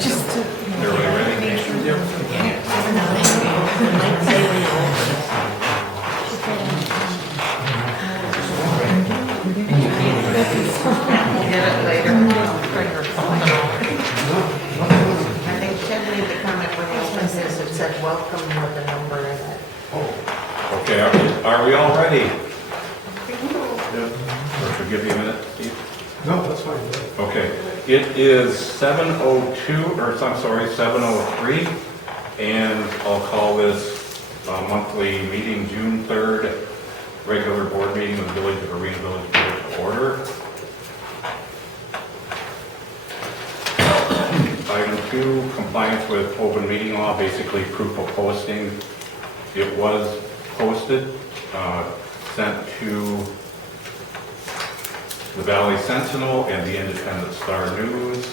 Just to, Everybody ready? make sure. Get it later. I think Ted made the comment when he opened this, it said welcome with a number in it. Okay, are we all ready? Or should I give you a minute, Steve? No, that's fine. Okay, it is 7:02, or I'm sorry, 7:03, and I'll call this monthly meeting, June 3rd, regular board meeting of the Village of Arena Village to order. Item 2, compliance with open meeting law, basically proof of posting. It was posted, sent to the Valley Sentinel and the Independent Star News,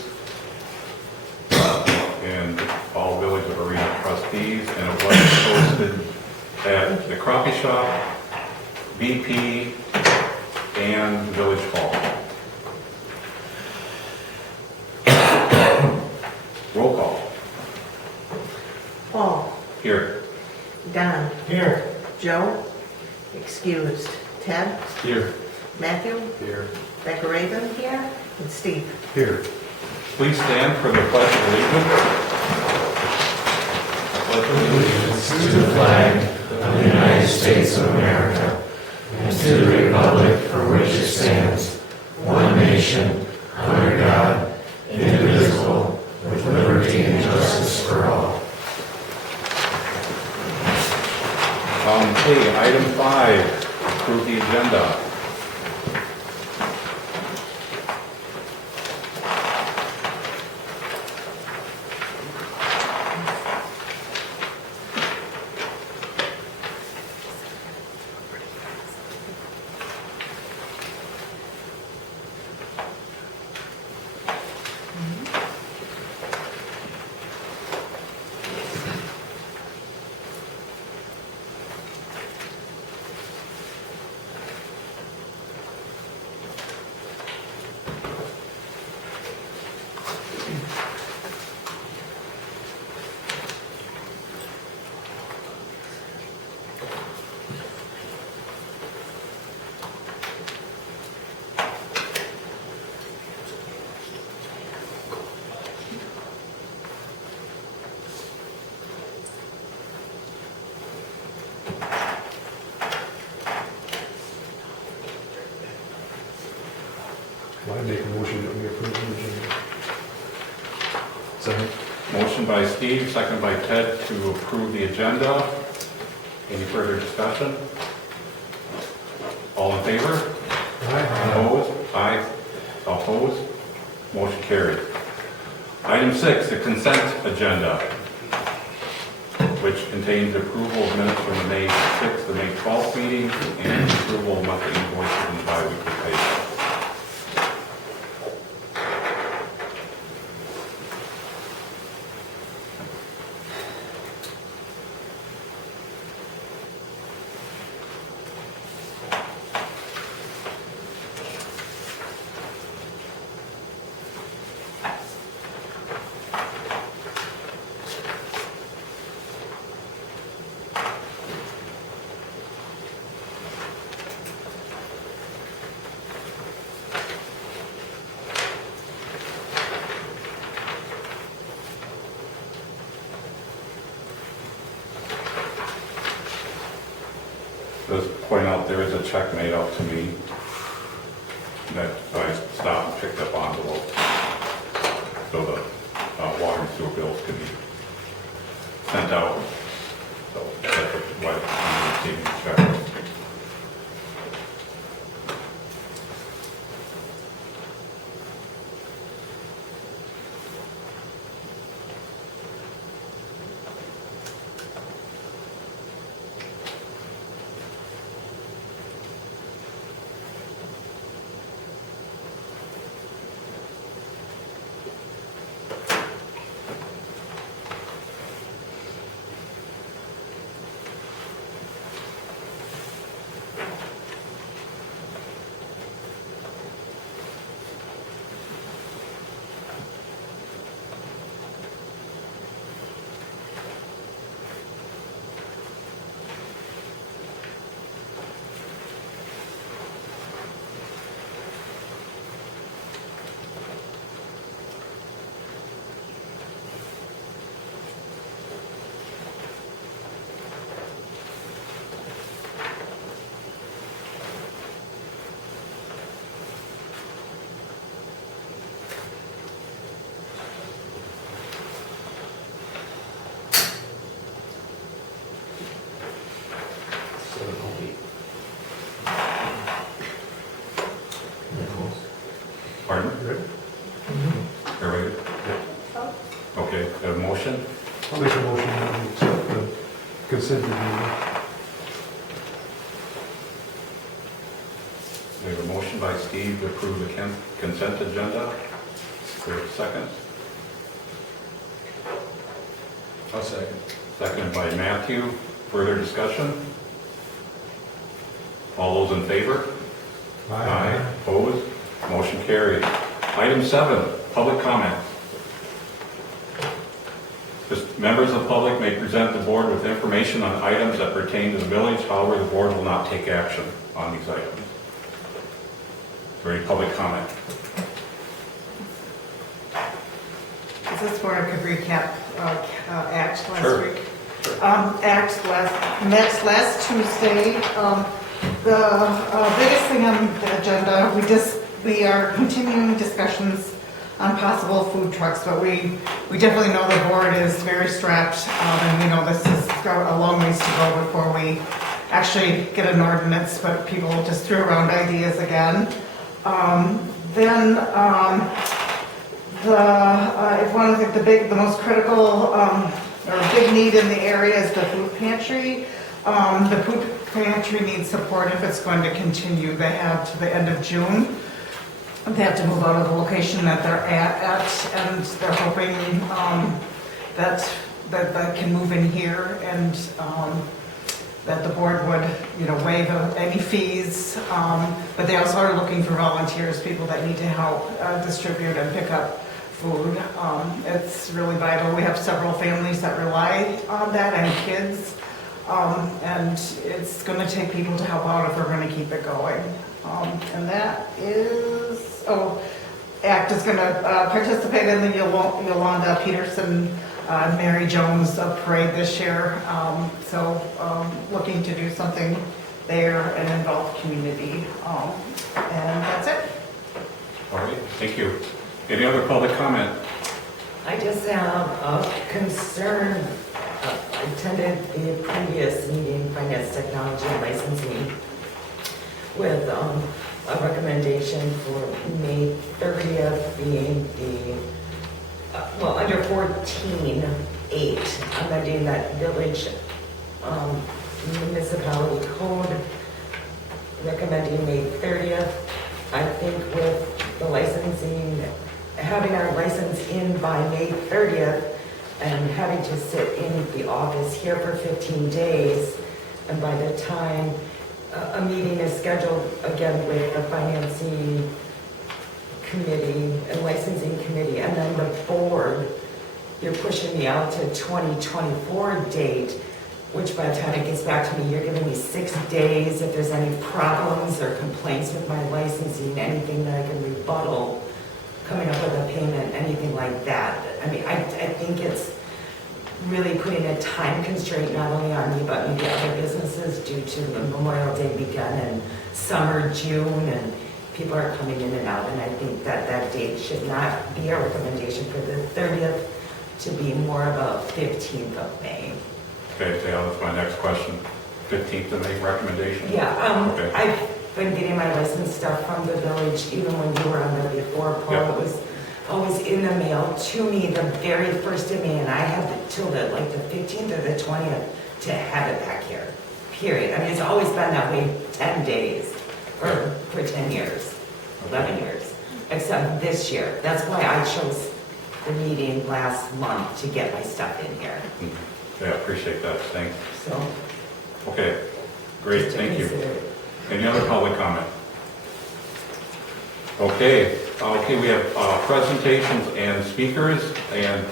and all Village of Arena trustees, and it was posted at the Coffee Shop, BP, and Village Hall. Roll call. Paul, Here. Don, Here. Joe, excused. Ted, Here. Matthew, Here. Becca Raven here, and Steve. Here. Please stand for the Pledge of Allegiance. I pledge allegiance To the flag of the United States of America and to the republic for which it stands, one nation, under God, indivisible, with liberty and justice for all. Okay, item 5, approve the agenda. I make a motion that we approve the agenda. Second. Motion by Steve, second by Ted to approve the agenda. Any further discussion? All in favor? Aye. Opposed? Aye. Opposed? Motion carried. Item 6, the consent agenda, which contains approval of minutes from the May 6th to May 12th meeting and approval of monthly invoices and bi-weekly pay. Just point out, there is a check made out to me that I stopped and picked up envelope. So the water and sewer bills could be sent out. So that's why I'm receiving the check. Pardon? Ready? Everybody? Okay, a motion? I'll make a motion that we accept the consent agenda. We have a motion by Steve to approve the consent agenda. We have a second. I'll second. Seconded by Matthew. Further discussion? All those in favor? Opposed? Motion carried. Item 7, public comment. Just members of the public may present the board with information on items that pertain to the village. However, the board will not take action on these items. Is there any public comment? Is this where I could recap ACT last Sure. week? ACT met last Tuesday. The biggest thing on the agenda, we are continuing discussions on possible food trucks, but we definitely know the board is very strapped, and we know this is a long ways to go before we actually get an ordinance, but people just threw around ideas again. If one of the most critical or big need in the area is the food pantry. The food pantry needs support if it's going to continue. They have to the end of June. They have to move out of the location that they're at, and they're hoping that they can move in here, and that the board would, waive any fees. But they also are looking for volunteers, people that need to help distribute and pick up food. It's really vital. We have several families that rely on that, and kids. And it's going to take people to help out if we're going to keep it going. And that is, ACT is going to participate in the Yolanda Peterson Mary Jones parade this year. Looking to do something there and involve community. And that's it. All right, thank you. Any other public comment? I just have a concern. I attended the previous meeting, Finance, Technology, and Licensing, with a recommendation for May 30th being under 14.8, amending that village municipality code, recommending May 30th. I think with the licensing, having our license in by May 30th, and having to sit in the office here for 15 days, and by the time a meeting is scheduled again with the financing committee and licensing committee, and then the board, you're pushing me out to 2024 date, which by the time it gets back to me, you're giving me 6 days if there's any problems or complaints with my licensing, anything that I can rebuttal, coming up with a payment, anything like that. I mean, I think it's really putting a time constraint not only on me, but maybe other businesses due to the Memorial Day weekend and summer, June, and people are coming in and out. And I think that that date should not be a recommendation for the 30th, to be more of a 15th of May. Okay, so that's my next question. 15th of May recommendation? Yeah, Okay. I've been getting my license stuff from the village, even when you were on there before, Paul. Yep. It was always in the mail to me the very first of May, and I have till the 15th or the 20th to have it back here, period. I mean, it's always been that way 10 days, or for 10 years, 11 years, except this year. That's why I chose the meeting last month to get my stuff in here, Yeah, appreciate that, thanks. so. Okay, great, just to thank you. consider it. Any other public comment? Okay, we have presentations and speakers, and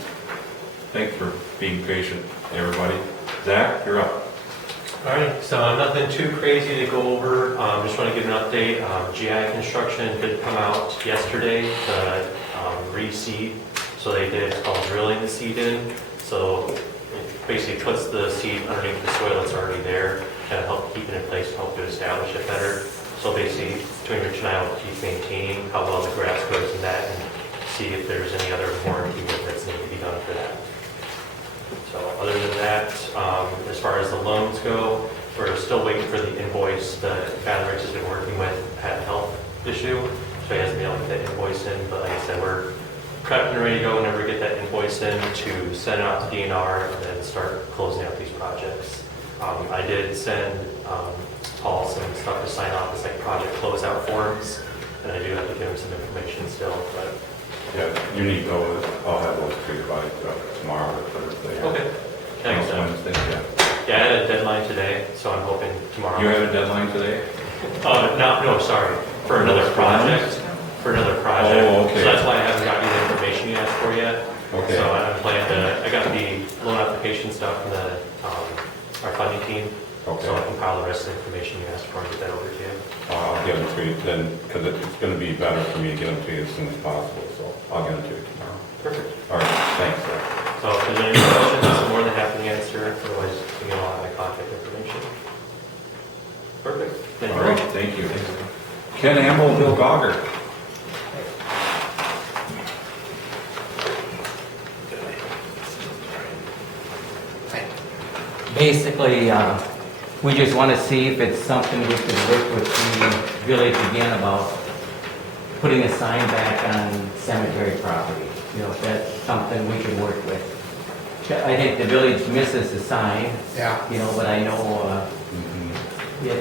thanks for being patient, everybody. Zach, you're up. All right, so nothing too crazy to go over. Just want to give an update. GI Construction did come out yesterday to reseed. So they did, it's called drilling the seed in. So it basically puts the seed underneath the soil that's already there, kind of help keep it in place, help to establish it better. So basically, between Rich and I will keep maintaining how well the grass grows in that, and see if there's any other warranty work that's needed to be done for that. So other than that, as far as the loans go, we're still waiting for the invoice. The guy that Rich has been working with had a health issue, so he hasn't been able to get that invoice in, but like I said, we're prepped and ready to go whenever we get that invoice in to send it out to DNR and then start closing out these projects. I did send Paul some stuff to sign off, it's like project closeout forms, and I do have to give him some information still, but. Yeah, you need those, I'll have those to you by tomorrow or Thursday. Okay. Thanks, Wednesday, yeah. Yeah, I had a deadline today, so I'm hoping tomorrow. You had a deadline today? No, sorry, for another project, Oh, okay. So that's why I haven't gotten you the information you asked for yet. Okay. So I'm planning to, I got the loan application stuff from the, our funding team. Okay. So I can compile the rest of the information you asked for and get that over to you. I'll get them to you then, because it's going to be better for me to get them to you as soon as possible, so I'll get them to you tomorrow. Perfect. All right, thanks, sir. So if there's any questions, I'm more than happy to answer, otherwise you can all have my contact information. Perfect. Thank you. All right, thank you. Ken Amble, Bill Gogger. Basically, we just want to see if it's something we could work with the village again about putting a sign back on cemetery property. You know, if that's something we could work with. I think the village misses the sign. Yeah. You know, but I know the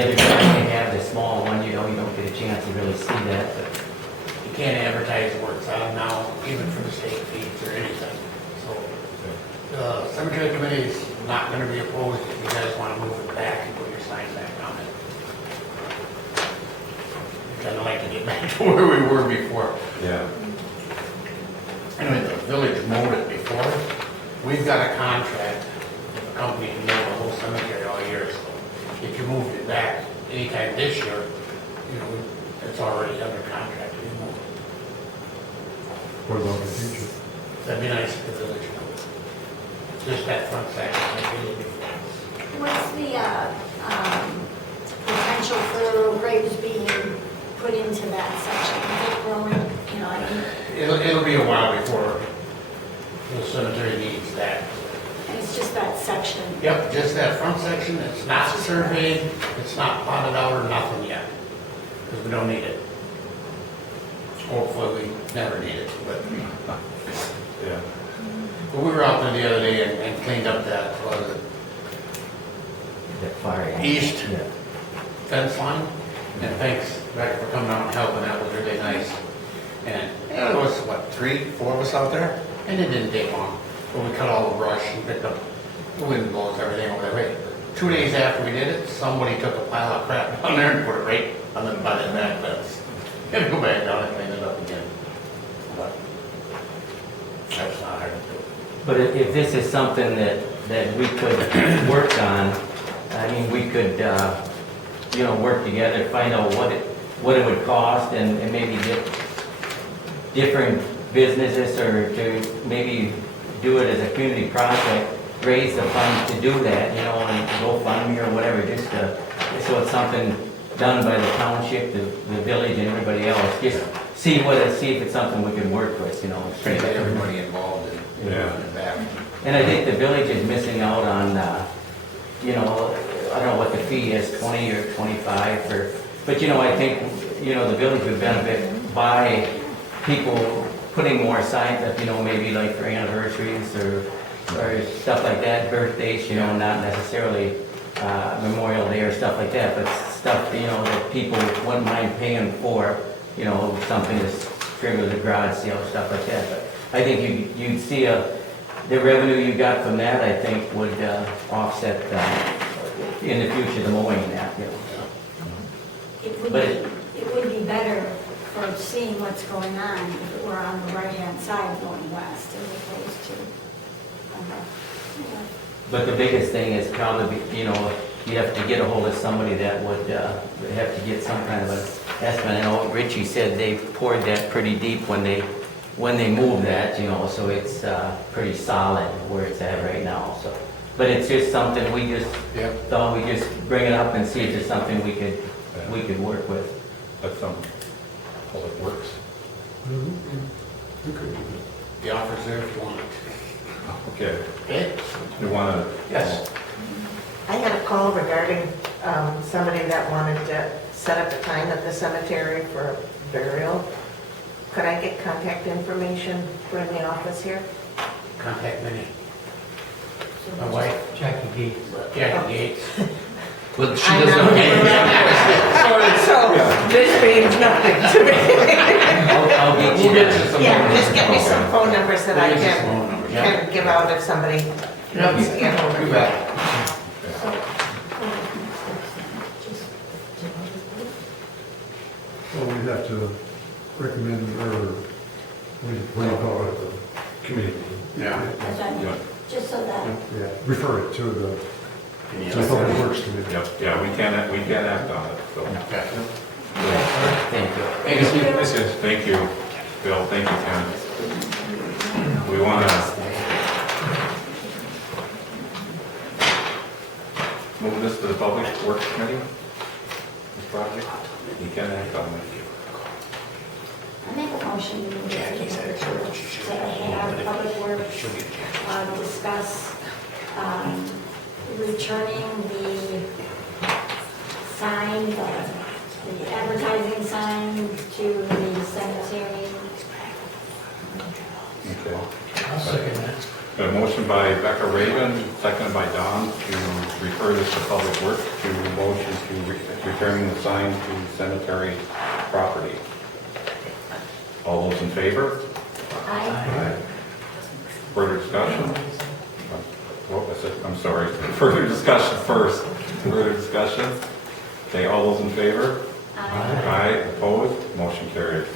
other guy they have, the small one, you know, you don't get a chance to really see that. But You can't advertise where it's on now, even for the state feeds or anything. So the cemetery committee is not gonna be opposed if you guys wanna move it back and put your sign back on it. I'd kinda like to get back to where we were before. Yeah. Anyway, the village mowed it before. We've got a contract with a company to mow the whole cemetery all year, so if you moved it back anytime this year, you know, it's already under contract to be moved. What about the future? That'd be nice if the village moved. Just that front section, that'd be a big difference. What's the potential for graves being put into that section? Is it growing, you know, I mean, It'll be a while before the cemetery needs that. and it's just that section? Yep, just that front section, it's not surveyed, it's not plotted out or nothing yet, because we don't need it. Hopefully, we never need it, but Yeah. we were out there the other day and cleaned up that, that far. East. Yeah. fence line, and thanks, Becky, for coming out and helping, that was really nice. And yeah, there was, what, 3, 4 of us out there, and it didn't take long. But we cut all the brush and picked up the wind blows, everything over there. Wait, 2 days after we did it, somebody took a pile of crap down there and put it right on the, by the back fence. Had to go back down and clean it up again. But that's not hard to do. But if this is something that we could work on, I mean, we could, work together, find out what it would cost and maybe get different businesses or to maybe do it as a community project, raise the funds to do that, and GoFundMe or whatever, just so it's something done by the township, the village and everybody else, just see if it's something we can work with, Trying to get everybody involved in that. And I think the village is missing out on, I don't know what the fee is, 20 or 25, but I think, the village would benefit by people putting more signs up, maybe like for anniversaries or stuff like that, birthdays, not necessarily Memorial Day or stuff like that, but stuff, that people wouldn't mind paying for, something as trivial as a garage sale, stuff like that. But I think you'd see the revenue you got from that, I think, would offset in the future the mowing and that, It would be better for seeing what's going on if it were on the right-hand side going west as opposed to on the, But the biggest thing is probably, you have to get a hold of somebody that would have to get some kind of an estimate. I know Richie said they poured that pretty deep when they moved that, so it's pretty solid where it's at right now, so. But it's just something we just thought we'd just bring it up and see if there's something we could work with. That's some public works. You could do The offer's there if you want it. Okay. Okay? You want to? Yes. I had a call regarding somebody that wanted to set up a time at the cemetery for burial. Could I get contact information for in the office here? Contact Minnie. My wife, Jackie Gates. Jackie Gates. But she I'm doesn't not have So this means nothing to me. I'll get you. We'll get you some. Yeah, just get me some phone numbers that I We'll get you some phone numbers, yeah. can give out if somebody needs to get hold of You me. bet. Well, we'd have to recommend, or what do you call it, the committee? Yeah. As I- Just so that, Yeah, refer it to the Any to the other- Public Works Committee. Yep, yeah, we can act on it, so. Okay. Thank you. Thank you. Thank you, Bill, thank you, Ken. We want to move this to the Public Works Committee, this project? You can act on it. I make a motion to have Public Works discuss returning the sign, the advertising sign to the cemetery. Okay. I'll second that. A motion by Becca Raven, seconded by Don, to refer this to Public Works, to motion to returning the sign to cemetery property. All those in favor? Aye. Further discussion? What was it? I'm sorry. Further discussion first. Further discussion? Okay, all those in favor? Aye. Aye, opposed? Motion carried.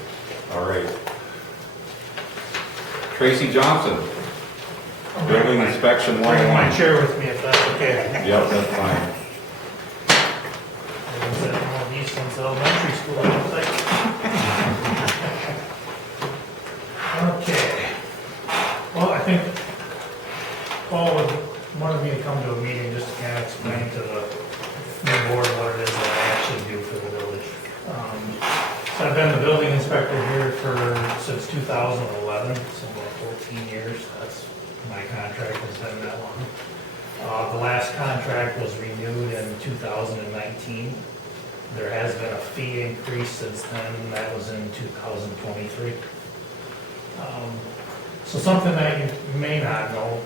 All right. Tracy Johnson, Building Inspection Bring my 101. chair with me if that's okay. Yep, that's fine. I've been sitting on these since elementary school, I don't think. Okay. Well, I think Paul wanted me to come to a meeting just to kind of explain to the new board what it is that I actually do for the village. So I've been the building inspector here since 2011, so about 14 years. That's my contract has been that long. The last contract was renewed in 2019. There has been a fee increase since then, that was in 2023. So something that you may not know,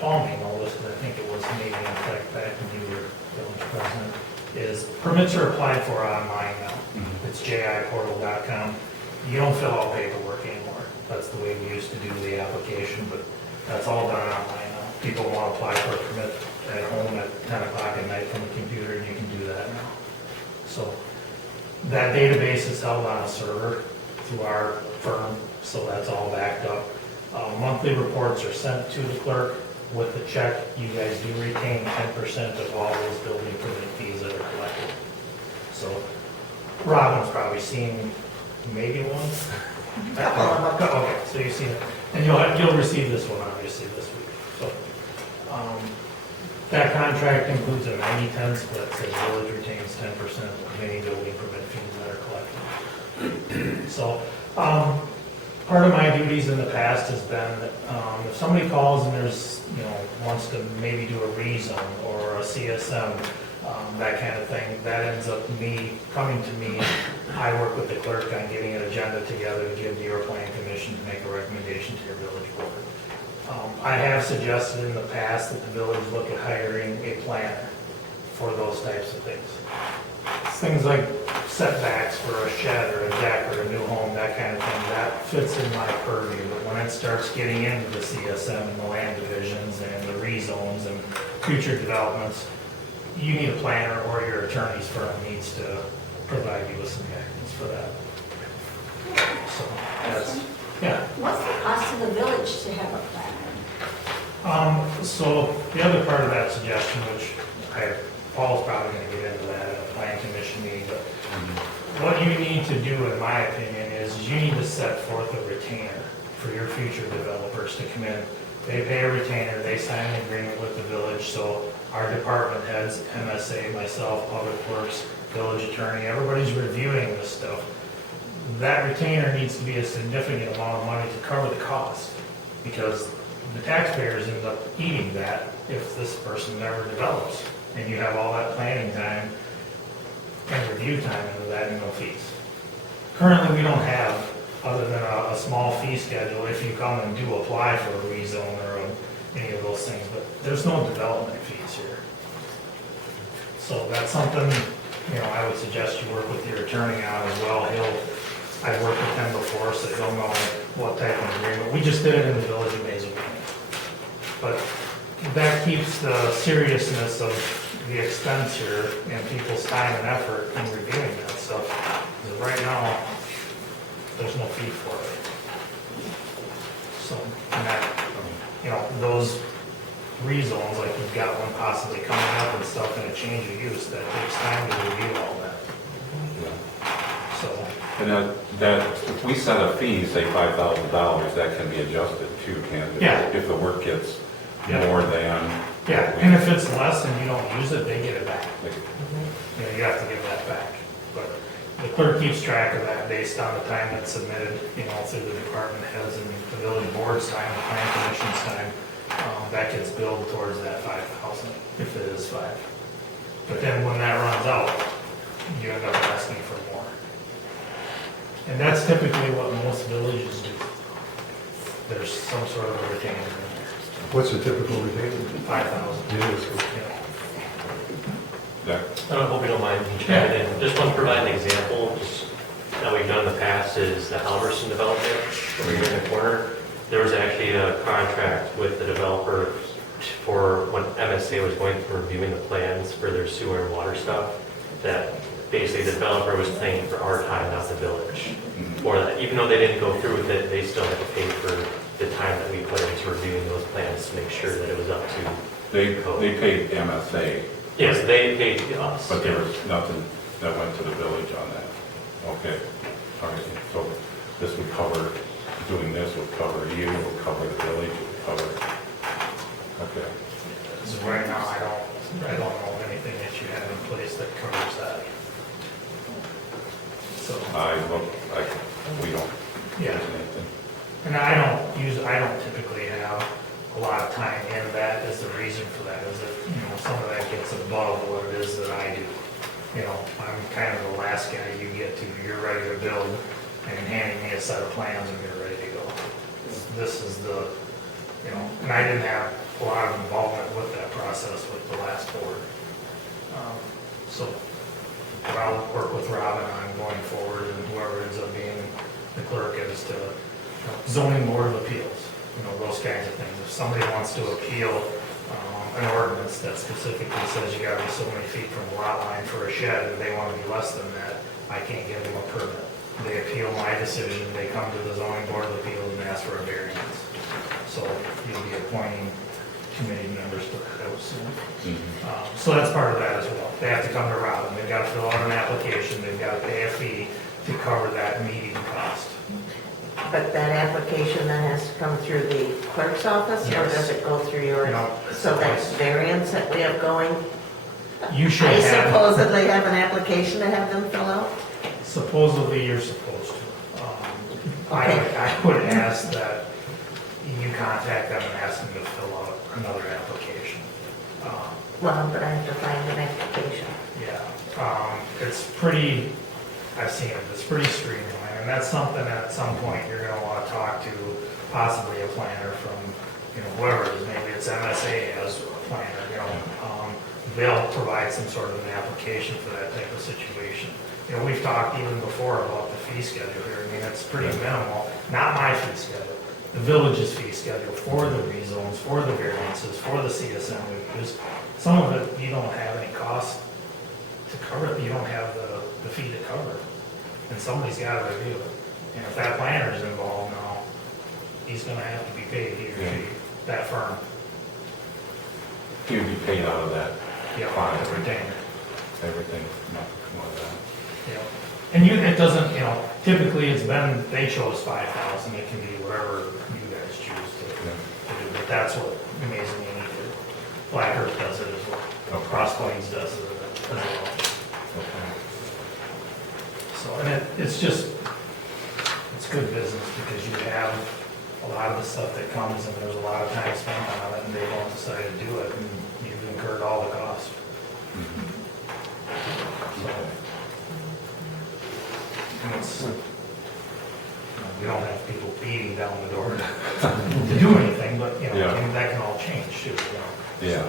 Paul may know this, but I think it was maybe in effect back when you were village president, is permits are applied for online now. It's jiportal.com. You don't fill out paperwork anymore. That's the way we used to do the application, but that's all done online now. People want to apply for a permit at home at 10 o'clock at night from the computer, and you can do that now. So that database is held on a server through our firm, so that's all backed up. Monthly reports are sent to the clerk with the check. You guys do retain 10% of all those building permit fees that are collected. So Robin's probably seen maybe one. Okay, so you've seen it. And you'll receive this one obviously this week. So that contract includes a 90-10 split, so the village retains 10% of any building permit fees that are collected. So part of my duties in the past has been, if somebody calls and wants to maybe do a rezone or a CSM, that kind of thing, that ends up coming to me. I work with the clerk on getting an agenda together to give to your planning commission to make a recommendation to your village board. I have suggested in the past that the village look at hiring a planner for those types of things. Things like setbacks for a shed or a deck or a new home, that kind of thing, that fits in my purview. But when it starts getting into the CSM and the land divisions and the rezones and future developments, you need a planner or your attorney's firm needs to provide you with some guidance for that. So that's, yeah. What's the cost of the village to have a planner? So the other part of that suggestion, which Paul's probably going to get into that at a plan commission meeting, but what you need to do, in my opinion, is you need to set forth a retainer for your future developers to come in. They pay a retainer, they sign an agreement with the village, so our department heads, MSA, myself, Public Works, village attorney, everybody's reviewing this stuff. That retainer needs to be a significant amount of money to cover the cost, because the taxpayers end up eating that if this person never develops. And you have all that planning time and review time into that, and no fees. Currently, we don't have, other than a small fee schedule, if you come and do apply for a rezone or any of those things, but there's no development fees here. So that's something, I would suggest you work with your attorney on as well. I've worked with him before, so he'll know what type of agreement. We just did it in the village of Mason. But that keeps the seriousness of the expense here and people's time and effort in reviewing that stuff. Because right now, there's no fee for it. So, and that, those rezones, like you've got one possibly coming up and stuff, and a change of use, that takes time to review all that. So, And that, if we set a fee, say $5,000, that can be adjusted too, can't it? Yeah. If the work gets Yeah. more than. yeah, and if it's less and you don't use it, they get it back. You have to give that back. But the clerk keeps track of that based on the time that's submitted, through the department heads and the village board's time, the plan commission's time. That gets billed towards that 5,000, if it is 5. But then when that runs out, you end up asking for more. And that's typically what most villages do. There's some sort of a retainer in there. What's the typical retainer? 5,000. It is. That, I hope you don't mind me chiming in. Just want to provide an example, just that we've done in the past is the Halverson development, over here in the corner. There was actually a contract with the developer for when MSA was going through reviewing the plans for their sewer and water stuff, that basically the developer was paying for our time, not the village. For that, even though they didn't go through with it, they still had to pay for the time that we put into reviewing those plans to make sure that it was up to they code. paid MSA, Yes, they paid us. but there was nothing that went to the village on that. Okay, all right, so this would cover, doing this would cover you, would cover the village, would cover, okay. So right now, I don't know of anything that you have in place that covers that. So, We don't yeah, use anything. and I don't typically have a lot of time in that. Is the reason for that is that, some of that gets above what it is that I do. I'm kind of the last guy you get to, you're ready to build, and handing me a set of plans and you're ready to go. This is the, and I didn't have a lot of involvement with that process with the last board. So what I'll work with Robin on going forward and whoever ends up being the clerk is to zoning board of appeals, those kinds of things. If somebody wants to appeal an ordinance that specifically says you gotta be so many feet from the lot line for a shed and they wanna be less than that, I can't give them a permit. They appeal my decision, they come to the zoning board of appeals and ask for a variance. So you'll be appointing committee members to that, I would assume. So that's part of that as well. They have to come to Robin, they've got to fill out an application, they've got to pay a fee to cover that meeting cost. But that application then has to come through the clerk's office, or Yes. does it go through yours? No. So that variance that we have going, You should I have, supposedly have an application to have them fill out? supposedly you're supposed to. I would ask that you contact them and ask them to fill out another application. Well, but I have to find an application. Yeah, it's pretty, I've seen it, it's pretty streamlined, and that's something at some point you're gonna wanna talk to possibly a planner from, whoever it is, maybe it's MSA as a planner, they'll provide some sort of an application for that type of situation. We've talked even before about the fee schedule here, it's pretty minimal, not my fee schedule, the village's fee schedule for the rezones, for the variances, for the CSM we use. Some of it, you don't have any cost to cover it, you don't have the fee to cover it, and somebody's got to review it. And if that planner's involved now, he's gonna have to be paid, he or she, that firm. You'd be paid out of that, Yeah, fine, the retainer. everything, nothing more than that. Yeah. And it doesn't, typically it's been, they chose 5,000, it can be whatever you guys choose to do, but that's what Amazing Amy did. Black Earth does it as well, Cross Plains does it as well. Okay. So, and it's good business because you have a lot of the stuff that comes and there's a lot of time spent on it and they don't decide to do it and you've incurred all the cost. So, And it's, we don't have people beating down the door to do anything, but, Yeah. and that can all change too, Yeah.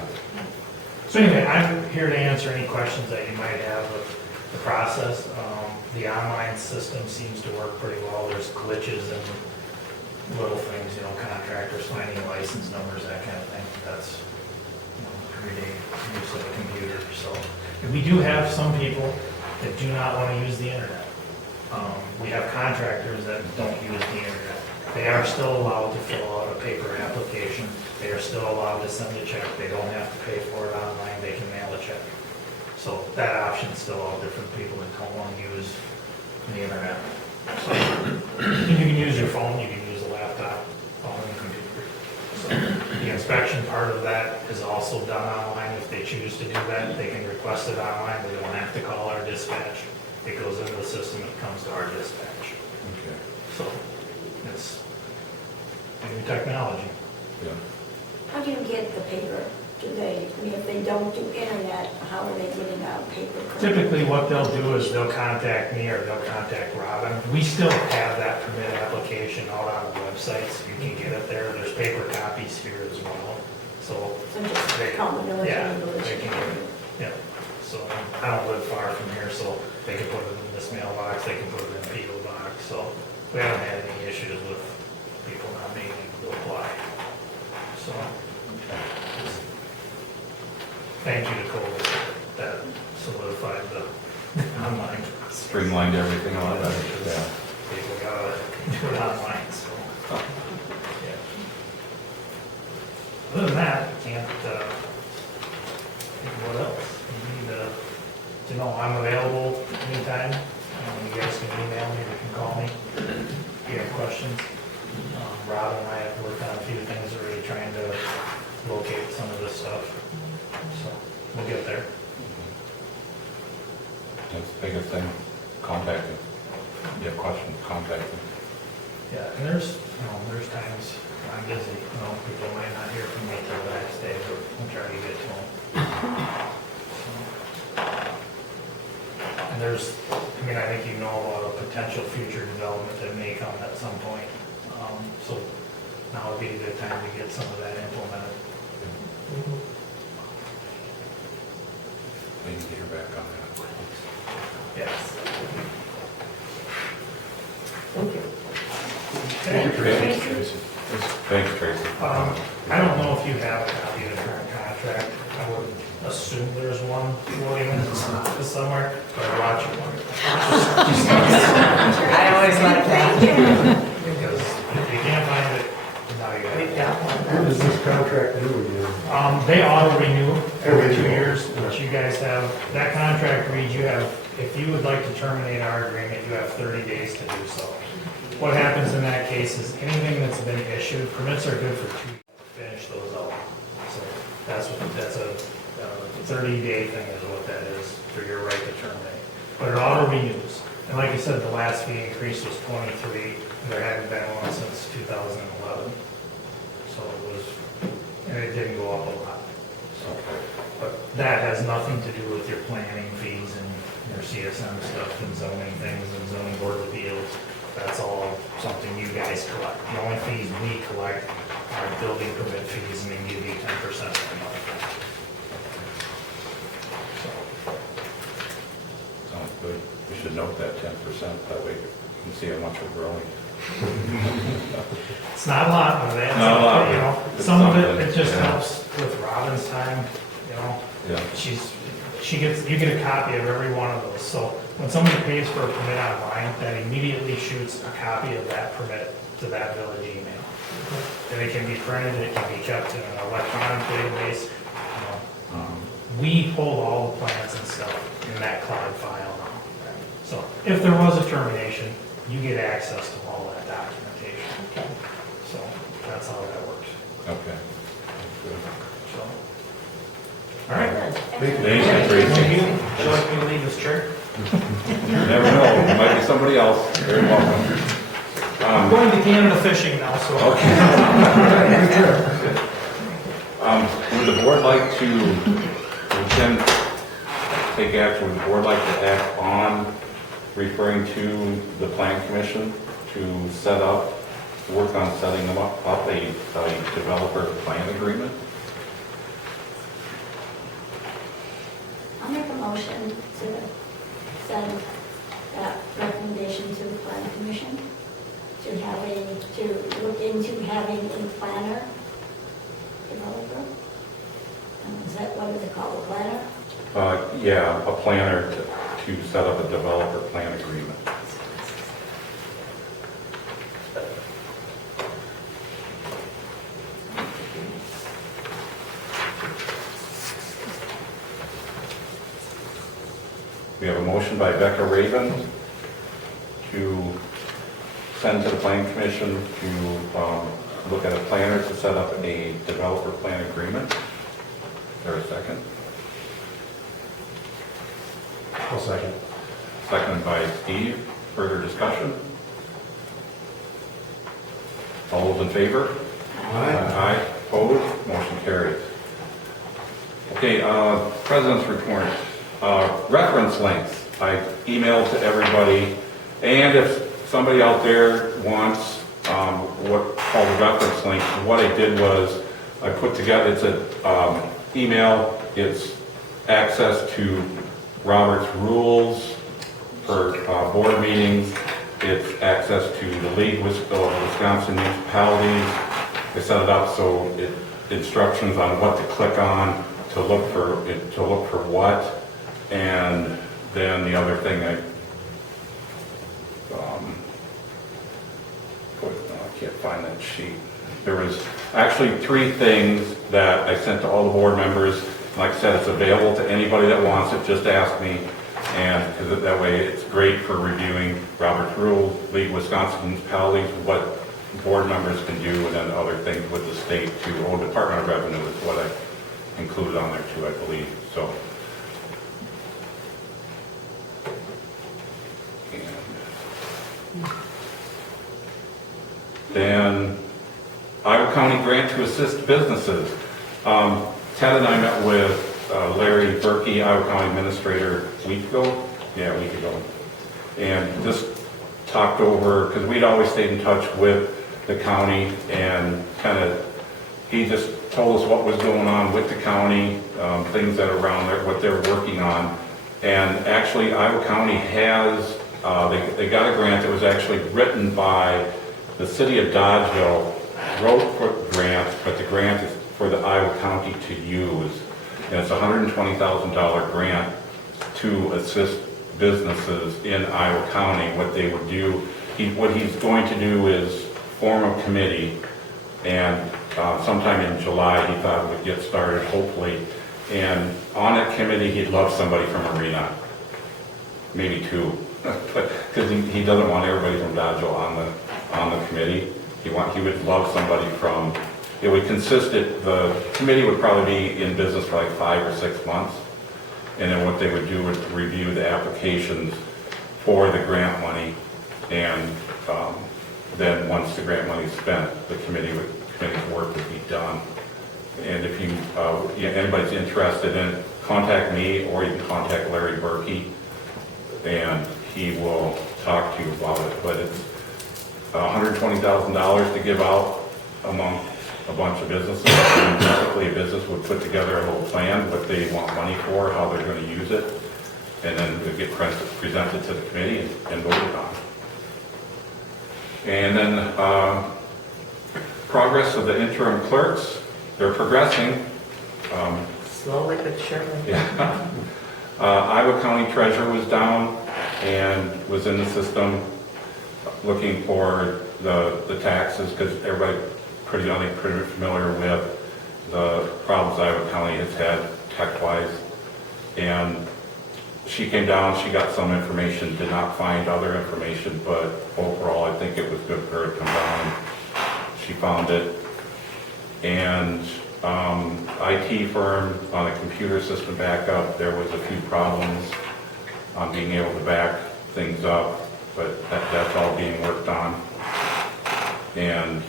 So anyway, I'm here to answer any questions that you might have of the process. The online system seems to work pretty well. There's glitches and little things, contractors finding license numbers, that kind of thing. That's everyday use of a computer. So and we do have some people that do not want to use the internet. We have contractors that don't use the internet. They are still allowed to fill out a paper application. They are still allowed to send a check. They don't have to pay for it online. They can mail a check. So that option's still out there for people that don't want to use the internet. So you can use your phone, you can use a laptop, phone, and computer. So the inspection part of that is also done online. If they choose to do that, they can request it online. They don't have to call our dispatch. It goes into the system, it comes to our dispatch. Okay. So it's new technology. Yeah. How do you get the paper? If they don't do internet, how are they getting out paper? Typically, what they'll do is they'll contact me or they'll contact Robin. We still have that permit application out on the website, so you can get it there. There's paper copies here as well. So, So just call the village yeah, and the village. they can get it. Yeah. So I don't live far from here, so they can put it in this mailbox, they can put it in a P.O. box. So we haven't had any issues with people not being able to apply. So. Thank you to Cole, that solidified the online. Streamlined everything a lot better. Yeah. People gotta do it online, so. Yeah. Other than that, can't, think what else? You need to know I'm available anytime. You guys can email me, or you can call me if you have questions. Rob and I have worked on a few things already trying to locate some of this stuff. So we'll get there. That's the biggest thing, contacting. You have questions, contacting. Yeah, and there's times I'm busy, people might not hear from me till the next day, but I'm trying to get to them. And I think you know about a potential future development that may come at some point. So now would be a good time to get some of that implemented. We need to hear back on that. Yes. Thank you. Thank you, Tracy. Thanks, Tracy. I don't know if you have a copy of the current contract. I would assume there's one floating in somewhere, but I brought you one. I always like that. Because if you can't find it, now you We've have got one. When does this contract due again? it. They auto renew every 2 years, which you guys have. That contract reads if you would like to terminate our agreement, you have 30 days to do so. What happens in that case is anything that's been issued, permits are good for 2 years, finish those out. So that's a 30-day thing is what that is for your right to terminate. But it auto renews. And like I said, the last fee increase was 23. There hadn't been one since 2011. So it didn't go up a lot. So, but that has nothing to do with your planning fees and your CSM stuff and zoning things and zoning board of appeals. That's all something you guys collect. The only fees we collect are building permit fees, and they give you 10% of the money. Sounds good. We should note that 10%, that way you can see how much we're growing. It's not a lot, but that's, Not a lot, but it's some of something, it just yeah. helps with Robin's time, Yeah. you get a copy of every one of those. So when somebody pays for a permit online, that immediately shoots a copy of that permit to that village email. And it can be printed, it can be kept in an electronic database. We hold all the plans and stuff in that cloud file now. So if there was a termination, you get access to all that documentation. So that's how that works. Okay. Good. So, all right. Thank you, Tracy. Thank you. Would you like me to leave this chair? You never know, it might be somebody else. Very welcome. I'm going to Canada fishing now, so. Would the board like to, we can take action, would the board like to act on referring to the plan commission to set up, work on setting them up a developer plan agreement. I'll make a motion to send that recommendation to the plan commission, to look into having a planner developer. Is that, what is it called, a planner? Yeah, a planner to set up a developer plan agreement. We have a motion by Becca Raven to send to the Plan Commission to look at a planner to set up a developer plan agreement. Is there a second? I'll second. Seconded by Steve. Further discussion? All those in favor? Aye. Opposed? Motion carries. Okay, President's report. Reference links. I emailed to everybody, and if somebody out there wants what called a reference link, what I did was I put together, it's an email, it's access to Robert's rules for board meetings, it's access to the League of Wisconsin Municipalities. I set it up so it instructions on what to click on to look for what. And then the other thing I can't find that sheet. There was actually 3 things that I sent to all the board members. Like I said, it's available to anybody that wants it, just ask me. And because that way it's great for reviewing Robert's Rules, League of Wisconsin Municipalities, what board members can do, and then other things with the state too. Department of Revenue is what I included on there too, I believe. So. Then Iowa County grant to assist businesses. Ted and I met with Larry Berkey, Iowa County Administrator, a week ago. And just talked over, because we'd always stayed in touch with the county, and he just told us what was going on with the county, things that are around there, what they're working on. And actually Iowa County has, they got a grant that was actually written by the city of Dodgeville, wrote for the grant, but the grant is for the Iowa County to use. And it's a $120,000 grant to assist businesses in Iowa County. What they would do, what he's going to do is form a committee, and sometime in July he thought it would get started, hopefully. And on that committee, he'd love somebody from Arena, maybe 2, because he doesn't want everybody from Dodgeville on the committee. He would love somebody from. It would consist the committee would probably be in business for like 5 or 6 months, and then what they would do is review the applications for the grant money, and then once the grant money is spent, the committee's work would be done. And if anybody's interested in it, contact me, or you can contact Larry Berkey, and he will talk to you about it. But it's $120,000 to give out among a bunch of businesses. And typically a business would put together a little plan, what they want money for, how they're going to use it, and then it would get presented to the committee and voted on. And then progress of the interim clerks, they're progressing. Slowly but surely. Yeah. Iowa County Treasurer was down and was in the system looking for the taxes, because everybody pretty familiar with the problems Iowa County has had tech-wise. And she came down, she got some information, did not find other information, but overall I think it was good for her to come down. She found it. And IT firm on a computer system backup, there was a few problems on being able to back things up, but that's all being worked on. And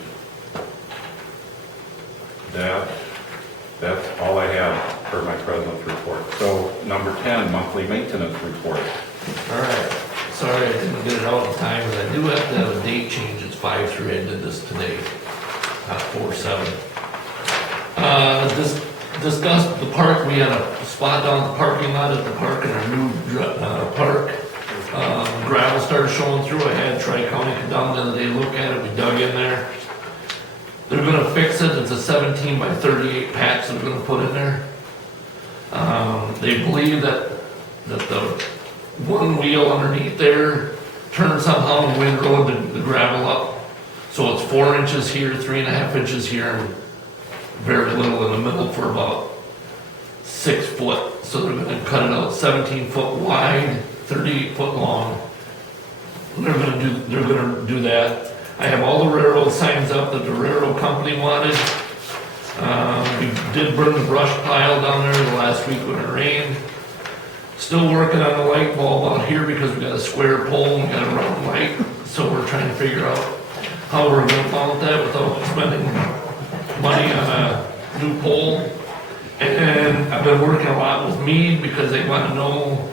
that's all I have for my president's report. So number 10, monthly maintenance report. All right, sorry I didn't get it out in time, but I do have to have a date change, it's 5/3, I did this today, not 4/7. Discussed the park, we had a spot down at the parking lot at the park in our new park. Gravel started showing through, I had Tri-County come down the other day, look at it, we dug in there. They're gonna fix it, it's a 17 by 38 patch they're gonna put in there. They believe that the one wheel underneath there turned somehow and windrowed the gravel up. So it's 4 inches here, 3.5 inches here, and very little in the middle for about 6 foot. So they're gonna cut it out 17 foot wide, 38 foot long. They're gonna do that. I have all the railroad signs up that the railroad company wanted. We did burn the brush pile down there the last week when it rained. Still working on the light bulb out here because we got a square pole and we got a round light. So we're trying to figure out how we're gonna mount that without spending money on a new pole. And I've been working a lot with Mead because they want to know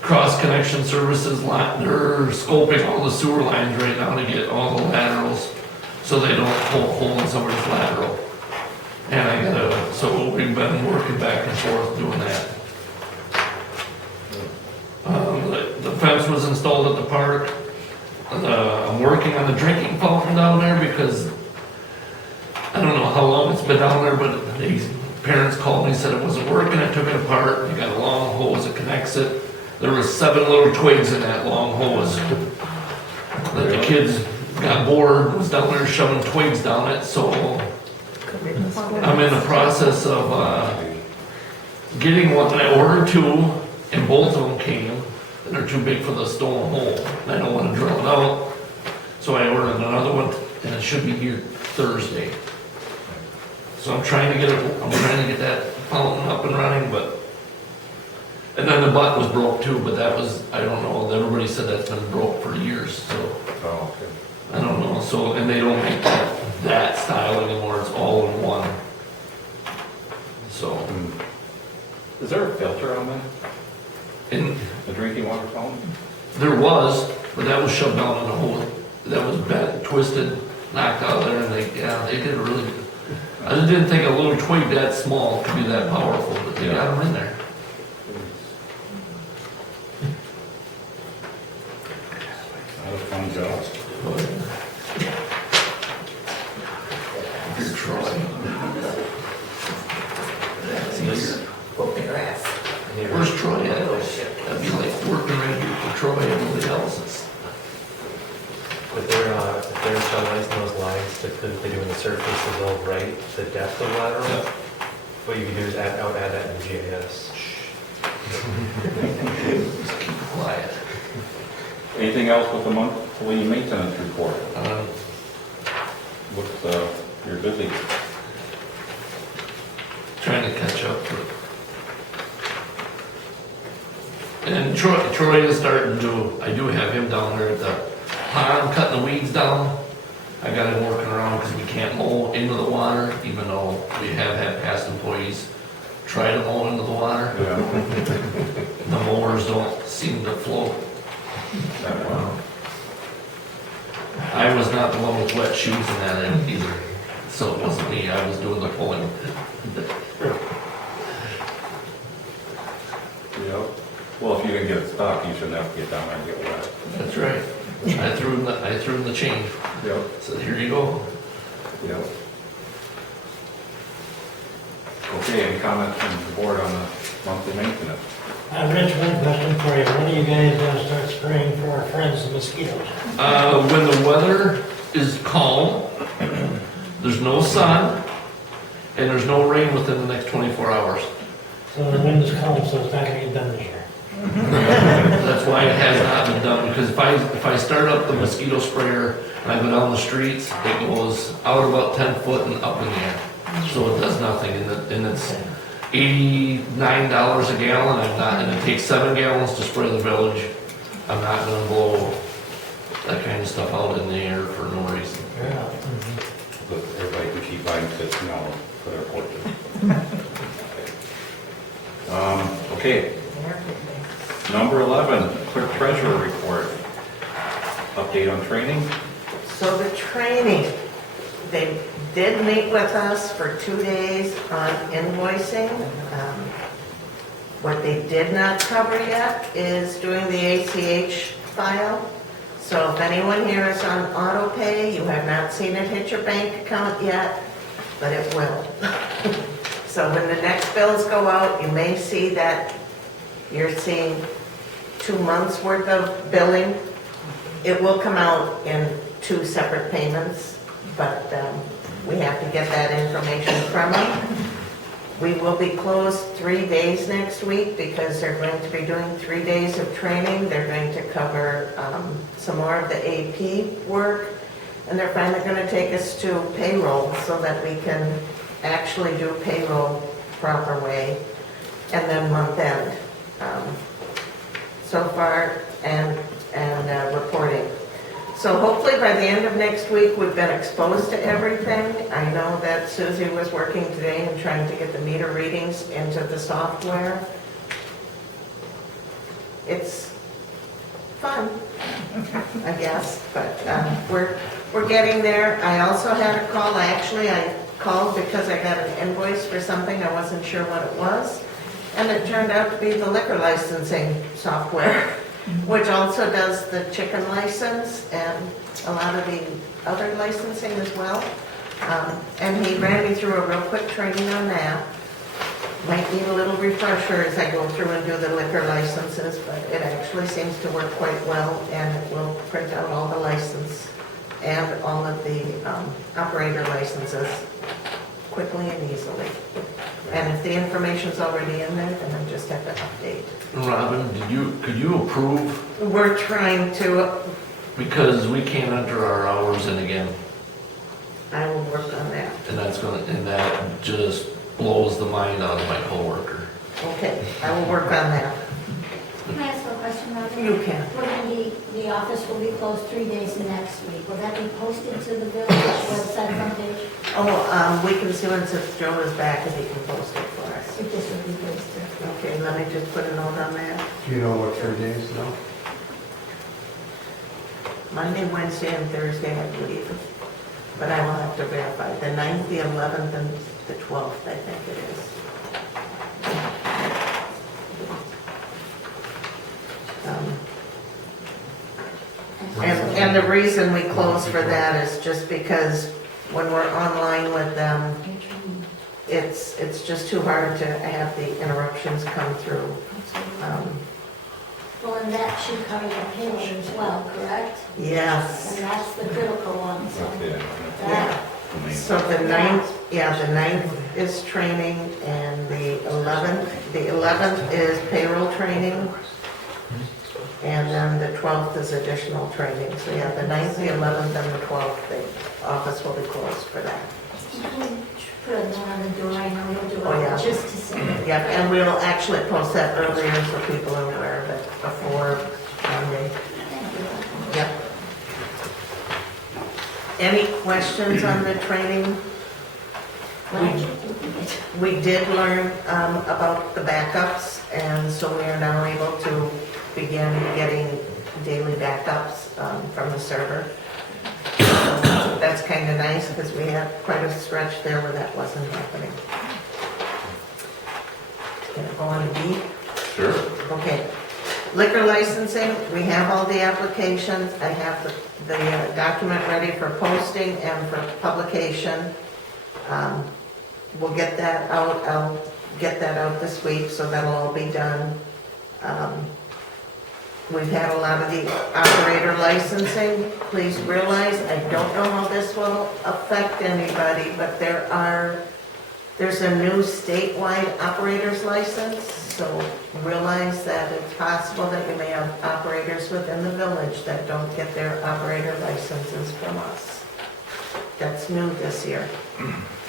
cross connection services, they're scoping all the sewer lines right now to get all the laterals so they don't pull a hole in somebody's lateral. And so we've been working back and forth doing that. The fence was installed at the park. I'm working on the drinking fountain down there because I don't know how long it's been down there, but these parents called me and said it wasn't working. I took it apart. You got a long hose that connects it. There was 7 little twigs in that long hose. That the kids got bored, was down there shoving twigs down it, so I'm in the process of getting one. I ordered 2, and both of them came, and they're too big for the stone hole. And I don't want to drill it out, so I ordered another one, and it should be here Thursday. So I'm trying to get that fountain up and running, and then the button was broke too, but that was, I don't know, everybody said that's been broke for years, so. Oh, okay. I don't know, so, and they don't make that style anymore, it's all in one. So, Is there a filter on that, and the drinking water fountain? there was, but that was shoved down in the hole. That was bent, twisted, knocked out of there, and they did a really, I just didn't think a little twig that small could be that powerful, but they got them in there. That was a fun job. You're Troy. Whoop their ass. Where's Troy at? That'd be like working right here for Troy and nobody else's. If they're stabilizing those lines, typically doing the surface, they'll write the depth of lateral. Yep. What you can do is add that in GIS. Just keep it quiet. Anything else with the monthly maintenance report? You're busy. Trying to catch up. And Troy is starting to, I do have him down there at the pond cutting the weeds down. I got him working around because we can't mow into the water, even though we have had past employees try to mow into the water. Yeah. The mowers don't seem to float that well. I was not the one with wet shoes in that end either, so it wasn't me, I was doing the pulling. Yeah. Well, if you didn't get it stuck, you shouldn't have to get down there and get wet. That's right. I threw him the chain. Yep. Said, here you go. Yep. Okay, any comments from the board on the monthly maintenance? Rich, one question for you. When are you guys gonna start spraying for our friends, the mosquitoes? When the weather is calm, there's no sun, and there's no rain within the next 24 hours. So the wind is calm, so it's not gonna get done this year. That's why it has not been done, because if I start up the mosquito sprayer and I go down the streets, it goes out about 10 foot and up in the air. So it does nothing, and it's $89 a gallon, and it takes 7 gallons to spray the village. I'm not gonna blow that kind of stuff out in the air for no reason. Yeah. But everybody can keep buying tips now for their porches. Okay, number 11, clerk treasurer report. update on training? So the training, they did meet with us for 2 days on invoicing. What they did not cover yet is doing the ACH file. So if anyone here is on auto pay, you have not seen it hit your bank account yet, but it will. So when the next bills go out, you may see that you're seeing 2 months worth of billing. It will come out in 2 separate payments, but we have to get that information from them. We will be closed 3 days next week because they're going to be doing 3 days of training. They're going to cover some more of the AP work, and they're finally going to take us to payroll so that we can actually do payroll proper way, and then month end so far, and reporting. So hopefully by the end of next week, we've been exposed to everything. I know that Susie was working today and trying to get the meter readings into the software. It's fun, I guess, but we're getting there. I also had a call, I called because I got an invoice for something, I wasn't sure what it was, and it turned out to be the liquor licensing software, which also does the chicken license and a lot of the other licensing as well. And he ran me through a real quick training on that. Might need a little refresher as I go through and do the liquor licenses, but it actually seems to work quite well, and it will print out all the license and all of the operator licenses quickly and easily. And if the information's already in there, then I just have to update. Robin, could you approve? We're trying to, Because we can't enter our hours in again, I will work on that. and that just blows the mind out of my coworker. Okay, I will work on that. Can I ask a question, Robin? You can. We're going to be, the office will be closed 3 days next week. Will that be posted to the village website front page? Oh, we can see once Joe is back if he can post it for us. If this will be posted. Okay, let me just put a note on that. Do you know what 3 days now? Monday, Wednesday, and Thursday, I believe. But I will have to verify. The 9th, the 11th, and the 12th, I think it is. And the reason we close for that is just because when we're online with them, it's just too hard to have the interruptions come through. Well, and that should cover the payroll as well, correct? Yes. And that's the critical one, so. Yeah. So the 9th is training, and the 11th is payroll training, and then the 12th is additional training. So yeah, the 9th, the 11th, and the 12th, the office will be closed for that. Put a note on the door, I know you'll do Oh, yeah. it, just to see. Yep, and we'll actually post that earlier so people are aware of it before Monday. Thank you. Yep. Any questions on the training? Glad you did it. We did learn about the backups, and so we are now able to begin getting daily backups from the server. So that's kind of nice because we had quite a stretch there where that wasn't happening. Can I go on B? Sure. Okay. Liquor licensing, we have all the applications. I have the document ready for posting and for publication. We'll get that out. I'll get that out this week, so that'll all be done. We've had a lot of the operator licensing. Please realize, I don't know how this will affect anybody, but there's a new statewide operator's license. So realize that it's possible that you may have operators within the village that don't get their operator licenses from us. That's new this year.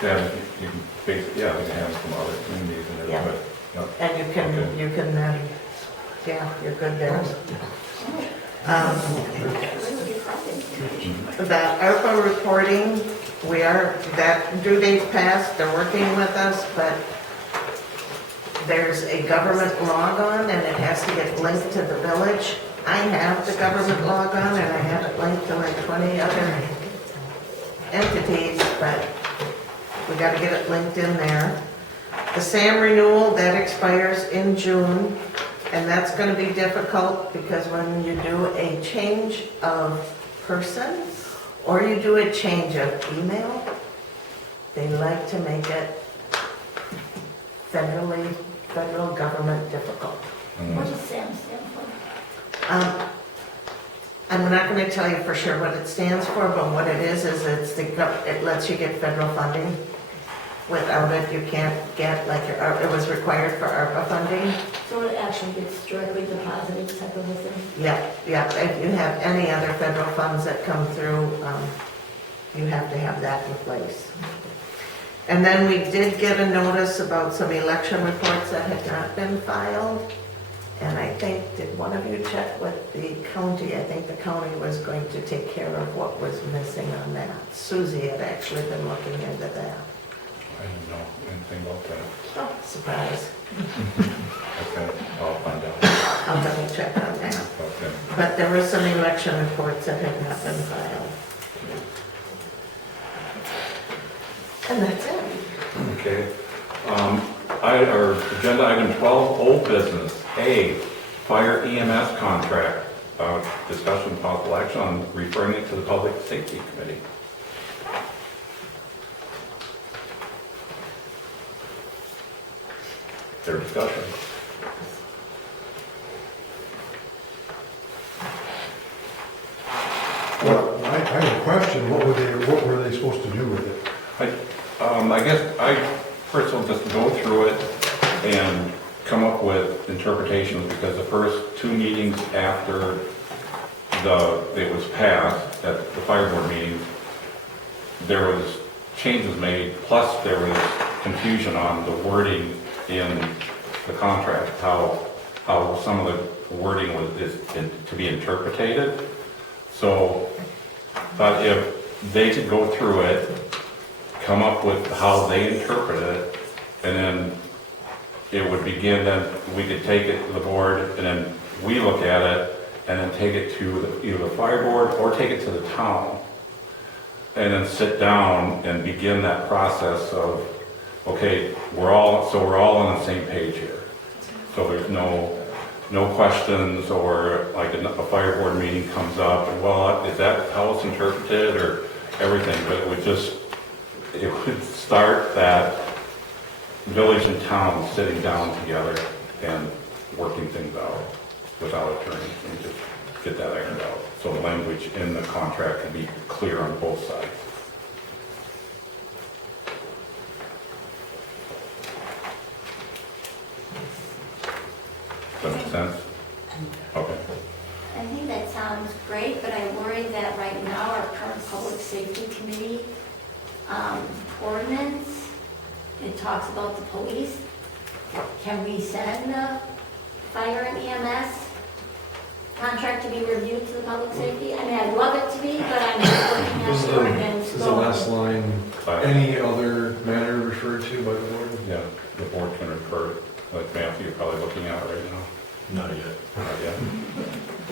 Yeah, you can basically, we can have some other communities in Yeah. there, but, yep. And you can, yeah, you're good there. The ARPA reporting, that due date's passed, they're working with us, but there's a government log on and it has to get linked to the village. I have the government log on and I have it to like 20 other entities, but we gotta get it linked in there. The SAM renewal, that expires in June, and that's gonna be difficult because when you do a change of person or you do a change of email, they like to make it federal government difficult. What does SAM stand for? I'm not gonna tell you for sure what it stands for, but what it is it lets you get federal funding. Without it, you can't get, like, it was required for ARPA funding. So it actually gets directly deposited type of a thing? Yeah, if you have any other federal funds that come through, you have to have that in place. And then we did get a notice about some election reports that had not been filed. And I think, did one of you check with the county? I think the county was going to take care of what was missing on that. Susie had actually been looking into that. I didn't know anything about that. Oh, surprise. Okay, I'll find out. I'll double check on that. Okay. But there were some election reports that had not been filed. And that's it. Okay. Our agenda item 12, old business. A, fire EMS contract. Discussion possible action on referring it to the Public Safety Committee. Their discussion. Well, I have a question, what were they supposed to do with it? I guess I first will just go through it and come up with interpretations, because the first two meetings after it was passed, at the fire board meeting, there was changes made, plus there was confusion on the wording in the contract, how some of the wording is to be interpreted. So, but if they could go through it, come up with how they interpret it, and then it would begin, then we could take it to the board, and then we look at it, and then take it to either the fire board or take it to the town, and then sit down and begin that process of, okay, we're all on the same page here. So there's no questions, or like a fire board meeting comes up, and well, is that how it's interpreted, or everything, but it would start that village and town sitting down together and working things out without attorneys, and just get that ironed out. So the language in the contract can be clear on both sides. Does that make sense? Okay. I think that sounds great, but I worry that right now our current public safety committee ordinance, it talks about the police. Can we send the fire and EMS contract to be reviewed to the public safety? I mean, I'd love it to be, but I'm just looking at the ordinance. Is the last line, any other matter referred to by the board? Yeah, the board can refer, like Matthew, you're probably looking at it right now. Not yet. Not yet.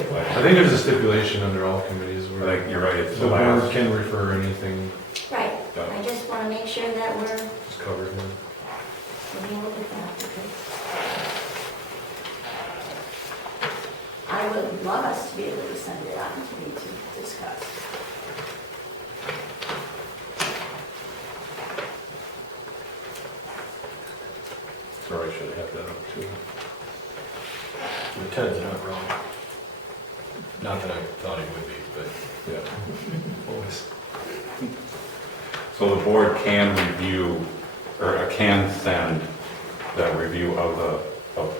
I think there's a stipulation under all committees I where think you're right, it's the the board last. can refer anything Right, Yeah. I just want to make sure that we're that's covered in. taking a look at that, because I would love us to be able to send it on to me to discuss. Sorry, I should have had that up too. Ted's not wrong. Not that I thought he would be, but Yeah. always. So the board can review, or can send that review of the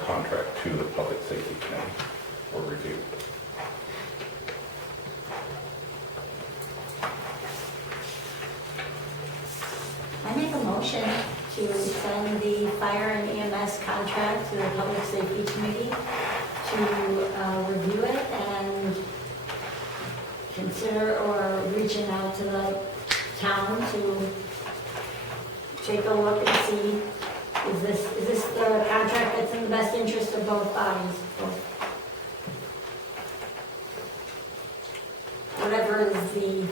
contract to the Public Safety Committee for review. I make a motion to send the fire and EMS contract to the Public Safety Committee to review it and consider or reaching out to the town to take a look and see, is this the contract that's in the best interest of both bodies? Whatever the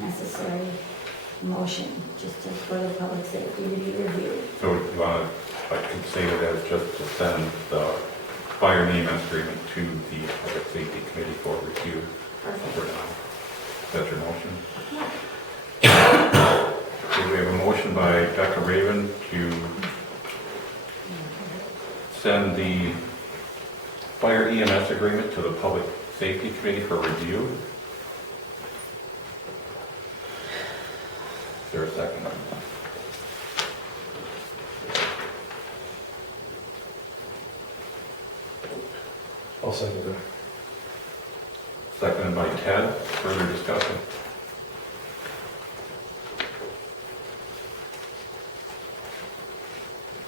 necessary motion, just to, for the public safety to be reviewed. So you want to, I could say it as just to send the fire and EMS agreement to the public safety committee for review for Perfect. now. That's your motion? Okay, we have a motion by Dr. Raven to send the fire EMS agreement to the public safety committee for review. Is there a second? I'll second that. Seconded by Ted. Further discussion?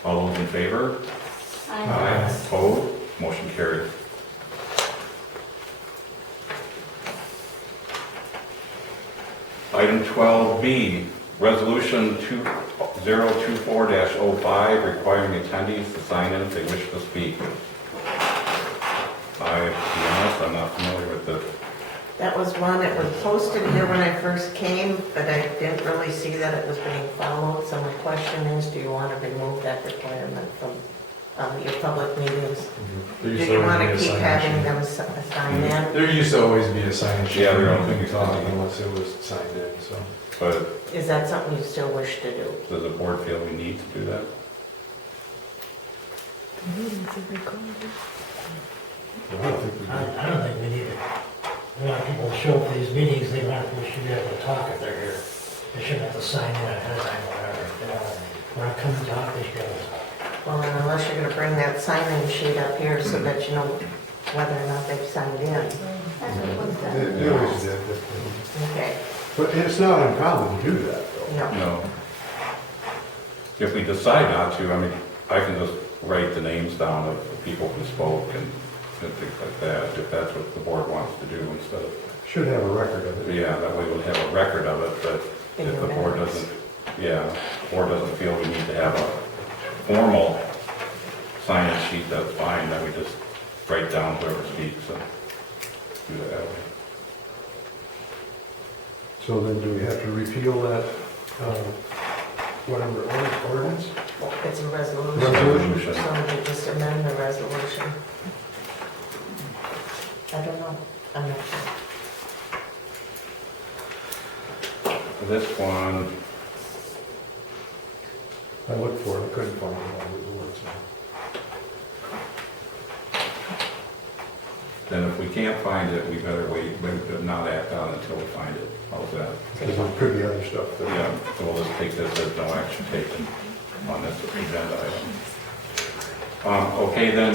All those in favor? Opposed? Motion carried. Item 12B, Resolution 2024-05, requiring attendees to sign in if they wish to speak. To be honest, I'm not familiar with this. That was one that was posted here when I first came, but I didn't really see that it was being followed. So my question is, do you want to remove that requirement from your public meetings? Do you want to keep having them sign in? There used to always be a sign sheet. Yeah, there I don't always think we is. thought unless it was signed in, so. But Is that something you still wish to do? does the board feel we need to do that? I don't think we do. I don't think we need it. We want people to show up for these meetings, we should be able to talk if they're here. They shouldn't have to sign in ahead of time, whatever. If they want to come and talk, they should be able to talk. Well, and unless you're going to bring that sign-in sheet up here so that you know whether or not they've signed in. That's what was done. They always did. Okay. But it's not uncommon to do that, though. No. No. If we decide not to, I mean, I can just write the names down of the people who spoke and things like that, if that's what the board wants to do instead of, Should have a record of it. yeah, that way we'll have a record of it, but In if your the board minutes. doesn't, yeah, the board doesn't feel we need to have a formal sign-in sheet, that's fine, then we just write down whoever speaks and do it that way. So then do we have to repeal that, whatever, ordinance? Well, it's a resolution. Resolution. So we just amend the resolution. I don't know. I'm not sure. This one, I looked for it, I couldn't find it on the words. then if we can't find it, we better wait, we better not act on it until we find it. How's that? Because there could be other stuff that. Yeah, so we'll just take this as no action taken on this agenda item. Okay, then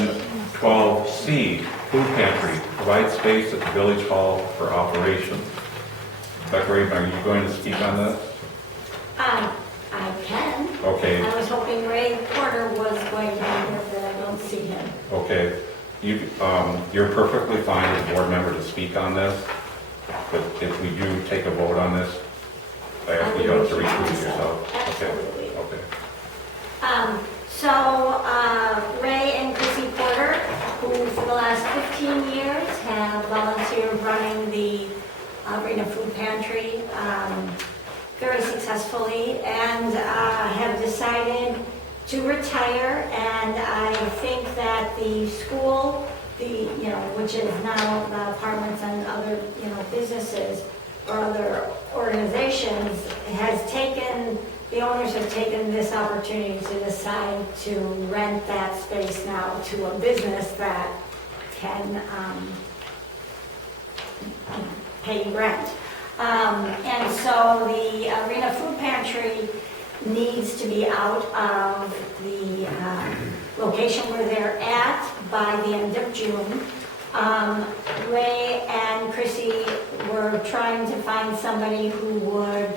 12C, food pantry, provide space at the village hall for operations. Dr. Raven, are you going to speak on this? I can. Okay, I was hoping Ray Porter was going to be here, but I don't see him. okay. You're perfectly fine as a board member to speak on this, but if we do take a vote on this, I ask you to recuse yourself. Okay, Absolutely. okay. Ray and Chrissy Porter, who for the last 15 years have volunteered running the Arena Food Pantry very successfully, and have decided to retire. And I think that the school, which is now the apartments and other, businesses or other organizations, the owners have taken this opportunity to decide to rent that space now to a business that can pay rent. And so the Arena Food Pantry needs to be out of the location where they're at by the end of June. Ray and Chrissy were trying to find somebody who would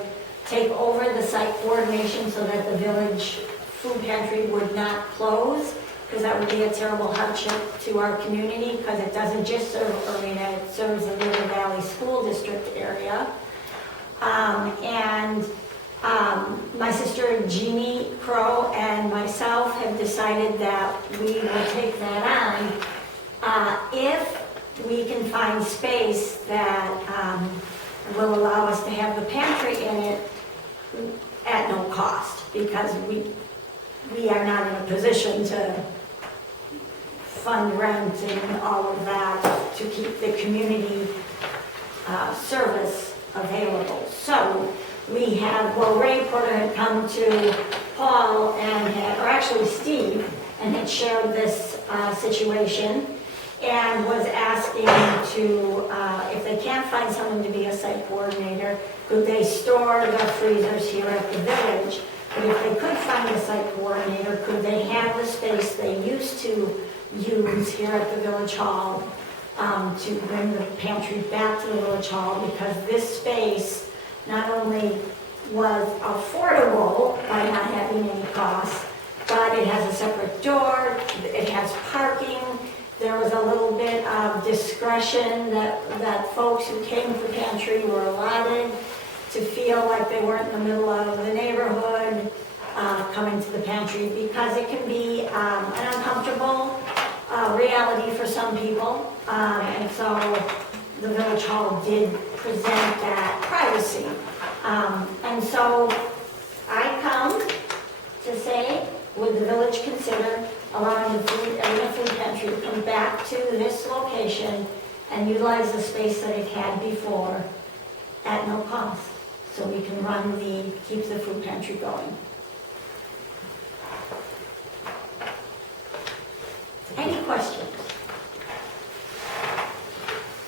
take over the site coordination so that the village food pantry would not close, because that would be a terrible hardship to our community, because it doesn't just serve Arena, it serves the River Valley School District area. My sister Jeannie Crow and myself have decided that we will take that on if we can find space that will allow us to have the pantry in it at no cost, because we are not in a position to fund rent and all of that to keep the community service available. So we have, well, Ray Porter had come to Paul and had, or actually Steve, and had shared this situation and was asking to, if they can't find someone to be a site coordinator, could they store their freezers here at the village? But if they could find a site coordinator, could they have the space they used to use here at the village hall to bring the pantry back to the village hall? Because this space not only was affordable by not having any costs, but it has a separate door, it has parking. There was a little bit of discretion that folks who came to the pantry were allotted to feel like they weren't in the middle of the neighborhood coming to the pantry, because it can be an uncomfortable reality for some people. And so the village hall did present that privacy. And so I come to say, would the village consider allowing the food pantry to come back to this location and utilize the space that it had before at no cost, so we can keep the food pantry going? Any questions?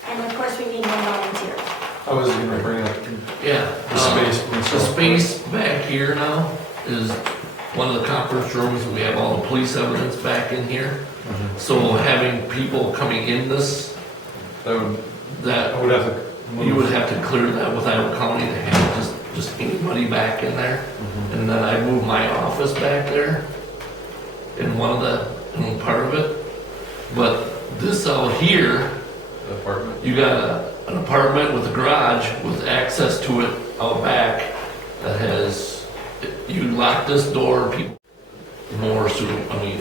And of course, we need more volunteers. I was gonna bring up Yeah, the space. the space back here now is one of the conference rooms, and we have all the police evidence back in here. So having people coming in this, I would that have to. you would have to clear that without county to have just anybody back in there. And then I moved my office back there in in part of it. But this out here, Apartment. you got an apartment with a garage with access to it out back that has, you lock this door, people more, so, I mean,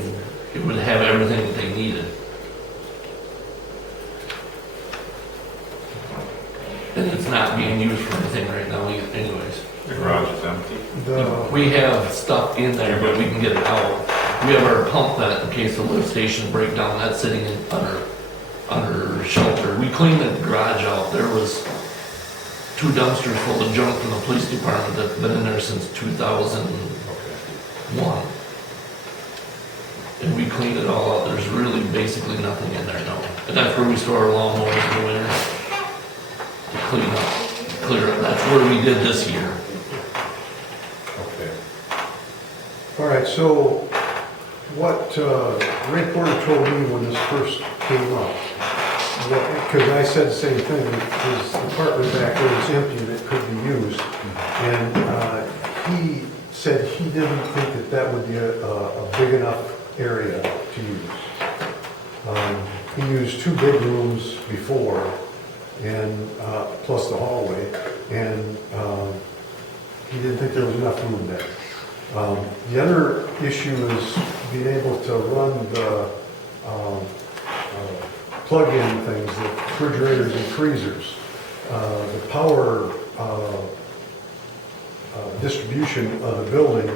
it would have everything that they needed. And it's not being used for anything right now anyways. The garage is empty. We have stuff in there, but we can get it out. We have our pump that in case the lift station break down, that's sitting under shelter. We cleaned the garage out. There was 2 dumpsters full of junk from the police department that's been in there since 2001. And we cleaned it all out. There's really basically nothing in there now. And that's where we store our lawnmowers in the winter. To clear up. That's where we did this year. Okay. All right, so what Ray Porter told me when this first came up, because I said the same thing, his apartment back there is empty and it could be used. And he said he didn't think that would be a big enough area to use. He used 2 big rooms before, and plus the hallway, and he didn't think there was enough room there. The other issue is being able to run the plug-in things, the refrigerators and freezers. The power distribution of the building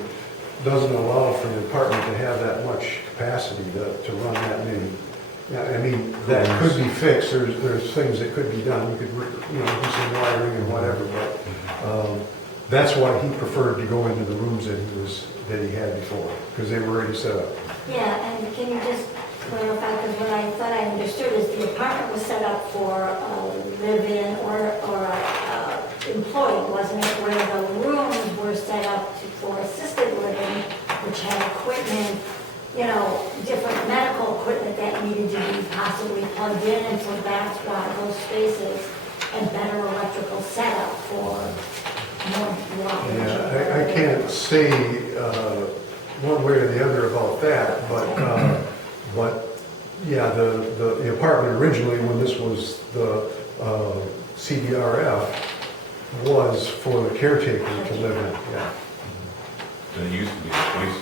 doesn't allow for the apartment to have that much capacity to run that many. I mean, that could be fixed, there's things that could be done, you could, do some wiring and whatever, but that's why he preferred to go into the rooms that he had before, because they were already set up. Yeah, and can you just clarify, because what I thought I understood is the apartment was set up for a live-in or a employee, wasn't it? Where the rooms were set up for assisted living, which had equipment, different medical equipment that needed to be possibly plugged in, and so that's why those spaces and better electrical setup for more. Yeah, I can't say one way or the other about that, but yeah, the apartment originally, when this was the CDRF, was for the caretaker to live in, yeah. It used to be the police.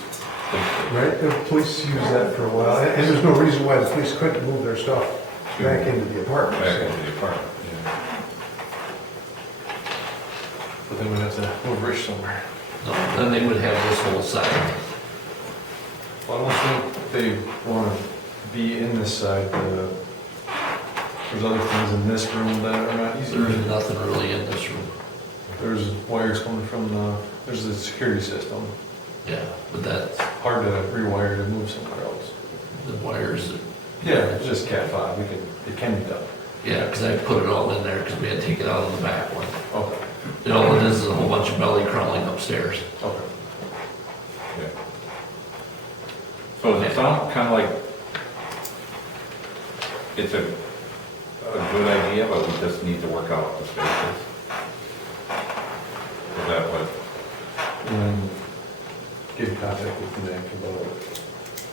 Right, the police used that for a while, and there's no reason why the police couldn't move their stuff back into the apartment. Back into the apartment, yeah. But then we'd have to move Rich somewhere. No, then they would have this whole side. Well, I don't think they want to be in this side. There's other things in this room that are not easy. There's nothing really in this room. There's wires coming from there's the security system. Yeah, but that's Hard to rewire to move somewhere else. the wires. Yeah, it's just Cat 5. It can be done. Yeah, because I put it all in there because we had to take it out of the back one. Okay. And all it is a whole bunch of belly crawling upstairs. Okay. Yeah. So does it sound kind of like it's a good idea, but we just need to work out the spaces? Is that what, And get in contact with Nick about it.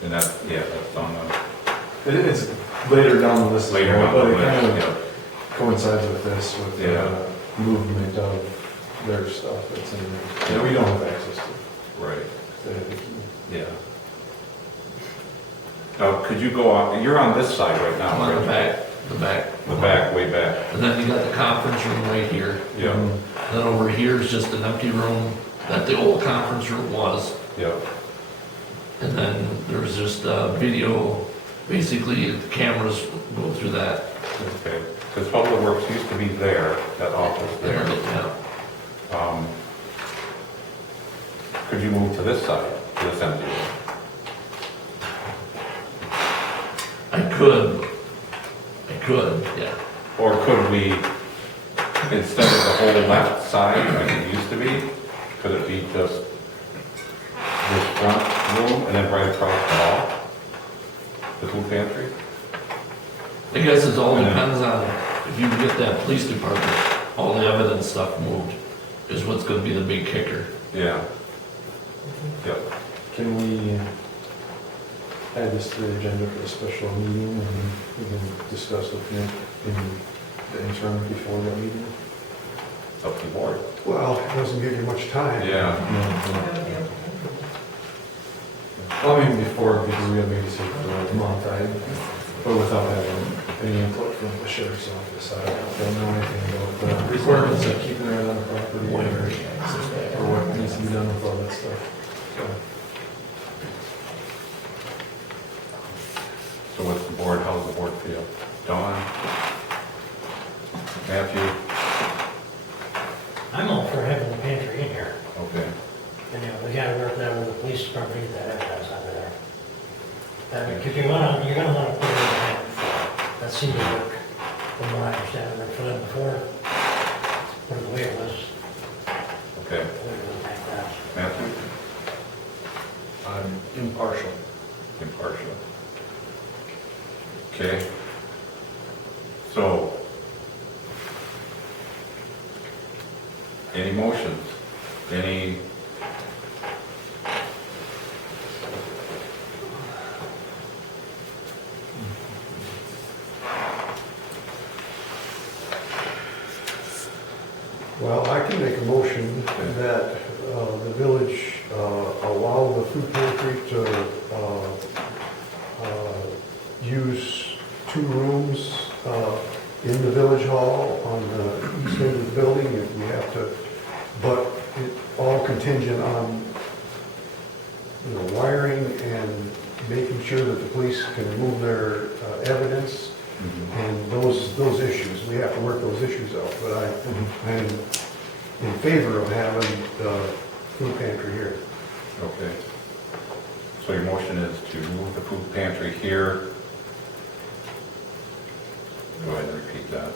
and that's, yeah, that's on the, It's later down the list. as later well, on, but it kind of yeah. coincides with this, with Yeah. movement of their stuff that's in there. That we don't have access to. Right, They have the key. yeah. Now, could you go on, you're on this side right now, On the right? back, The back, way back. And then you got the conference room right here. Yeah, Then over here is just an empty room that the old conference room was. yeah, And then there's just video, basically the cameras go through that okay. Because Public Works used to be there, that office there. there. Yeah. Could you move to this side, to this empty room? I could, yeah. Or could we, instead of the whole left side like it used to be, could it be just this front room and then right across the hall? The food pantry? I guess it all Yeah. depends on if you get that police department, all the evidence stuff moved is what's gonna be the big kicker. Yeah. Yep. Can we add this to the agenda for a special meeting and we can discuss with Nick in the interim before that meeting? Up to the board. Well, it doesn't give you much time. Yeah. Well, I mean, before, because we have maybe some for a month, but without having any input from the sheriff's office, I don't know anything about the requirements of keeping it on the property or what needs to be done with all that stuff. So what's the board, how does the board feel? Dawn? Matthew? I'm all for having the pantry in here. Okay. And, we gotta work that with the police department, to get that evidence out of there. Because you're gonna wanna put it in the hand. That seemed to work, from what I understand, for them before. Put it the way it was. Okay. Like that. Matthew? I'm impartial. Impartial. Okay. So, any motions? Any? Well, I can make a motion that the village allow the food pantry to use 2 rooms in the village hall on the east end of the building if we have to, but it all contingent on, wiring and making sure that the police can move their evidence and those issues. We have to work those issues out, but I'm in favor of having the food pantry here. Okay. So your motion is to move the food pantry here. Go ahead and repeat that.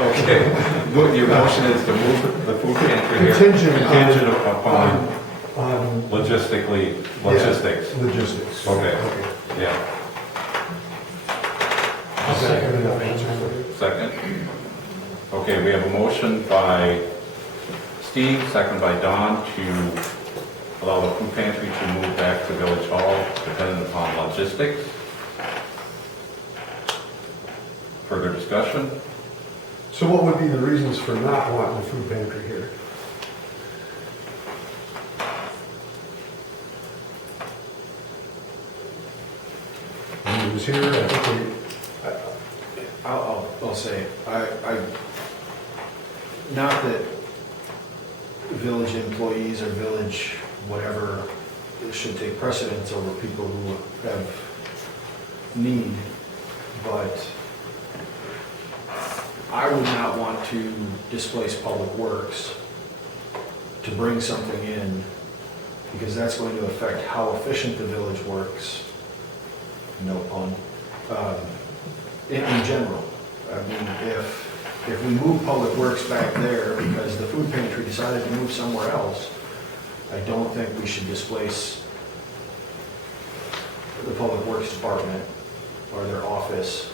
Okay. Your motion is to move the food pantry here. Contingent upon on logistics. logistics. Okay. Yeah. Second? Okay, we have a motion by Steve, second by Don, to allow the food pantry to move back to Village Hall, dependent upon logistics. Further discussion? So what would be the reasons for not wanting the food pantry here? here, I think I'll say, not that village employees or village whatever should take precedence over people who have need, but I would not want to displace Public Works to bring something in, because that's going to affect how efficient the village works, no pun, in general. I mean, if we move Public Works back there because the food pantry decided to move somewhere else, I don't think we should displace the Public Works Department or their office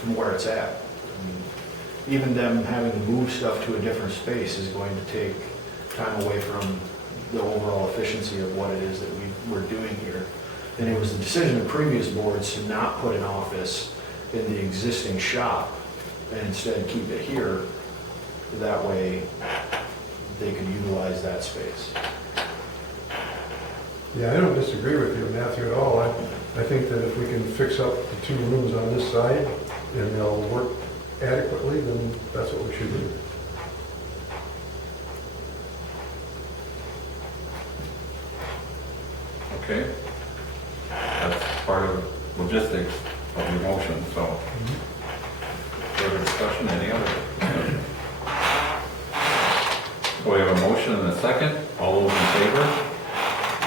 from where it's at. I mean, even them having to move stuff to a different space is going to take time away from the overall efficiency of what it is that we're doing here. And it was the decision of previous boards to not put an office in the existing shop and instead keep it here. That way they could utilize that space. Yeah, I don't disagree with you, Matthew, at all. I think that if we can fix up the 2 rooms on this side and they'll work adequately, then that's what we should do. Okay. That's part of logistics of your motion, so. Further discussion, any other discussion? So we have a motion and a second. All those in favor?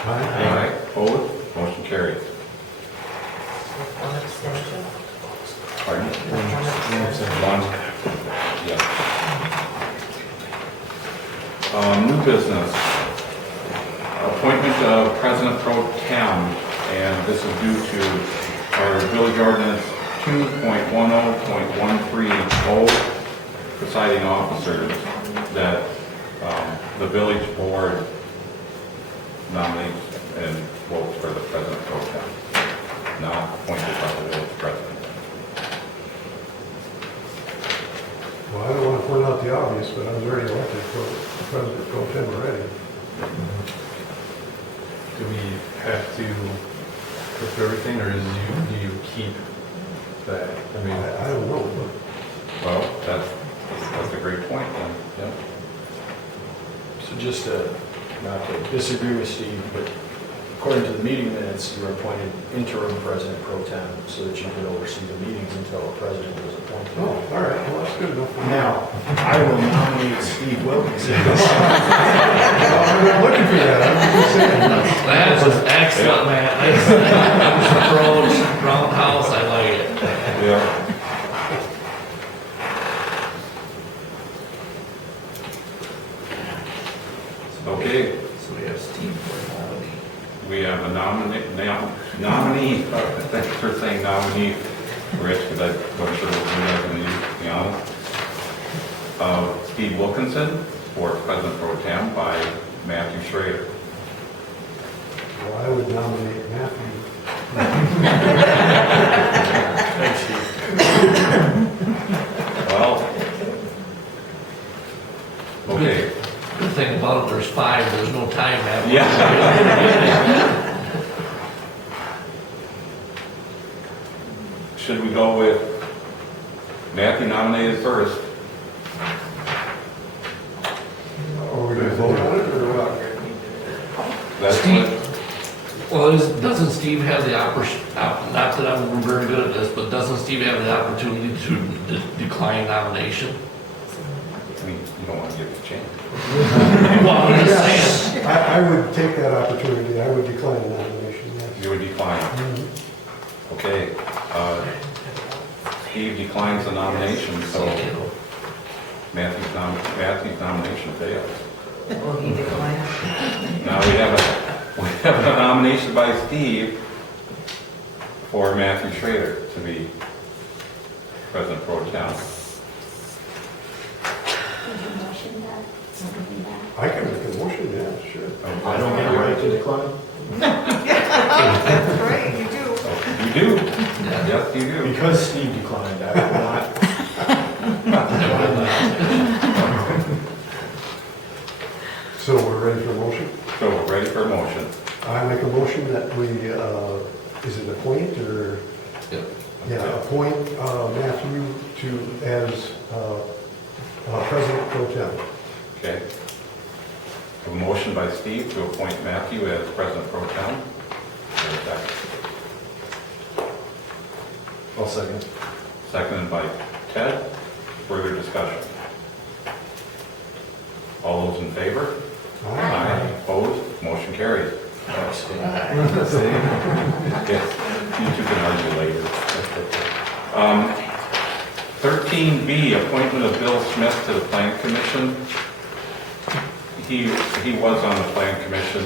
Aye. Opposed? Motion carries. One abstention. Pardon? One. Yeah. New business. Appointment of President Pro Tem, and this is due to our village ordinance 2.10.130 presiding officers that the village board nominates and votes for the President Pro Tem, not appointed by the village president. Well, I don't want to point out the obvious, but I was already elected for President Pro Tem already. Do we have to go through everything, or do you keep that? I mean, I don't know, but Well, that's a great point then, yeah. So just not to disagree with Steve, but according to the meeting minutes, you were appointed interim president pro tem so that you could oversee the meetings until a president was appointed. oh, all right, well, that's good enough for me. Now, I will nominate Steve Wilkinson. I'm not looking for that, I'm just saying. That was excellent, man. Nice approach, roundhouse, I like it. Yeah. Okay, So we have Steve for nominee. we have a nominee, thanks for saying nominee, Rich, because I wasn't sure what you were going to use, to be honest. Steve Wilkinson for President Pro Tem by Matthew Schrader. Well, I would nominate Matthew. Thanks, Steve. Well, okay. Good thing about it, there's 5, there's no time after. Yeah. Should we go with Matthew nominated first? Are we going to vote on it, or what? That's Steve. what, Well, doesn't Steve have the not that I'm very good at this, but doesn't Steve have the opportunity to decline nomination? I mean, you don't want to give it a chance. Well, I'm just saying. I would take that opportunity, I would decline the nomination, yes. You would decline. Okay. Steve declines the nomination, so Matthew's nomination fails. Will he decline? Now we have a nomination by Steve for Matthew Schrader to be President Pro Tem. Did you motion that, something that? I can make a motion, yeah, sure. I don't have a right to decline. That's right, you do. You do? Yes, you do. Because Steve declined, I will not. So we're ready for a motion? So we're ready for a motion. I make a motion that we is it appoint or? Yep. Yeah, appoint Matthew as President Pro Tem. Okay. A motion by Steve to appoint Matthew as President Pro Tem. I'll second. Seconded by Ted. Further discussion. All those in favor? Aye. Opposed? Motion carries. Yes, you two can argue later. 13B, appointment of Bill Smith to the Plan Commission. He was on the Plan Commission,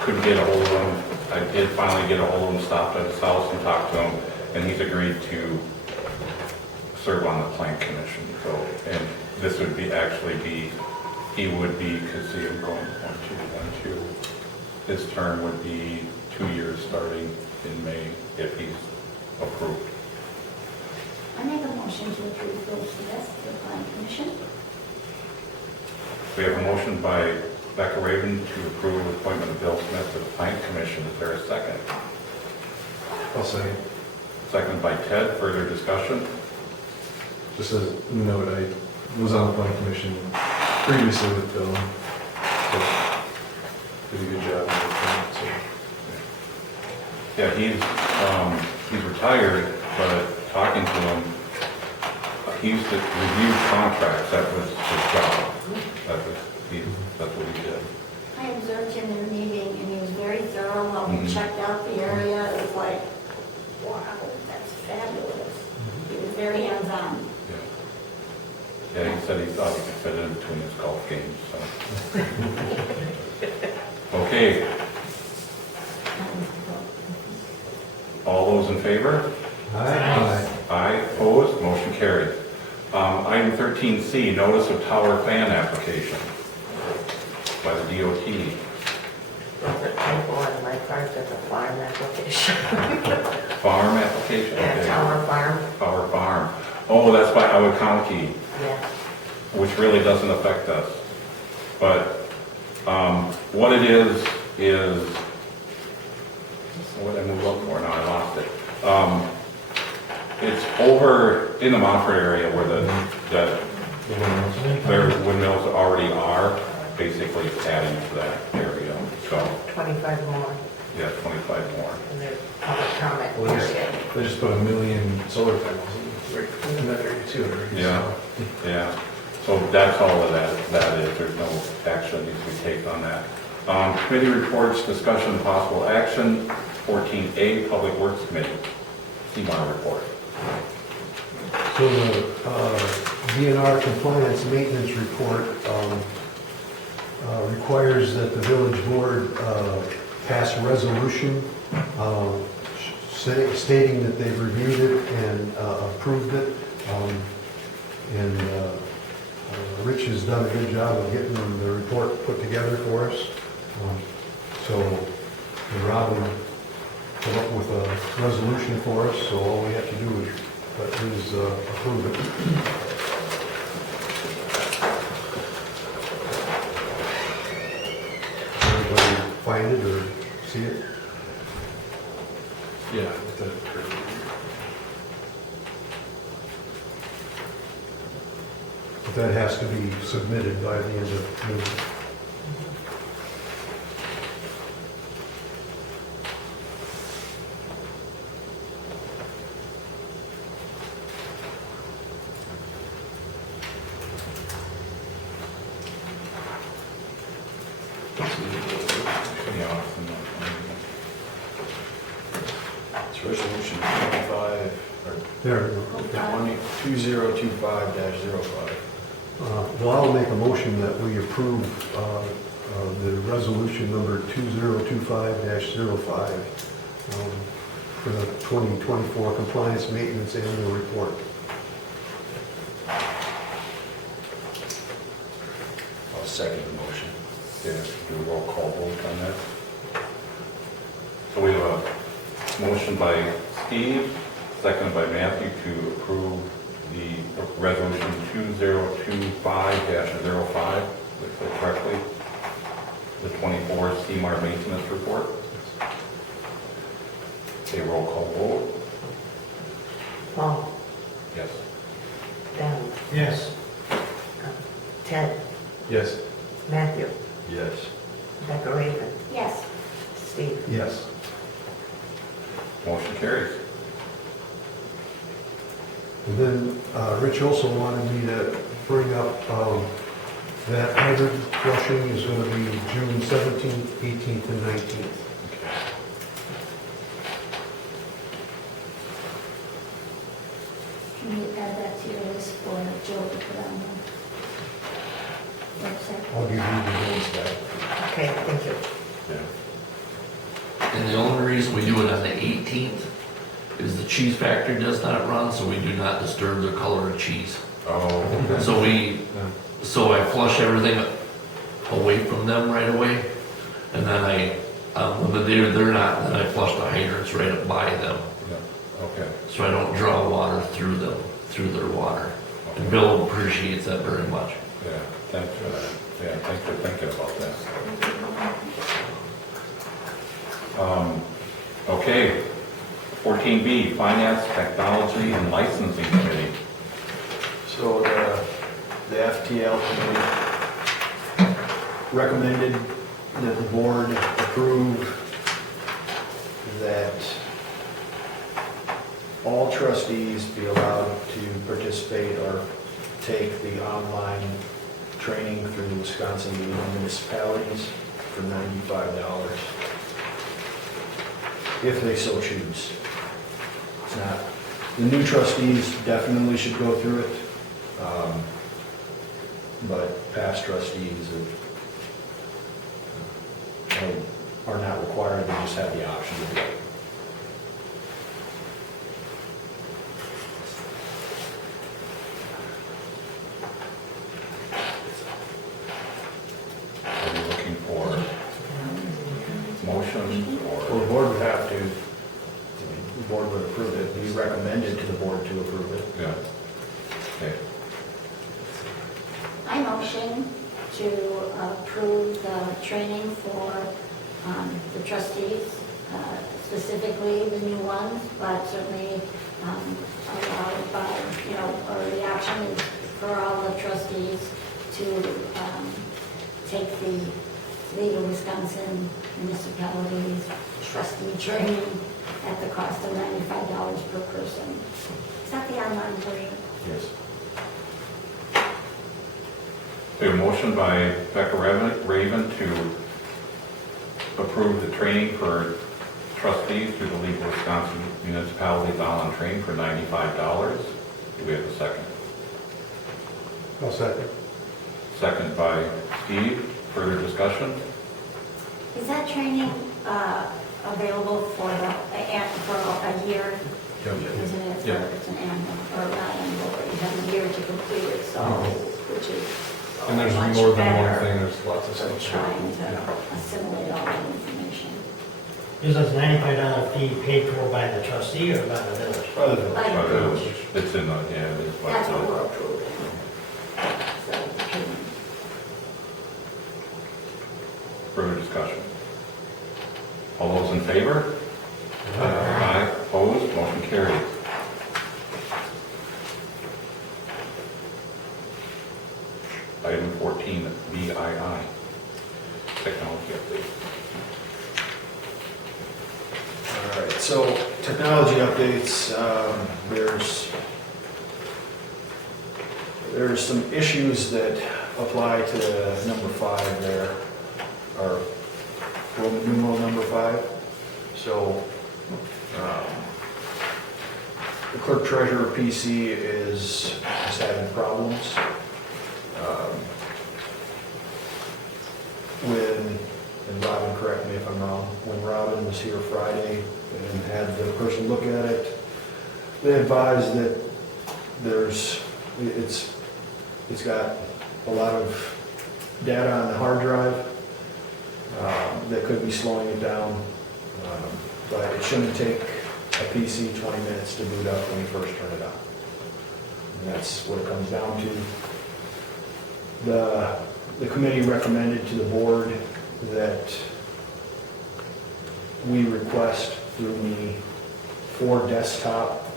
couldn't get a hold of him. I did finally get a hold of him, stopped at his house and talked to him, and he's agreed to serve on the Plan Commission. So, and this would he would be, because see, I'm going 1, 2, 1, 2. His term would be 2 years starting in May if he's approved. I make a motion to approve Bill Smith to the Plan Commission. We have a motion by Becca Raven to approve the appointment of Bill Smith to the Plan Commission. Is there a second? I'll second. Second by Ted. Further discussion? Just as a note, I was on the planning commission previously with Bill. So, did a good job. So. Yeah, he's retired, but talking to him, he used to review contracts. That was his job. That's what he did. I observed him in a meeting, and he was very thorough, how he checked out the area. It was like, wow, that's fabulous. He was very hands-on. Yeah, he said he thought he could fit it in between his golf games, so. Okay. All those in favor? Aye. Aye, opposed, motion carries. Item 13C, notice of tower fan application by the DOT. There's a typo on my part, there's a farm application. Farm application? Yeah, Okay. Tower Farm, Tower farm. Oh, that's by Iowa County, yeah. which really doesn't affect us. But what it is, what did I move up for? Now I lost it. It's over in the Montford area where their windmills already are, basically adding to that area. So, 25 more, yeah, 25 more. and there's public comment Well, period. they just put 1 million solar panels right in that area too. Right? Yeah, yeah. So that's all of that is. There's no action that needs to be taken on that. Committee reports, discussion, and possible action. 14A, Public Works Committee. CMAR report. So the DNR compliance maintenance report requires that the village board pass a resolution stating that they've reviewed it and approved it. And Rich has done a good job of getting the report put together for us. So Robin come up with a resolution for us, so all we have to do is approve it. Everybody find it or see it? Yeah. with the- But that has to be submitted by the end of June. Yeah. It's resolution 25, or There. 2025-05. Well, I'll make a motion that we approve the resolution number 2025-05 for the 2024 compliance maintenance annual report. I'll second the motion. Yeah, do a roll call vote on that. So we have a motion by Steve, seconded by Matthew to approve the resolution 2025-05, if I correctly, the 24 CMAR maintenance report. A roll call vote? Paul, Yes. Dan, Yes. Ted, Yes. Matthew, Yes. Becca Raven, Yes. Steve. Yes. Motion carries. And then Rich also wanted me to bring up that hydrant flushing is going to be June 17th, 18th, and 19th. Can you add that to your list for Joe to put on the website? I'll give you the dates back. Okay, thank you. Yeah. And the only reason we do it on the 18th is the cheese factory does not run, so we do not disturb the color of cheese. Oh, So I flush everything away from them right away, and then when they're not, then I flush the hydrants right up by them, yeah, okay. so I don't draw water through them, through their water. And Bill appreciates that very much. Yeah, thanks for that. Yeah, thanks for thinking about that. Okay, 14B, Finance, Technology, and Licensing Committee. So the FTL committee recommended that the board approve that all trustees be allowed to participate or take the online training through the Wisconsin League of Municipalities for $95 if they so choose. It's not, the new trustees definitely should go through it. But past trustees are not required, they just have the option to do it. Are you looking for motion Well, or? the board would have to, the board would approve it, we recommended to the board to approve it. Yeah. Okay, I motion to approve the training for the trustees, specifically the new ones, but certainly allowed by, or the option is for all the trustees to take the League of Wisconsin Municipalities trustee training at the cost of $95 per person. Is that the online version? Yes. we have a motion by Becca Raven to approve the training for trustees through the League of Wisconsin Municipalities online training for $95. Do we have a second? I'll second. Second by Steve. Further discussion? Is that training available for a year? Isn't it? Yeah. It's an annual, or not annual, but you have a year to complete it, so, which is And there's much more than one better thing, there's lots of than stuff. trying to assimilate all that information. Is this $95 fee paid for by the trustee or by the village? By the village. Like, By the village. It's in the, yeah, it is. by that's the what village. we're approving. So, Further discussion? All those in favor? Aye. Opposed? Motion carries. Item 14, BII, technology update. All right, so technology updates, there's some issues that apply to number 5 there, or Roman numeral number 5. So, the clerk treasurer PC is having problems. And Robin, correct me if I'm wrong, when Robin was here Friday and had the person look at it, they advised that it's got a lot of data on the hard drive that could be slowing it down, but it shouldn't take a PC 20 minutes to boot up when you first turn it on. And that's what it comes down to. The committee recommended to the board that we request through me 4 desktop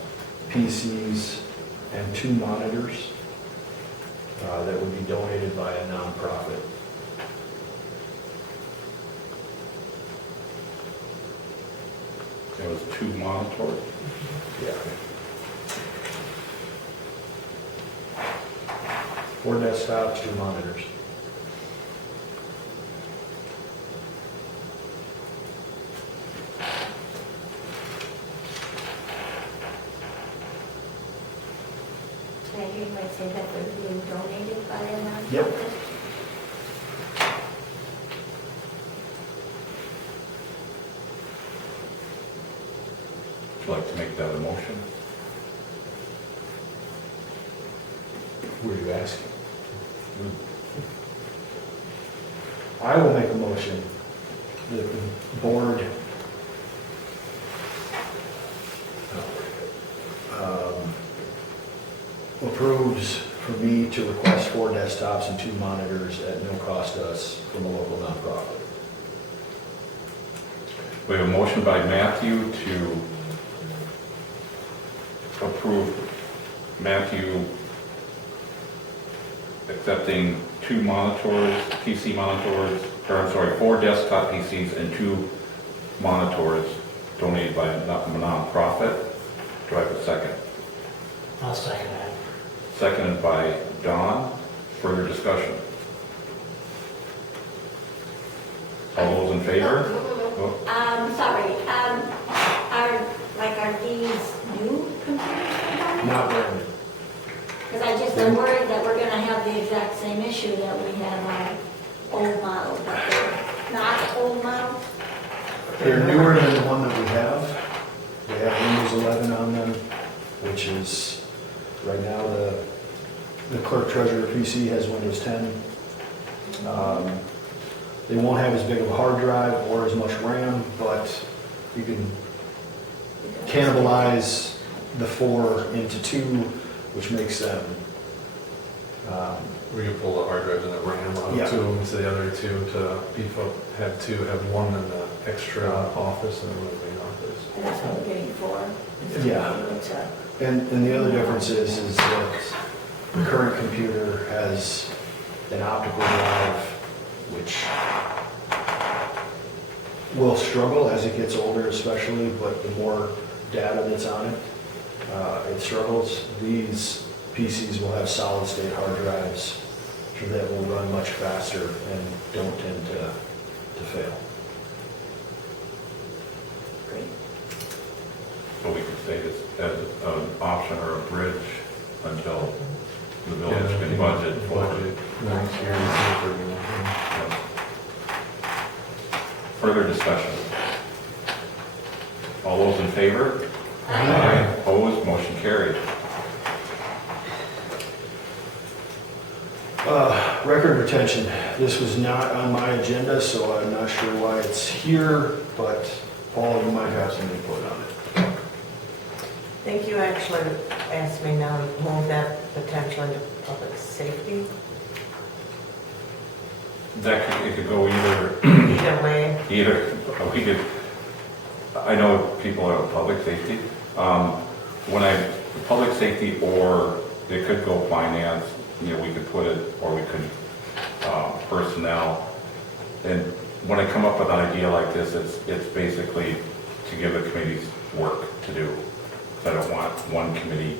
PCs and 2 monitors that would be donated by a nonprofit. There was 2 monitors. Yeah. 4 desktops, 2 monitors. I hear you might say that they're being donated by a nonprofit. Yep. Would you like to make that a motion? Who are you asking? I will make a motion that the board approves for me to request 4 desktops and 2 monitors at no cost to us from a local nonprofit. We have a motion by Matthew to approve Matthew accepting 2 monitors, PC monitors, or I'm sorry, 4 desktop PCs and 2 monitors donated by a nonprofit. Do I have a second? I'll second that. Seconded by Don. Further discussion? All those in favor? Oh, Sorry, are these new computers for them? Not brand new. Because I'm worried that we're gonna have the exact same issue that we have on old models, but they're not old models. They're newer than the one that we have. They have Windows 11 on them, which is, right now, the clerk treasurer PC has Windows 10. They won't have as big of a hard drive or as much RAM, but you can cannibalize the 4 into 2, which makes them, We could pull the hard drives and the RAM out Yeah. of 2 into the other 2 to beef up, have 1 in the extra office and 1 in the main office. And that's what we're getting for. Yeah. And the other difference is that the current computer has an optical drive, which will struggle as it gets older especially, but the more data that's on it, it struggles. These PCs will have solid state hard drives that will run much faster and don't tend to fail. Great. So we could say this as an option or a bridge until the village can budget for Budget next year. and see if we're gonna- further discussion. All those in favor? Aye. Opposed, motion carried. Record retention. This was not on my agenda, so I'm not sure why it's here, but Paul, you might have some input on it. I think you actually asked me now to move that potentially to public safety. It could go either, Either way, we could, I know people are public safety. Public safety, or it could go finance, we could put it, or we could, personnel. And when I come up with an idea like this, it's basically to give the committees work to do. I don't want one committee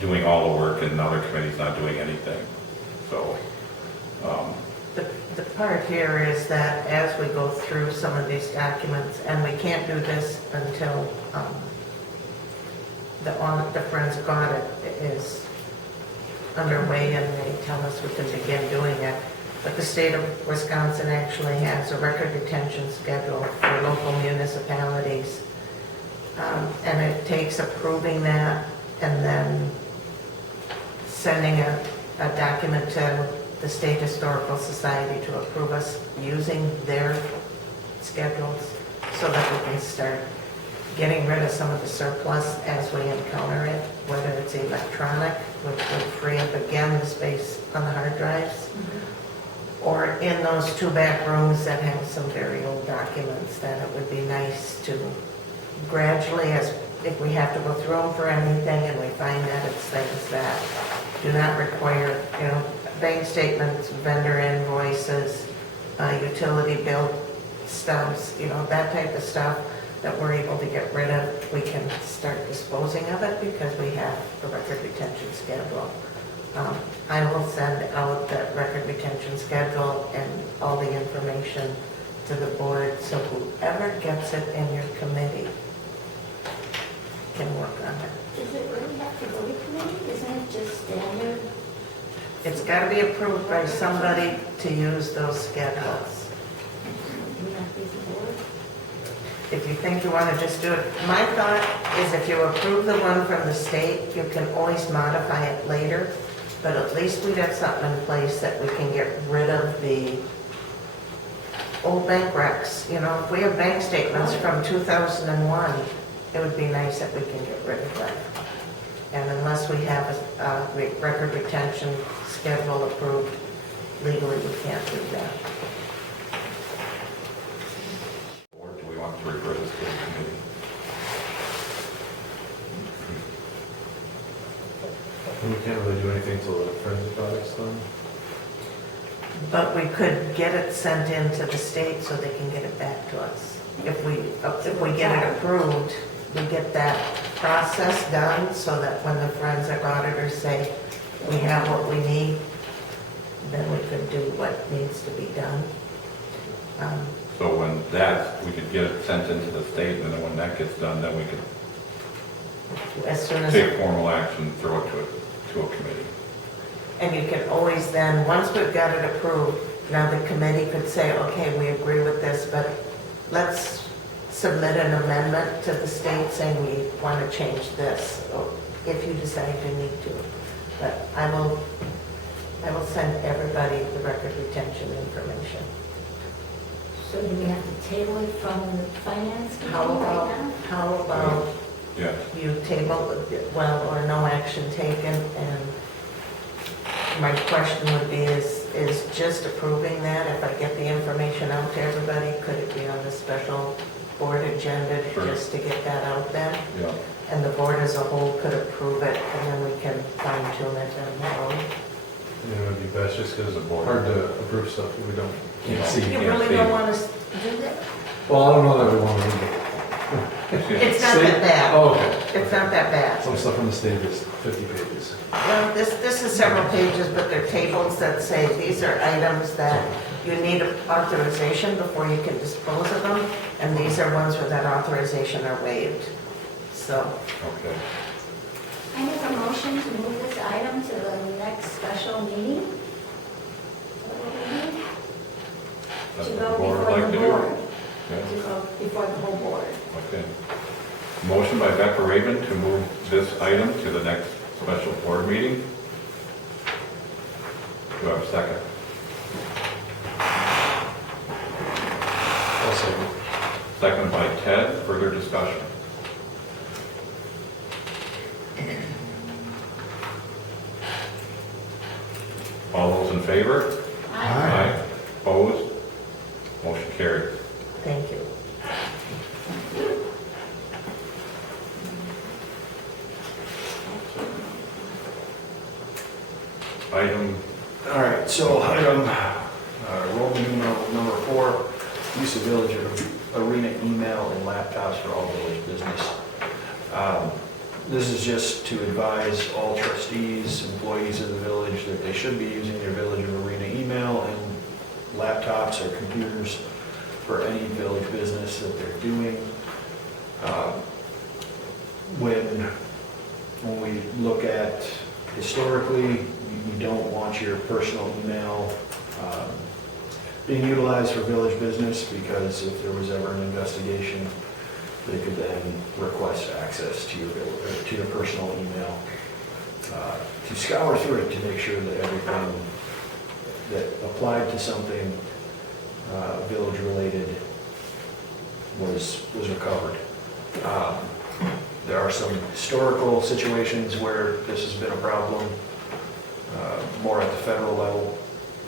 doing all the work and another committee's not doing anything. So, the part here is that as we go through some of these documents, and we can't do this until the forensic audit is underway and they tell us we can begin doing it. But the state of Wisconsin actually has a record retention schedule for local municipalities. And it takes approving that and then sending a document to the State Historical Society to approve us using their schedules so that we can start getting rid of some of the surplus as we encounter it, whether it's electronic, which would free up again the space on the hard drives, or in those 2 back rooms that have some very old documents that it would be nice to gradually, as if we have to go through them for anything and we find that it's things that do not require, bank statements, vendor invoices, utility bill stubs, that type of stuff that we're able to get rid of, we can start disposing of it because we have a record retention schedule. I will send out that record retention schedule and all the information to the board, so whoever gets it in your committee can work on it. Does it really have to go to committee? Isn't it just standard? It's got to be approved by somebody to use those schedules. Would that be the board? If you think you want to just do it, my thought is if you approve the one from the state, you can always modify it later, but at least we'd have something in place that we can get rid of the old bank recs. If we have bank statements from 2001, it would be nice if we can get rid of that. And unless we have a record retention schedule approved legally, we can't do that. Or do we want to refer this to the committee? We can't really do anything till the forensic product's done. But we could get it sent in to the state so they can get it back to us. If we get it approved, we get that process done so that when the forensic auditors say we have what we need, then we could do what needs to be done. So when we could get it sent into the state, and then when that gets done, then we could As soon as, take formal action, throw it to a committee. and you can always then, once we've got it approved, now the committee could say, okay, we agree with this, but let's submit an amendment to the state saying we want to change this, or if you decide you need to. But I will send everybody the record retention information. So do we have to table it from the finance committee right now? How about Yeah. you table, or no action taken, and my question would be, is just approving that, if I get the information out to everybody, could it be on the special board agenda Sure. just to get that out then? Yeah. And the board as a whole could approve it, and then we can fine tune it down the road. And it would be best just because it's hard to approve stuff that we can't see. You really don't want to do that? Well, I don't know that we want to read it. It's not that bad. Oh, okay. It's not that bad. Some stuff from the state is 50 pages. Well, this is several pages, but they're tables that say these are items that you need authorization before you can dispose of them, and these are ones where that authorization are waived. So, Okay. I make a motion to move this item to the next special meeting. Is that what we need? That's To what go the board would before like the to do. board. Okay. To go before the whole board. Okay. Motion by Becca Raven to move this item to the next special board meeting. Do I have a second? I'll second. Second by Ted. Further discussion? All those in favor? Aye. Opposed? Motion carried. thank you. Item, All right, so item, Roman numeral number 4, use of village arena email and laptops for all village business. This is just to advise all trustees, employees of the village that they should be using their village arena email and laptops or computers for any village business that they're doing. When we look at historically, you don't want your personal email being utilized for village business, because if there was ever an investigation, they could then request access to your personal email to scour through it to make sure that everything that applied to something village related was recovered. There are some historical situations where this has been a problem, more at the federal level,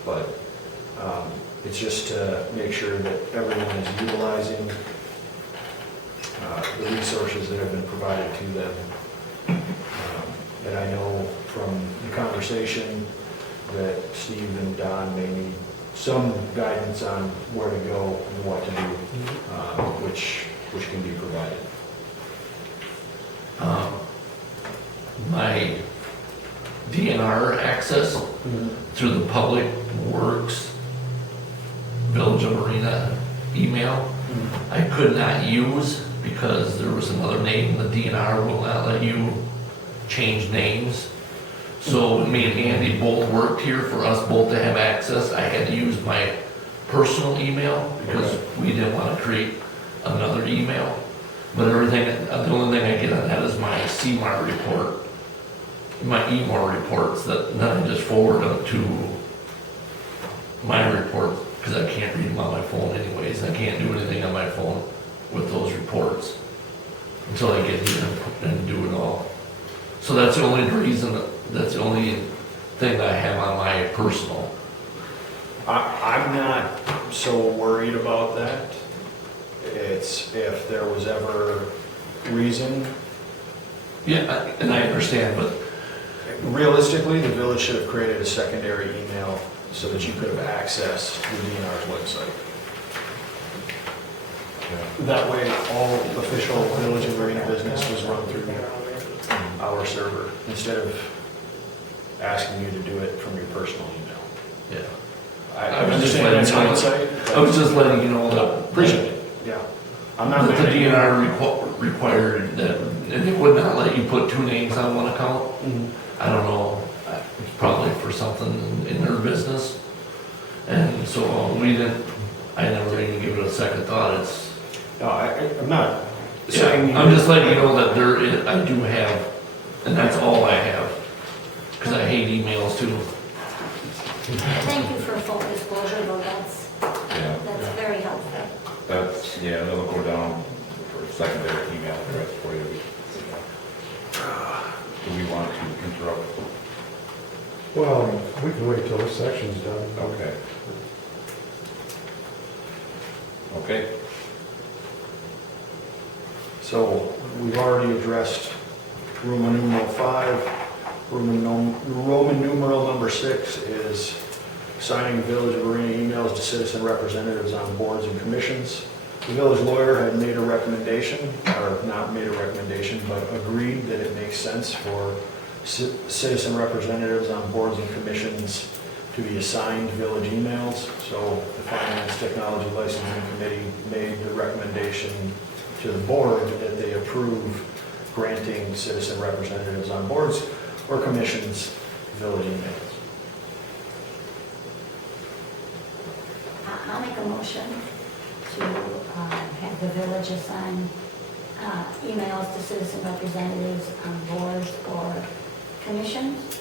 but it's just to make sure that everyone is utilizing the resources that have been provided to them. And I know from the conversation that Steve and Don may need some guidance on where to go and what to do, which can be provided. My DNR access through the Public Works Village of Marina email, I could not use because there was another name. The DNR will not let you change names. So me and Andy both worked here for us both to have access. I had to use my personal email because we didn't want to create another email. But everything, the only thing I get on that is my CMAR report, my EMAR reports that then I just forward them to my report because I can't read them on my phone anyways. I can't do anything on my phone with those reports until I get here and do it all. So that's the only reason, that's the only thing that I have on my personal. I'm not so worried about that. It's if there was ever reason. Yeah, and I understand, but Realistically, the village should have created a secondary email so that you could have accessed the DNR's website. That way, all official village and marina business was run through our server instead of asking you to do it from your personal email. yeah. I understand that's hindsight. I was just letting you know that. Appreciate it, yeah. I'm not That the mad at you. DNR required that, and they would not let you put two names on one account. I don't know, it's probably for something in their business. And so we didn't, I never even give it a second thought. It's, No, I'm not saying. I'm just letting you know that there is, I do have, and that's all I have. Because I hate emails too. Thank you for full disclosure, though, that's very helpful. That's, yeah, that'll go down for a secondary email address for you. Do we want to interrupt? Well, we can wait till this section's done. Okay. Okay, So we've already addressed Roman numeral 5. Roman numeral number 6 is signing Village of Marina emails to citizen representatives on boards and commissions. The village lawyer had made a recommendation, or not made a recommendation, but agreed that it makes sense for citizen representatives on boards and commissions to be assigned village emails. So the Finance Technology Licensing Committee made the recommendation to the board that they approve granting citizen representatives on boards or commissions village emails. I'll make a motion to have the village assign emails to citizen representatives on boards or commissions.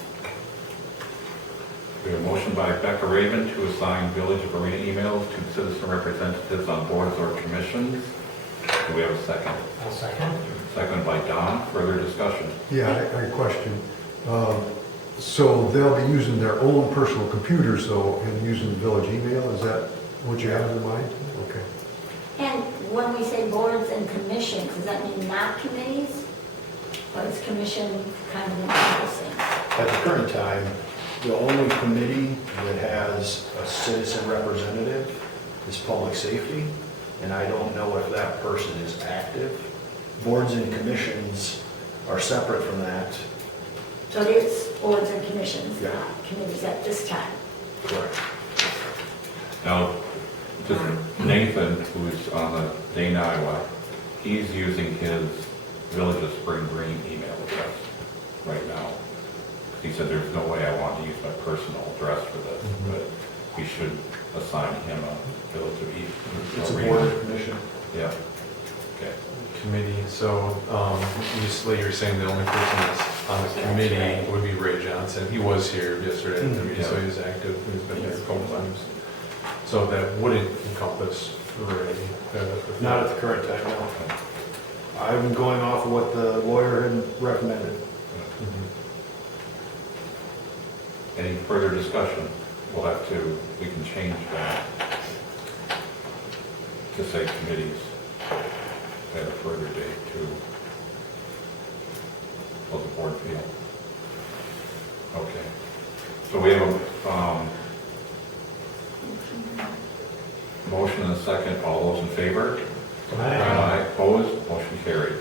we have a motion by Becca Raven to assign Village of Arena emails to citizen representatives on boards or commissions. Do we have a second? I'll second. Second by Don, further discussion. Yeah, I question. So they'll be using their own personal computers though, and using the village email, is that what you have in mind? Okay. And when we say boards and commissions, does that mean not committees? Or is commission kind of encompassing? At the current time, the only committee that has a citizen representative is public safety, and I don't know if that person is active. Boards and commissions are separate from that. So it is boards and commissions, Yeah. not committees at this time. Correct. Now, just Nathan, who's on the Dane, Iowa, he's using his Village of Spring Green email address right now. He said, there's no way I want to use my personal address for this, but we should assign him a Village of East. It's a board and commission. Yeah. Okay. Committee, so, you're saying the only person that's on the committee would be Ray Johnson. He was here yesterday at the meeting, so he's active, he's been here a couple times. So that wouldn't encompass Ray. Not at the current time, no. I'm going off of what the lawyer had recommended. Any further discussion? We'll have to, we can change that to say committees. at a further date too. How's the board feel? Okay. So we have a, motion and a second. All those in favor? Aye. Opposed? Motion carried.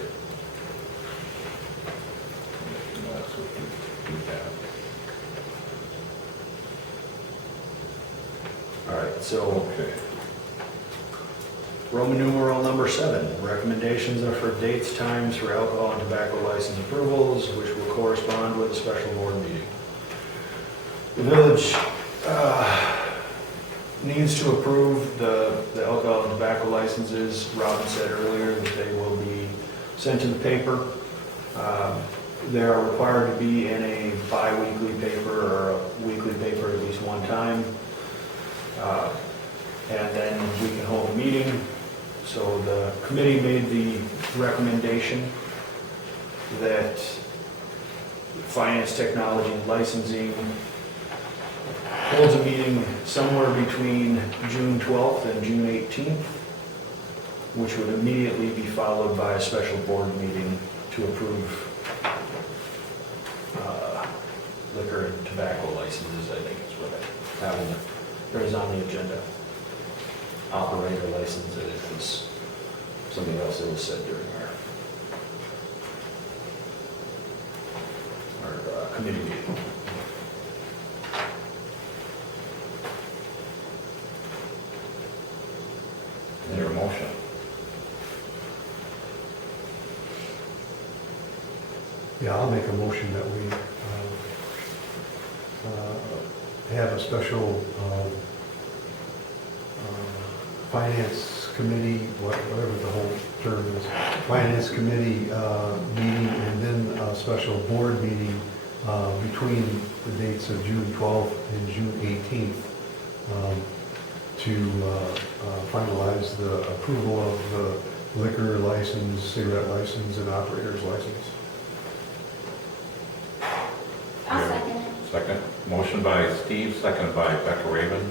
That's what we have. All right, so Okay. Roman numeral number 7, recommendations are for dates, times for alcohol and tobacco license approvals, which will correspond with a special board meeting. The village needs to approve the alcohol and tobacco licenses. Robin said earlier that they will be sent to the paper. They are required to be in a bi-weekly paper or a weekly paper at least one time. And then we can hold a meeting. So the committee made the recommendation that finance, technology, and licensing holds a meeting somewhere between June 12th and June 18th, which would immediately be followed by a special board meeting to approve liquor and tobacco licenses, I think is what I have there is on the agenda. Operator license, and it was something else that was said during our committee meeting. Is there a motion? Yeah, I'll make a motion that we have a special finance committee, whatever the whole term is, finance committee meeting, and then a special board meeting between the dates of June 12th and June 18th to finalize the approval of the liquor license, cigarette license, and operator's license. I'll second it. Second. Motion by Steve, seconded by Becca Raven.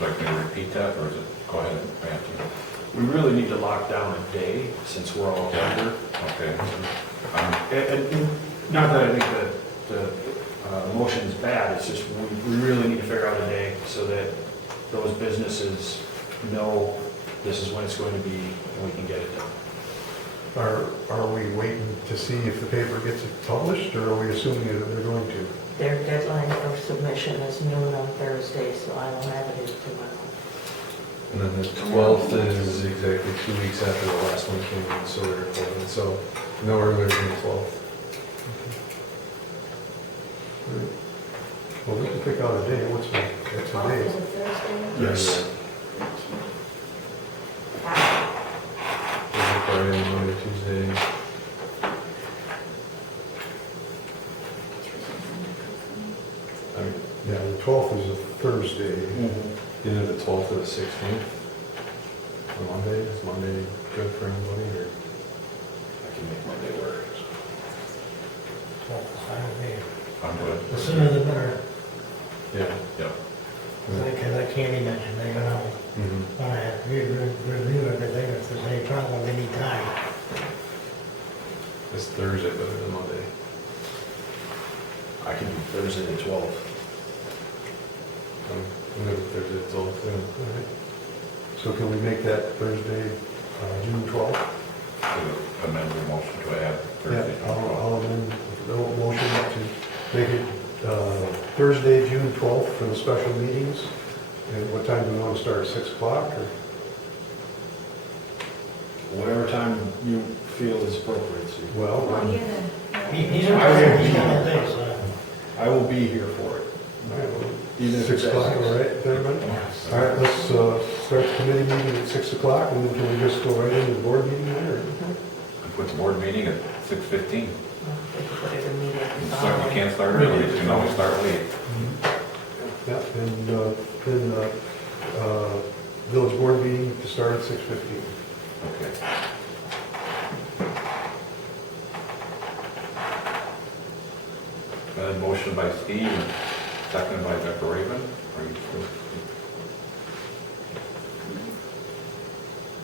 Would you like me to repeat that, or is it, go ahead, Matthew? We really need to lock down a day since we're all under. Okay. And not that I think that the motion is bad, it's just we really need to figure out a day so that those businesses know this is when it's going to be and we can get it done. Are we waiting to see if the paper gets it published, or are we assuming that they're going to? Their deadline for submission is noon on Thursday, so I will have it in tomorrow. And then the 12th is exactly 2 weeks after the last one came in, so they're recording, so no earlier than the 12th. Right. Well, we can pick out a day, what's the Is day? it Thursday? Yes. Friday, Monday, Tuesday. I mean, Yeah, the 12th is a Thursday. either the 12th or the 16th. On Monday, is Monday good for anybody, or? I can make Monday work. Well, I don't know. I'm good. The sooner the better, Yeah. Yep. because I can't imagine they're gonna Mm-hmm. wanna review everything, if there's any problem, they need time. It's Thursday better than Monday. I can do Thursday the 12th. I'm good with Thursday, it's all too. All right. So can we make that Thursday, June 12th? To amend the motion to add Thursday. Yeah, I'll amend the motion to make it Thursday, June 12th for the special meetings. And what time do we want to start, 6 o'clock? Or? Whatever time you feel is appropriate, Steve. Well, These are, these kind of things, I will be here for it. Even if 6 it's o'clock, at all right, with everybody? All right, let's start the committee meeting at 6 o'clock, and then can we just go right into the board meeting there? or- Put the board meeting at 6:15. They can put it immediately You following. can't start early, you can always start late. Yeah, and then village board meeting to start at 6:15. Okay. Motion by Steve, and seconded by Becca Raven. Are you sure?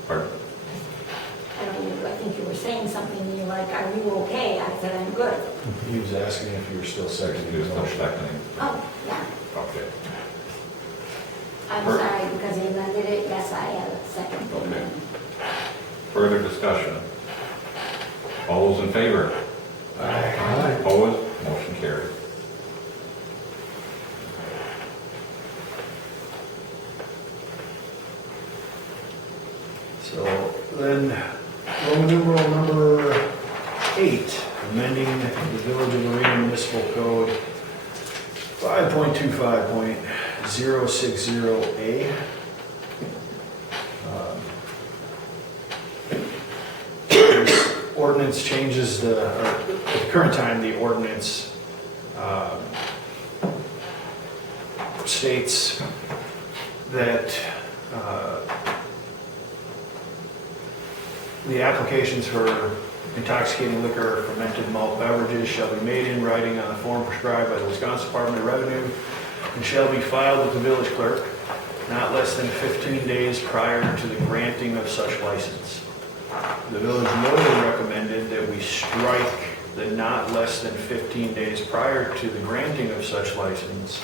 Pardon? I don't need to write He was asking if you were still seconding He was the still motion. seconding. Oh, yeah, Okay. I'm sorry, because he amended it, yes, I have a second. Okay. Further discussion? All those in favor? Aye. Opposed? Motion carried. So then, Roman numeral number 8, amending the Village of Marina Municipal Code 5.25.060A. This ordinance changes at the current time, the ordinance states that the applications for intoxicating liquor or fermented malt beverages shall be made in writing on the form prescribed by the Wisconsin Department of Revenue and shall be filed with the village clerk not less than 15 days prior to the granting of such license. The village lawyer recommended that we strike the not less than 15 days prior to the granting of such license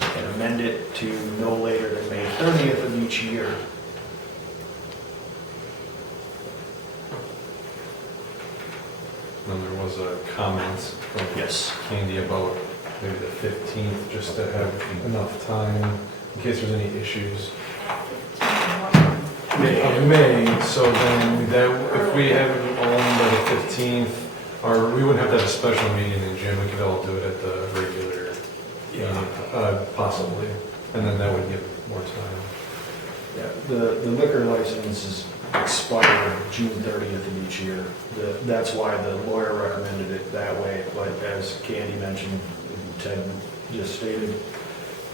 and amend it to no later than May 30th of each year. And there was a comment from Yes. Candy about maybe the 15th, just to have enough time in case there's any issues. May, so then that, if we have it all by the 15th, or we wouldn't have to have a special meeting in June, we could all do it at the regular, possibly, and then that would give more time. Yeah, the liquor licenses expire June 30th of each year. That's why the lawyer recommended it that way, but as Candy mentioned, Ted just stated,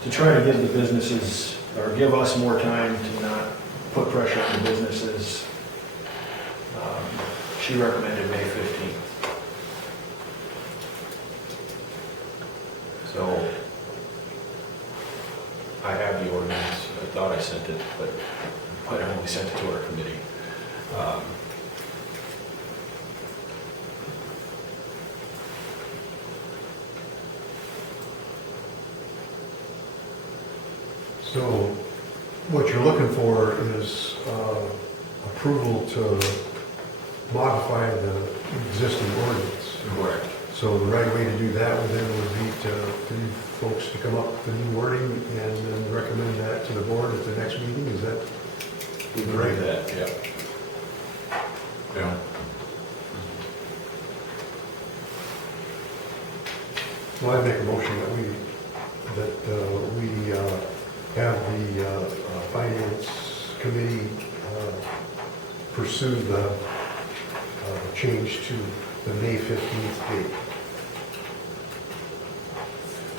to try to give the businesses, or give us more time to not put pressure on the businesses, she recommended May 15th. So, I have the ordinance, I thought I sent it, but I only sent it to our committee. So what you're looking for is approval to modify the existing ordinance. Correct. So the right way to do that would then would be for you folks to come up with the new wording and then recommend that to the board at the next meeting, is that? We can do that, yeah. Yeah. Well, I make a motion that we have the finance committee pursue the change to the May 15th date.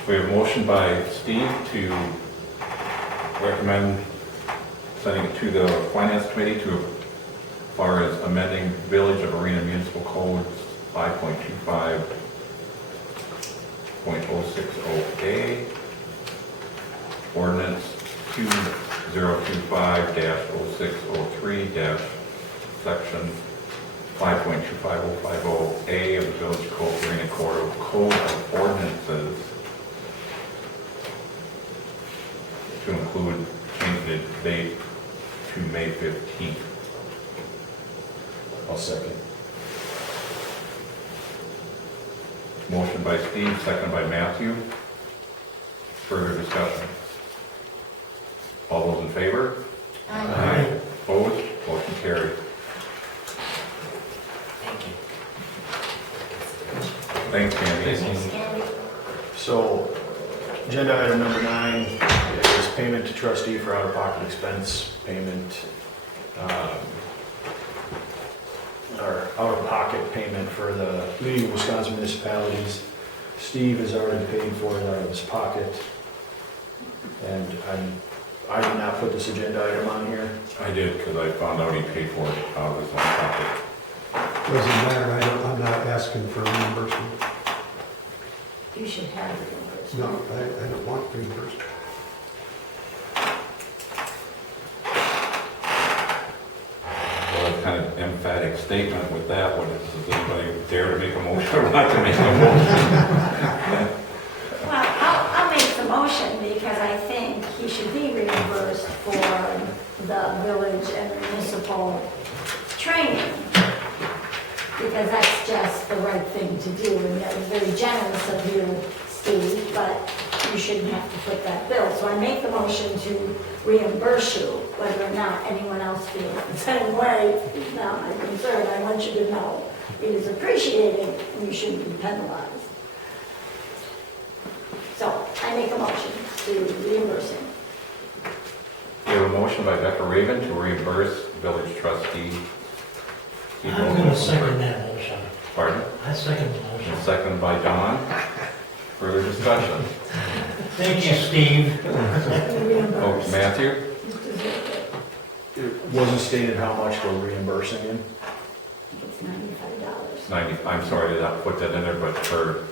We have a motion by Steve to recommend sending it to the Finance Committee to, as far as amending Village of Arena Municipal Code 5.25.060A, Ordinance 2025-0603- Section 5.25050A of the Village Code, Arena Code of Ordinances, to include change the date to May 15th. I'll second. Motion by Steve, second by Matthew. Further discussion? All those in favor? Aye. Opposed? Motion carried. Thanks, Candy. Thanks, Candy. So, agenda item number 9 is payment to trustee for out-of-pocket expense payment, or out-of-pocket payment for the League of Wisconsin Municipalities. Steve has already paid for it out of his pocket, and I did not put this agenda item on here. I did, because I found out he paid for it out of his own pocket. Doesn't matter, I'm not asking for reimbursement. You should have reimbursement. No, I don't want reimbursement. Well, kind of emphatic statement with that, does anybody dare to make a motion or not to make a motion? Well, I'll make the motion because I think he should be reimbursed for the village and municipal training. Because that's just the right thing to do, and that was very generous of you, Steve, but you shouldn't have to foot that bill. So I make the motion to reimburse you, whether or not anyone else feels the same way, is not my concern. I want you to know it is appreciated and you shouldn't be penalized. So I make a motion to reimburse him. We have a motion by Becca Raven to reimburse village trustee. I'm gonna second that motion. Pardon? I second the motion. And second by Don. Further discussion. Thank you, Steve. Oh, Matthew? It wasn't stated how much we're reimbursing him. It's $95. 90, I'm sorry to not put that in there, but for,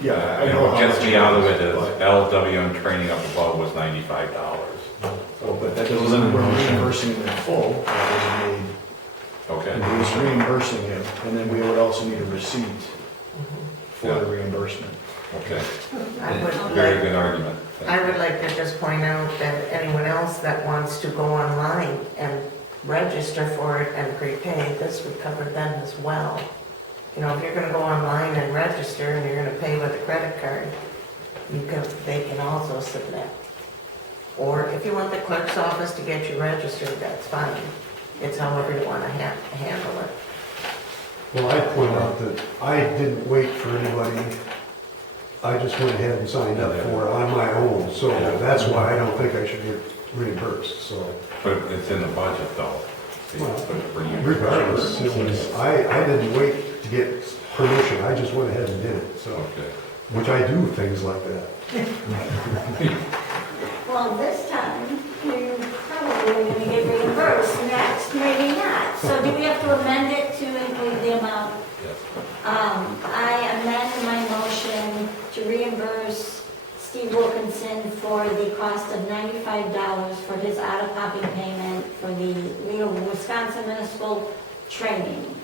Yeah, I you know know, what how gets much me out of it is but- LWM training up above was $95. Oh, but that It doesn't, wasn't in we're the motion. reimbursing him in full, that wasn't made. Okay. He was reimbursing him, and then we would also need a receipt for the Yeah. reimbursement. Okay. I would Very like, good argument. I would like to just point out that anyone else that wants to go online and register for it and prepay, this would cover them as well. You know, if you're gonna go online and register and you're gonna pay with a credit card, they can also submit. Or if you want the clerk's office to get you registered, that's fine. It's however you wanna handle it. Well, I point out that I didn't wait for anybody. I just went ahead and signed up for it on my own, so that's why I don't think I should get reimbursed, so. But it's in the budget though. See, Well, but for you- Regardless, it was, I didn't wait to get permission, I just went ahead and did it, so. Okay. Which I do things like that. Well, this time, you're probably gonna get reimbursed, next, maybe not. So do we have to amend it to include the amount? Yes. I amend my motion to reimburse Steve Wilkinson for the cost of $95 for his out-of-pocket payment for the Leo Wisconsin Municipal Training.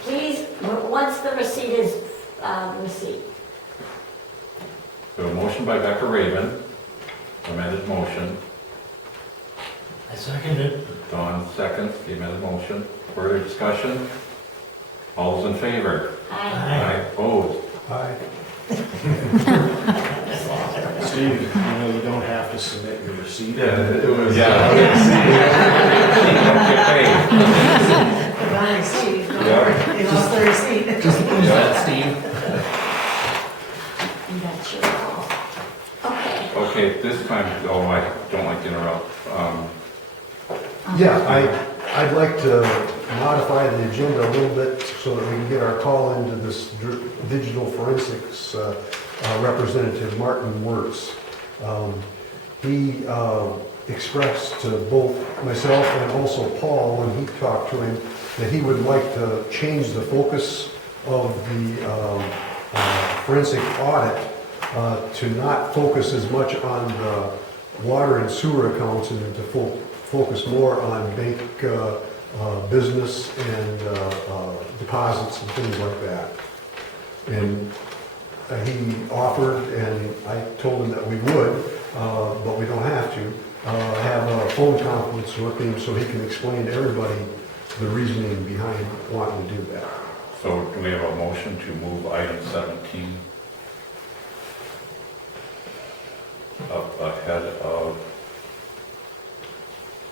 Please, once the receipt is received. We have a motion by Becca Raven, amended motion. I second it. Don seconds the amended motion. Further discussion? All those in favor? Aye. Opposed? I, Steve, you know, you don't have to submit your receipt. Yeah, it was. Yeah. The value Steve, don't Yeah. worry, he lost the receipt. Yeah. Steve? That's your call. Okay. Okay, this time, I don't like to interrupt. yeah, I'd like to modify the agenda a little bit so that we can get our call into this digital forensics representative, Martin Wirtz. He expressed to both myself and also Paul, when he talked to him, that he would like to change the focus of the forensic audit to not focus as much on the water and sewer accounts and to focus more on bank business and deposits and things like that. And he offered, and I told him that we would, but we don't have to, have a phone conference with him so he can explain to everybody the reasoning behind wanting to do that. So do we have a motion to move item 17 up ahead of,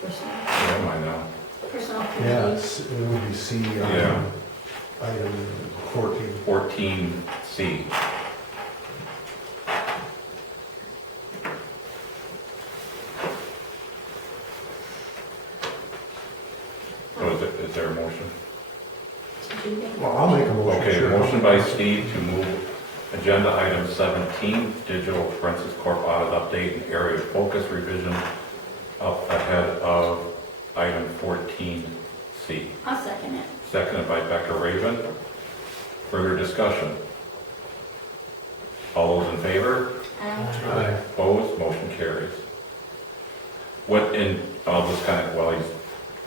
where am I now? Personal Yeah, committee. it would be C, Yeah. item 14. 14C. So is there a motion? Well, I'll make a motion. Okay, sure. motion by Steve to move agenda item 17, digital forensics corp audit update and area of focus revision up ahead of item 14C. I'll second it. Seconded by Becca Raven. Further discussion? All those in favor? Aye. Opposed? Motion carries. What in, I'll just kind of, while he's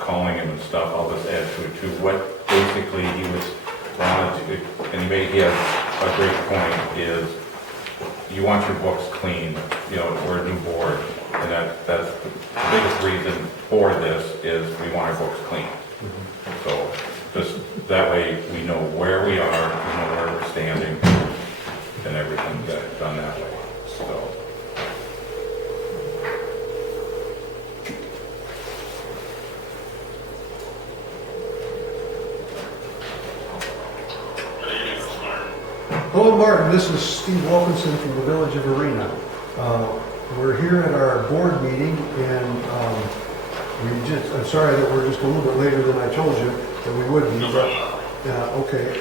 calling him and stuff, I'll just add to it too. What basically he was wanted to, and he has a great point, is you want your books clean, you know, we're a new board, and that's the biggest reason for this, is we want our books clean. So, just that way we know where we are, we know where we're standing, and everything's done that way, so. Hello, Martin. This is Steve Wilkinson from the Village of Arena. We're here at our board meeting, and I'm sorry that we're just a little bit later than I told you that we would be. Okay.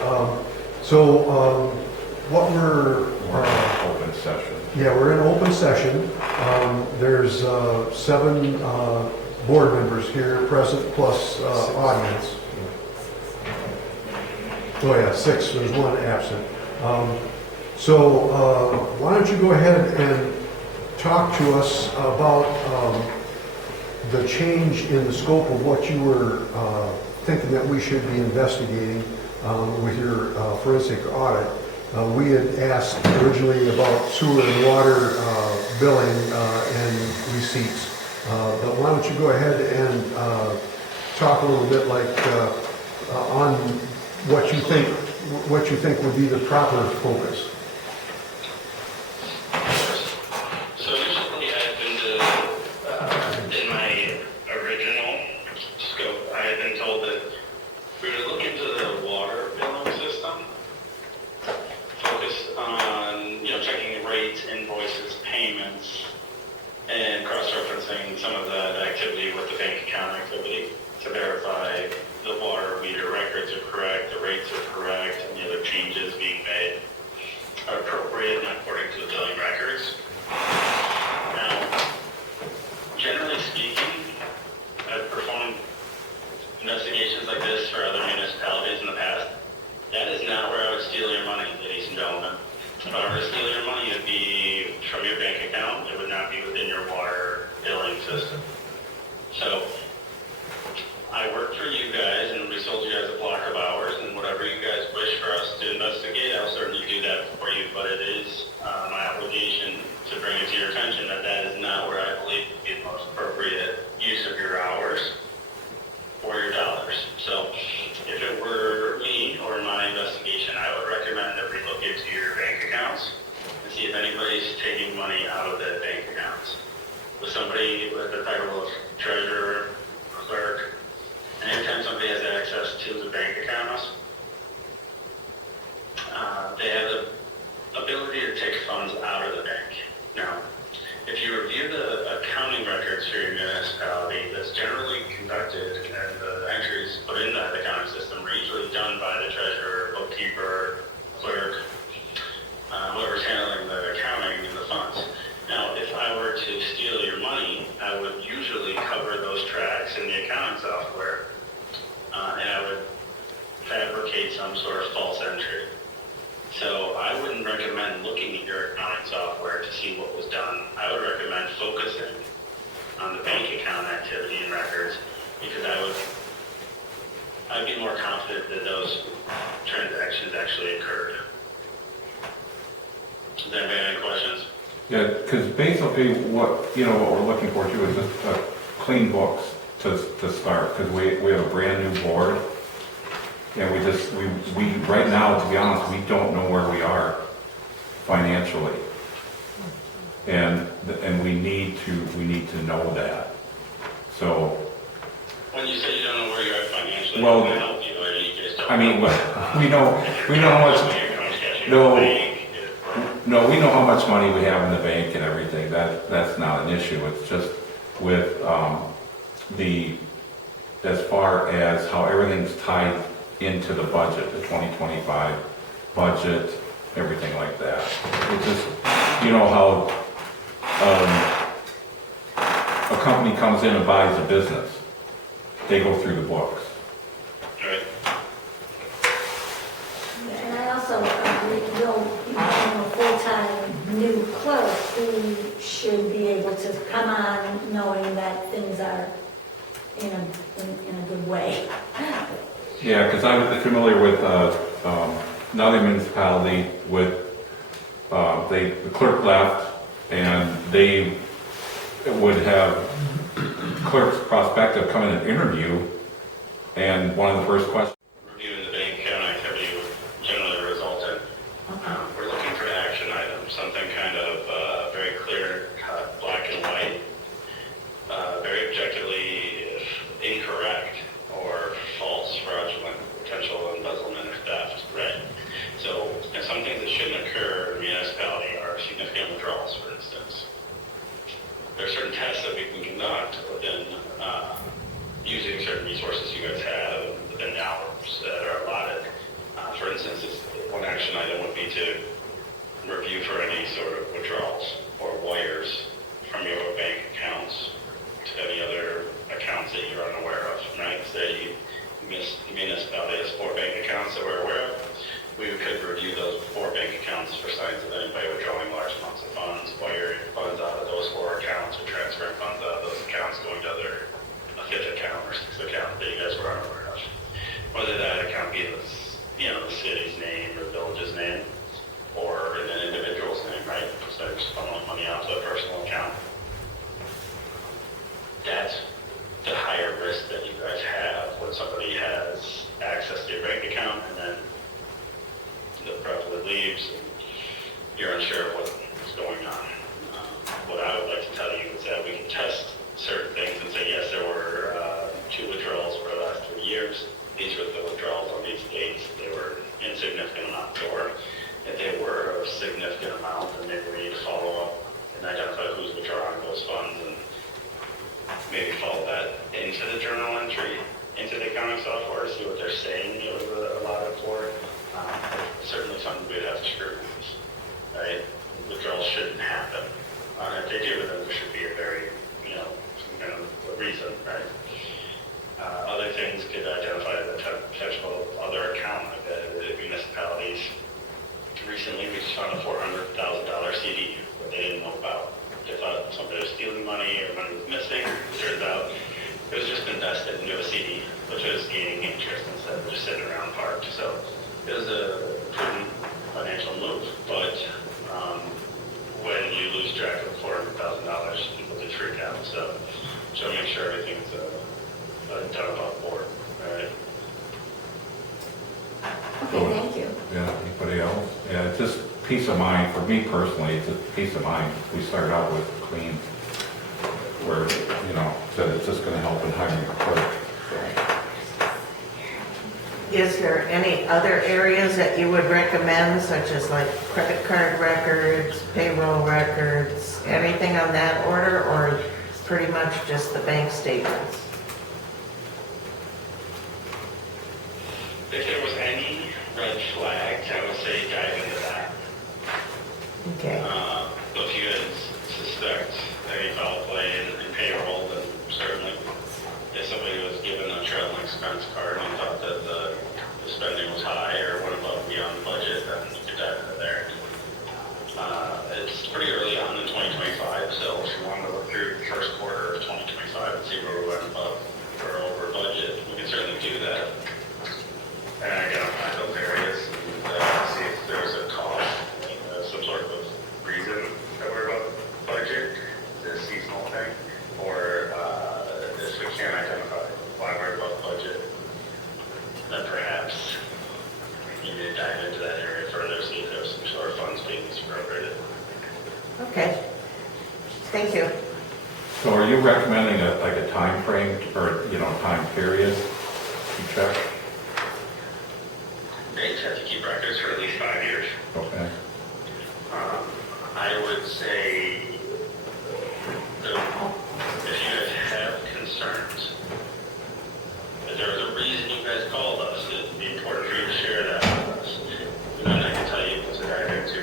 What we're Open session. Yeah, we're in open session. There's 7 board members here present, plus audience. Oh yeah, 6. There's 1 absent. Why don't you go ahead and talk to us about the change in the scope of what you were thinking that we should be investigating with your forensic audit. We had asked originally about sewer and water billing and receipts. But why don't you go ahead and talk a little bit on what you think would be the proper focus. So initially I had been in my original scope, I had been told that we were to look into the water billing system, focus on, checking rates, invoices, payments, and cross-referencing some of that activity with the bank account activity to verify the water meter records are correct, the rates are correct, and the other changes being made are appropriate and according to the billing records. Now, generally speaking, I've performed investigations like this for other municipalities in the past. That is not where I would steal your money, ladies and gentlemen. If I were to steal your money, it would be from your bank account. It would not be within your water billing system. So, I work for you guys, and we sold you guys a block of hours, and whatever you guys wish for us to investigate, I'll certainly do that for you, but it is my obligation to bring it to your attention that that is not where I believe would be the most appropriate use of your hours or your dollars. So, if it were me or my investigation, I would recommend that we look into your bank accounts and see if anybody's taking money out of the bank accounts. With somebody with the title of treasurer, clerk, and anytime somebody has access to the bank accounts, they have the ability to take funds out of the bank. Now, if you review the accounting records for your municipality, that's generally conducted and the entries put in that accounting system are usually done by the treasurer, bookkeeper, clerk, whoever's handling the accounting and the funds. Now, if I were to steal your money, I would usually cover those tracks in the accounting software, and I would fabricate some sort of false entry. So I wouldn't recommend looking at your accounting software to see what was done. I would recommend focusing on the bank account activity and records, because I'd be more confident that those transactions actually occurred. Does anybody have any questions? Yeah, because basically what we're looking for too is just clean books to start, because we have a brand new board. And we right now, to be honest, we don't know where we are financially. And we need to know that. So. When you say you don't know where you are financially, well, can I help you, or you just don't we know how much. No, we know how much money we have in the bank and everything. That's not an issue. It's just with as far as how everything's tied into the budget, the 2025 budget, everything like that. It's just, how a company comes in and buys a business. They go through the books. Right. And I also agree, a full-time new clerk who should be able to come on knowing that things are in a in a good way. Yeah, because I'm familiar with another municipality with, the clerk left, and they would have clerks prospective come in and interview, and one of the first questions, Reviewing the bank account activity would generally result in, we're looking for action items, something kind of very clear cut, black and white, very objectively incorrect or false, fraudulent, potential embezzlement or theft, right? So, and some things that shouldn't occur in a municipality are significant withdrawals, for instance. There are certain tests that we can conduct within using certain resources you guys have within the hours that are allotted. For instance, one action item would be to review for any sort of withdrawals or wires from your bank accounts to any other accounts that you're unaware of, right? Say municipality has 4 bank accounts that we're aware of. We could review those 4 bank accounts for signs of anybody withdrawing large amounts of funds, wiring funds out of those 4 accounts, or transferring funds out of those accounts going to a 5th account or 6th account that you guys were unaware of. Whether that account be in the city's name or the village's name, or in an individual's name, right? So they're just funneling money out to a personal account. That's the higher risk that you guys have when somebody has access to your bank account and then probably leaves and you're unsure of what's going on. What I would like to tell you is that we can test certain things and say, yes, there were 2 withdrawals over the last 3 years. These were the withdrawals on these dates. They were insignificant amounts, or if they were a significant amount, then maybe we need to follow up and identify who's withdrawing those funds and maybe follow that into the journal entry, into the accounting software, see what they're saying it was allotted for. Certainly something we'd have to scrutinize, right? Withdrawals shouldn't happen. If they do, then there should be a very, some kind of reason, right? Other things could identify the potential other account like the municipalities. Recently, we just found a $400,000 CD that they didn't know about. They thought somebody was stealing money or money was missing. It turns out it was just invested into a CD, which was gaining interest instead of just sitting around parked. So it was a prudent financial move, but when you lose track of $400,000, people do freak out. So make sure everything's done above board. All right. Okay, thank you. yeah, anybody else? Yeah, it's just peace of mind, for me personally, it's just peace of mind. We started out with clean, where, said it's just gonna help in hiring a clerk. Is there any other areas that you would recommend, such as like credit card records, payroll records, anything on that order, or pretty much just the bank statements? If there was any red flags, I would say dive into that. Okay. So if you guys suspect any foul play in payroll, then certainly. If somebody was given a travel expense card and thought that the spending was high or went above and beyond the budget, then you could dive into there. It's pretty early on in 2025, so if you want to look through the first quarter of 2025 and see where we went above or over budget, we can certainly do that. And identify those areas and see if there's a cost, some sort of reason that we're above budget, the seasonal thing, or if we can't identify why we're above budget, then perhaps we need to dive into that area further, see if there's some sort of funds being misappropriated. Okay. Thank you. So are you recommending a time frame or, time period to check? Banks have to keep records for at least 5 years. Okay. I would say if you guys have concerns, if there was a reason you guys called us, it'd be important for you to share that with us. And then I can tell you to dive into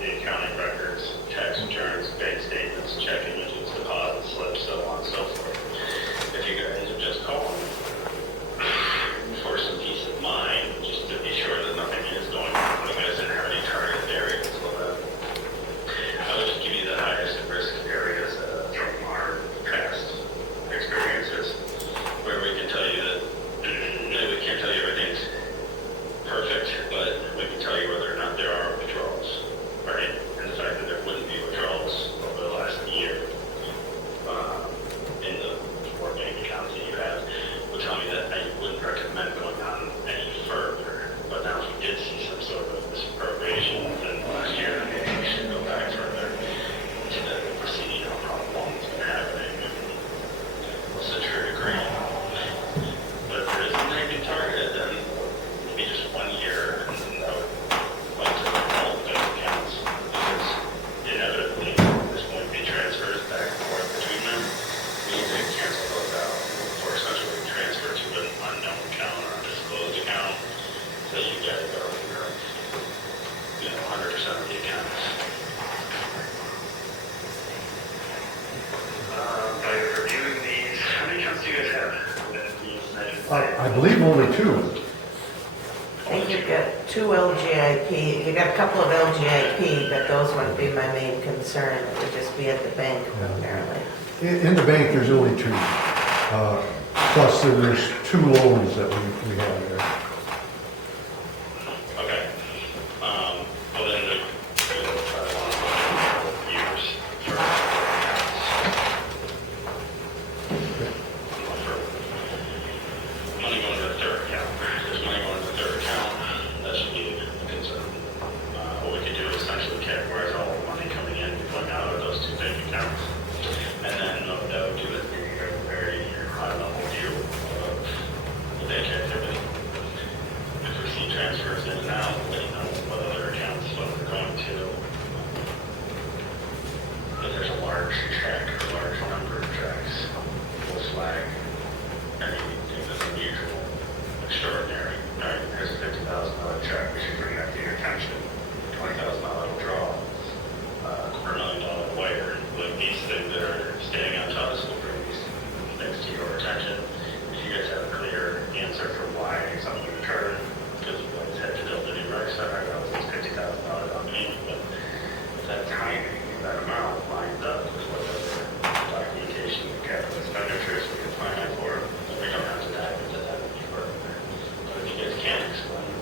the accounting records, tax returns, bank statements, check images, deposit slips, so on and so forth. If you guys are just calling for some peace of mind, just to be sure that nothing is going on, you guys didn't have any targeted areas, so that I would just give you the I believe only two. I think you've got two LGIP, you got a couple of LGIP, but those wouldn't be my main concern. It would just be at the bank apparently. In the bank, there's only two. Plus, there's two loans that we have there. Okay. Well then, we'll try one years for money going to the third account. If there's money going to the third account, that should be a concern. What we could do is essentially categorize all the money coming in and going out of those two bank accounts. And then that would give it a very high-level view of the bank activity. If we see transfers in and out, let you know what other accounts, what they're going to. If there's a large check or a large number of checks, we'll flag anything that's unusual, extraordinary. Right? There's a $50,000 check, we should bring that to your attention. $20,000 withdrawal, $250,000 wire. Like these things that are standing out to us, we'll bring these things to your attention. If you guys have a clear answer for why something occurred, because you guys had to build a new rec center, that was $50,000 on payment, but if that timing, that amount lines up with whatever documentation and capital expenditures we can plan for, then we don't have to dive into that any further. But if you guys can't explain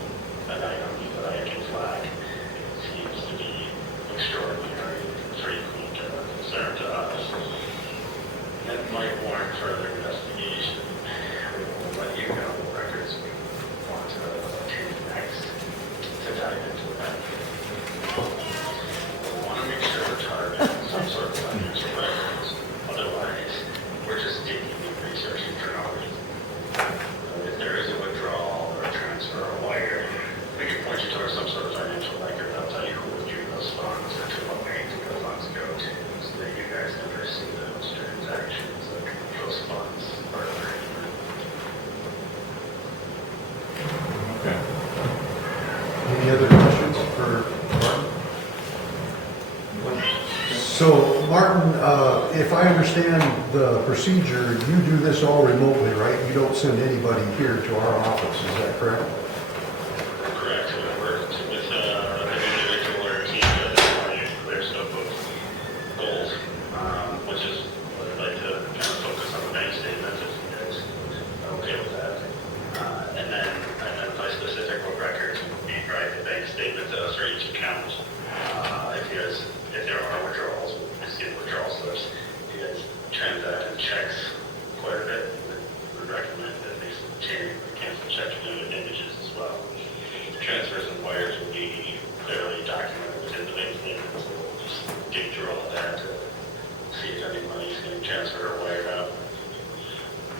an item that I can flag, it seems to be extraordinary, frequent, concern to us, that might warrant further investigation. We will let you know the records we want to obtain next to dive into that. We want to make sure we're targeting some sort of financial records. Otherwise, we're just digging and researching for no reason. If there is a withdrawal or a transfer or a wire, we can point you towards some sort of financial record. I'll tell you who withdrew those funds or to what bank did those funds go to, so that you guys never see those transactions, like those funds further. Okay. Any other questions for Martin? So, Martin, if I understand the procedure, you do this all remotely, right? You don't send anybody here to our office, is that correct? Correct. We work with an individual or a team that has a clear scope of goals, which is what I'd like to kind of focus on the bank statement, if you guys are okay with that. And then identify specific what records we write the bank statement to us for each account. If there are withdrawals, we see the withdrawal slips. If you guys transact and checks quite a bit, we would recommend that they cancel checks and images as well. Transfers and wires will be clearly documented within the bank statement, so we'll just dig through all of that to see if any money is getting transferred or wired out.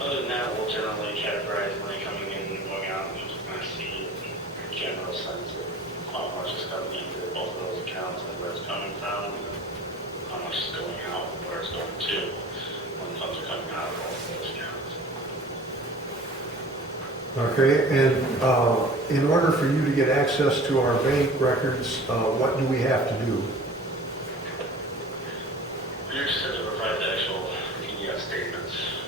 Other than that, we'll generally categorize money coming in and going out, and just kind of see a general sense of how much is coming into both of those accounts and where it's coming from, and how much is going out and where it's going to when funds are coming out of both of those accounts. Okay, and in order for you to get access to our bank records, what do we have to do? You're just have to provide the actual PDF statements.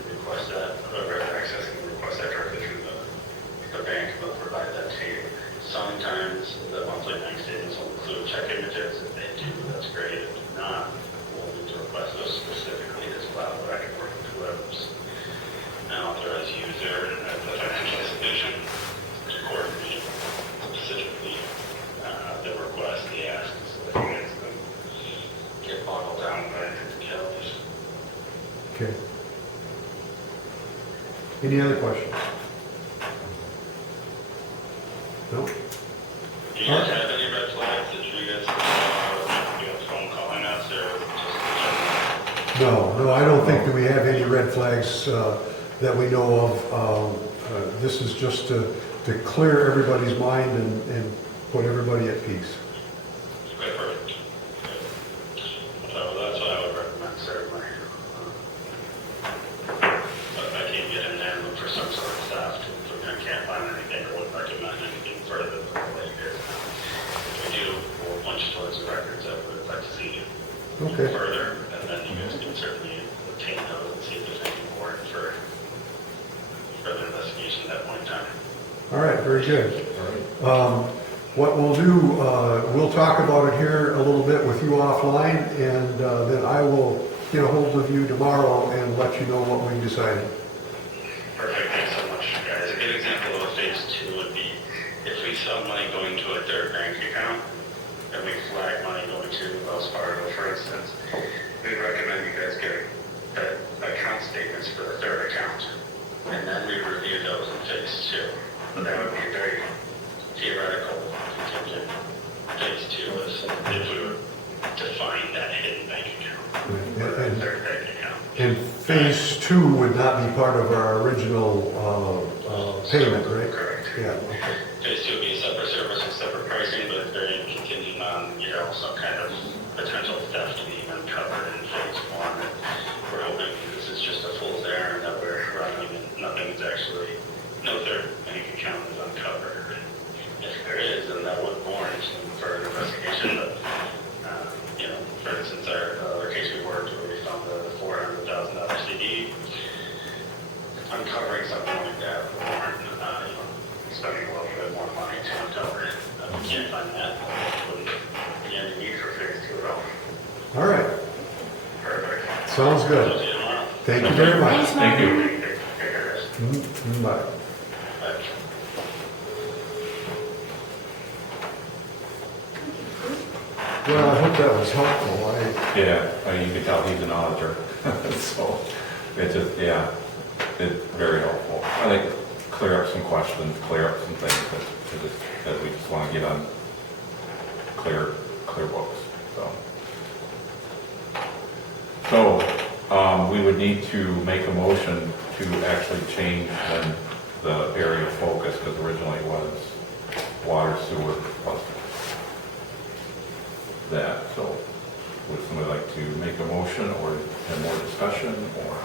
We request that, whoever has access can request that directly through the bank, they'll provide that to you. Sometimes the monthly bank statements will include check images. If they do, that's great. If not, we'll need to request those specifically as well. But I can work with whoever's an authorized user at the financial institution to coordinate specifically the request, the ask, so that you guys can get boggled down by technicalities. Okay. Any other questions? No? Do you guys have any red flags that you guys phone calling us or just? No, I don't think that we have any red flags that we know of. This is just to clear everybody's mind and put everybody at peace. Okay, perfect. So that's what I would recommend, certainly. But if I can't get in there and look for some sort of stuff, if I can't find anything or would recommend anything further than what you guys know. If we do, we'll punch towards the records that we would like to see Okay. further, and then you guys can certainly obtain those and see if there's anything more for further investigation. investigation at that point in time. All right, very good. What we'll do, we'll talk about it here a little bit with you offline, and then I will get a hold of you tomorrow and let you know what we've decided. Perfect, thanks so much, guys. A good example of a phase 2 would be if we saw money going to a third bank account, and we flag money going to Wells Fargo, for instance, we recommend you guys get account statements for the third account, and then we review those in phase 2. But that would be a very theoretical contingent. Phase 2 is if we were to find that hidden bank account, or a third bank account. And phase 2 would not be part of our original payment, right? Correct. Yeah, okay. Phase 2 would be a separate service and separate pricing, but it's very contingent on, some kind of potential theft being uncovered in phase 1. And we're hoping this is just a fool's errand that we're running and nothing's actually, no third bank account is uncovered. And if there is, then that would warrant some further investigation. But, for instance, our other case we worked where we found the $400,000 CD, uncovering something like that would warrant, spending a little bit more money to uncover it. If we can't find that, wouldn't be any need for phase 2 at all. All right, Perfect. sounds So good. see you tomorrow. Thank you very much. Thanks, Thank Martin. you. Take care, guys. Bye. Bye. Well, I hope that was helpful. Yeah, I mean, you can tell he's an auditor, so it just, it's very helpful. I think clear up some questions, clear up some things that we just want to get on clear books, So, we would need to make a motion to actually change then the area of focus, because originally it was water, sewer, plus that, so would somebody like to make a motion or have more discussion or?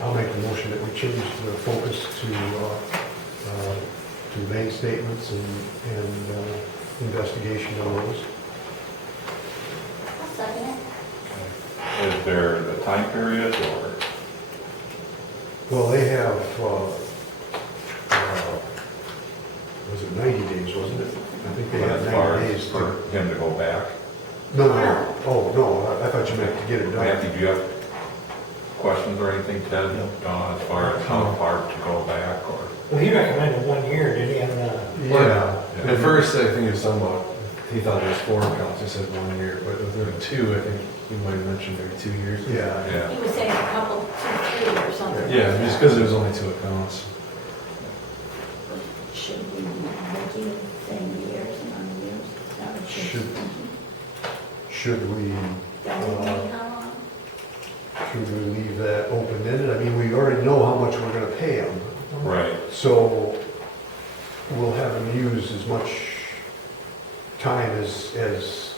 I'll make the motion that we change the focus to bank statements and investigation of those. I'll second it. Is there a time period or? Well, they have, was it 90 days, wasn't it? I think they had As far 90 as days for to. him to go back? No, I thought you meant to get it done. Matthew, do you have questions or anything, Ted, as far as how far to go back or? Well, he recommended 1 year, did he? Yeah, at first, I think it was somewhat, he thought there was 4 accounts, he said 1 year, but within 2, I think you might have mentioned maybe 2 years. Yeah. He was saying a couple, 2, 3 or something. Yeah, just because there was only 2 accounts. Should we make you saying years and on years? Is that what you're Should- thinking? Should we, Designate how long? should we leave that open-ended? I mean, we already know how much we're gonna pay them, Right. so we'll have them use as much time as is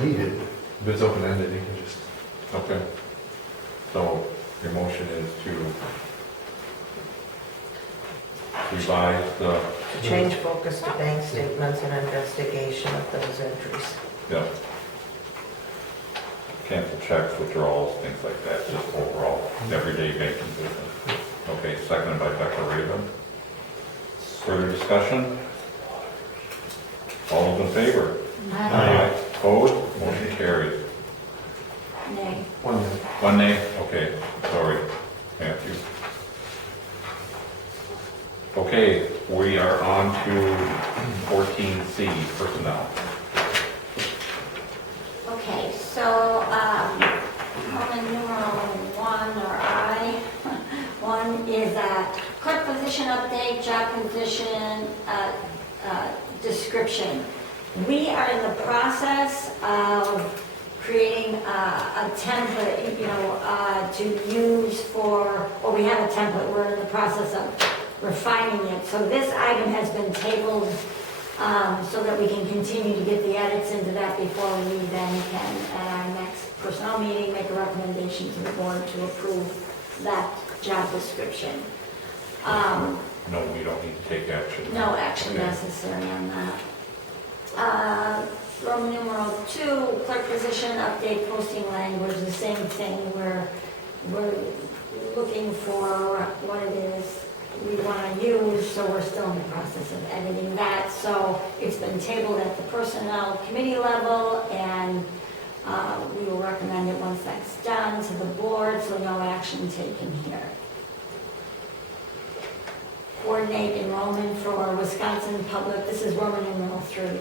needed. If it's open-ended, you can just, Okay. So your motion is to revise the, To change focus to bank statements and investigation of those entries. cancel checks, withdrawals, things like that, just overall, everyday banking business. Okay, seconded by Dr. Raven. Further discussion? All those in favor? Opposed? Motion carries. Nay. 1 year. One nay? Okay, sorry, Matthew. Okay, we are on to 14C, personnel. Okay, so, Roman numeral 1 or I, 1 is a clerk position update, job position, description. We are in the process of creating a template, to use for, or we have a template, we're in the process of refining it. So this item has been tabled so that we can continue to get the edits into that before we then can, at our next personnel meeting, make a recommendation to the board to approve that job description. no, we don't need to take action. No action Okay. necessary on that. Roman numeral 2, clerk position, update posting language, the same thing. We're looking for what it is we want to use, so we're still in the process of editing that. So it's been tabled at the personnel committee level, and we will recommend it once that's done to the board, so no action taken here. Coordinate enrollment for Wisconsin Public, this is Roman numeral 3.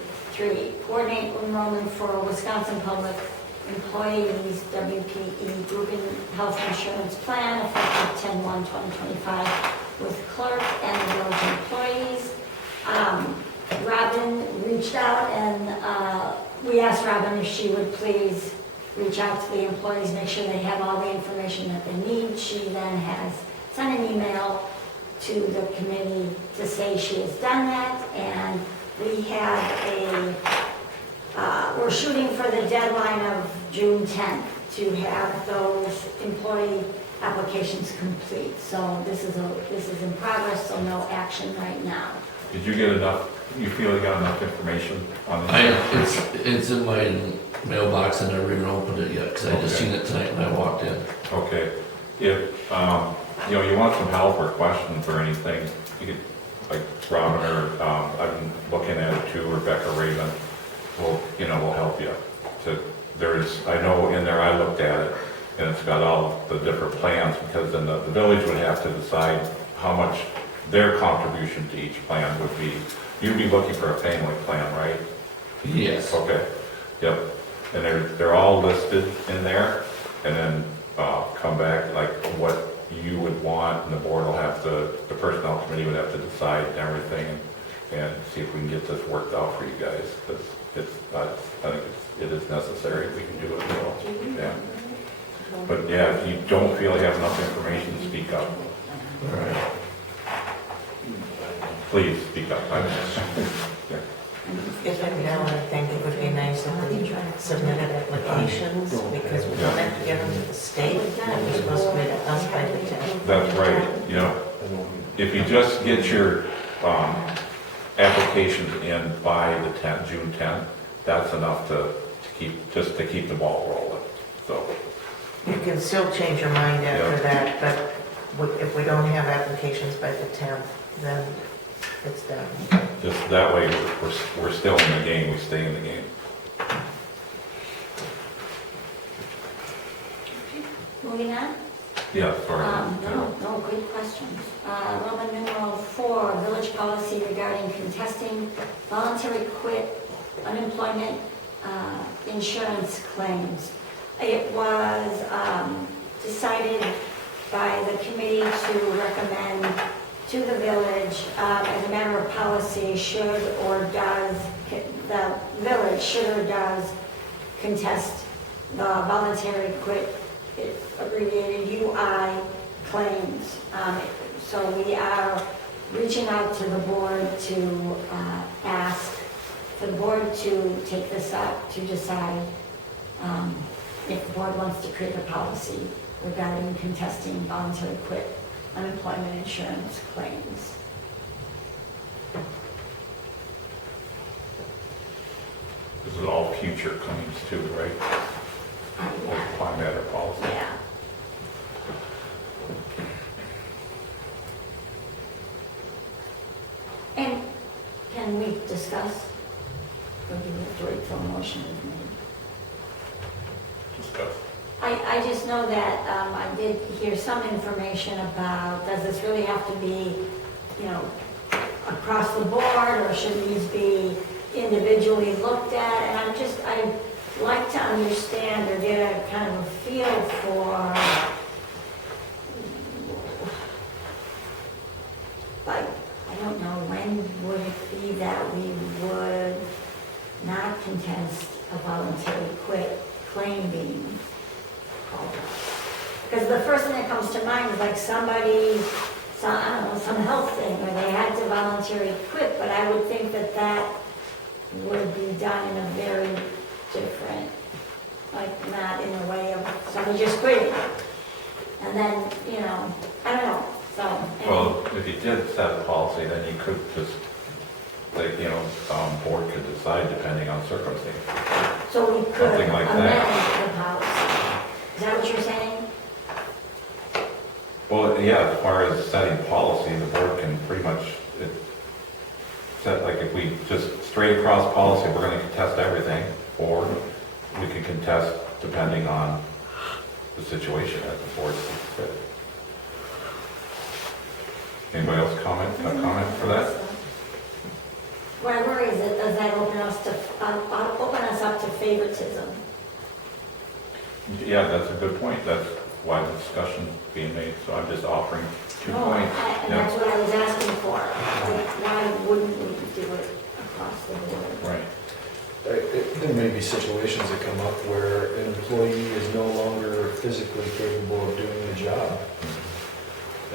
Coordinate enrollment for Wisconsin Public Employees, WPE, Group Health Insurance Plan, effective 10/1/2025, with clerk and village employees. Robin reached out, and we asked Robin if she would please reach out to the employees, make sure they have all the information that they need. She then has sent an email to the committee to say she has done that, and we have we're shooting for the deadline of June 10th to have those employee applications complete. So this is in progress, so no action right now. Did you get enough, you feel you got enough information on this? It's in my mailbox and I never even opened it yet, because I just Okay. seen it tonight when I walked in. Okay, if, you want some help or questions or anything, you could, like Robin or, I've been looking at it too, Rebecca Raven, will help you. I know in there, I looked at it, and it's got all the different plans, because then the village would have to decide how much their contribution to each plan would be. You'd be looking for a family plan, right? Yes. Okay, yep, and they're all listed in there, and then, come back, like, what you would want, and the board will have to, the personnel committee would have to decide and everything, and see if we can get this worked out for you guys, because I think it is necessary, we can do it, so, yeah. But yeah, if you don't feel you have enough information, speak up. All right. Please speak up. Yeah. If I know, I think it would be nice if we submitted applications, because we don't have to give them to the state, and we're supposed to be to us by the 10th. That's right, if you just get your, applications in by the June 10th, that's enough to keep the ball rolling, so. You can still change your mind after Yeah. that, but if we don't have applications by the 10th, then it's done. Just that way, we're still in the game, we stay in the game. Moving on? Yeah, sorry. No, good questions. Roman numeral 4, village policy regarding contesting voluntary quit unemployment insurance claims. It was decided by the committee to recommend to the village, as a matter of policy, the village should or does contest the voluntary quit, abbreviated UI claims. So we are reaching out to the board to ask for the board to take this up, to decide if the board wants to create a policy regarding contesting voluntary quit unemployment insurance claims. This is all future claims too, right? Yeah. Climate or policy. Yeah. And can we discuss, or do we have to wait till a motion is made? Discuss. I just know that I did hear some information about, does this really have to be, across the board, or should these be individually looked at? And I'd like to understand or get a kind of a feel for, like, I don't know, when would it be that we would not contest a voluntary quit claim being called up? Because the first thing that comes to mind is like somebody, some health thing where they had to voluntarily quit, but I would think that that would be done in a very different, like not in a way of somebody just quitting. And then, I don't know, So. and- Well, if you did set a policy, then you could just, like, board could decide depending on circumstance. So we could Something like amend that. the policy. Is that what you're saying? Well, yeah, as far as setting policy, the board can pretty much set, like, if we just straight across policy, we're gonna contest everything, or we can contest depending on the situation as the board sees fit. Anybody else comment for that? My worry is that does that open us up to favoritism? Yeah, that's a good point. That's why the discussion's being made, so I'm just offering 2 No, points. and Yeah. that's what I was asking for. Like, why wouldn't we do it across the board? Right. There may be situations that come up where an employee is no longer physically capable of doing the job.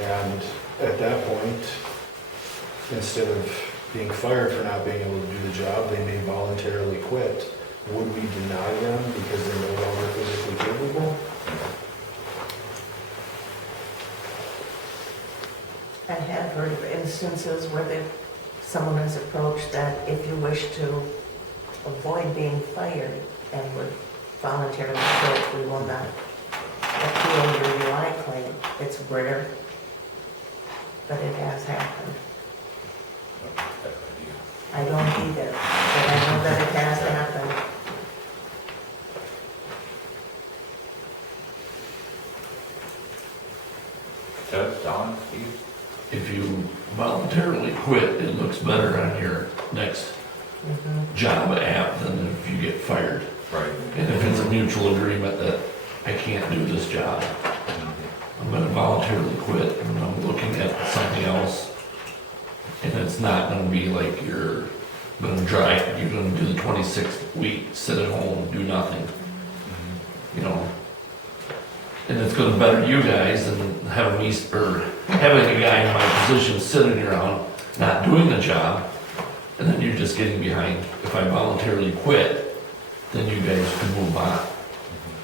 And at that point, instead of being fired for not being able to do the job, they may voluntarily quit. Would we deny them because they're no longer physically capable? I have heard of instances where someone has approached that if you wish to avoid being fired and would voluntarily quit, we will not appeal your UI claim. It's rare, but it has happened. I don't either, but I know that it has happened. Ted, Don, Steve? If you voluntarily quit, it looks better on your next job app than if you get fired. Right. And if it's a mutual agreement that I can't do this job, I'm gonna voluntarily quit and I'm looking at something else. And it's not gonna be like you're gonna you're gonna do the 26th week, sit at home, do nothing. You know? And it's gonna better you guys than having me, or having a guy in my position sitting around, not doing the job, and then you're just getting behind. If I voluntarily quit, then you guys can move on,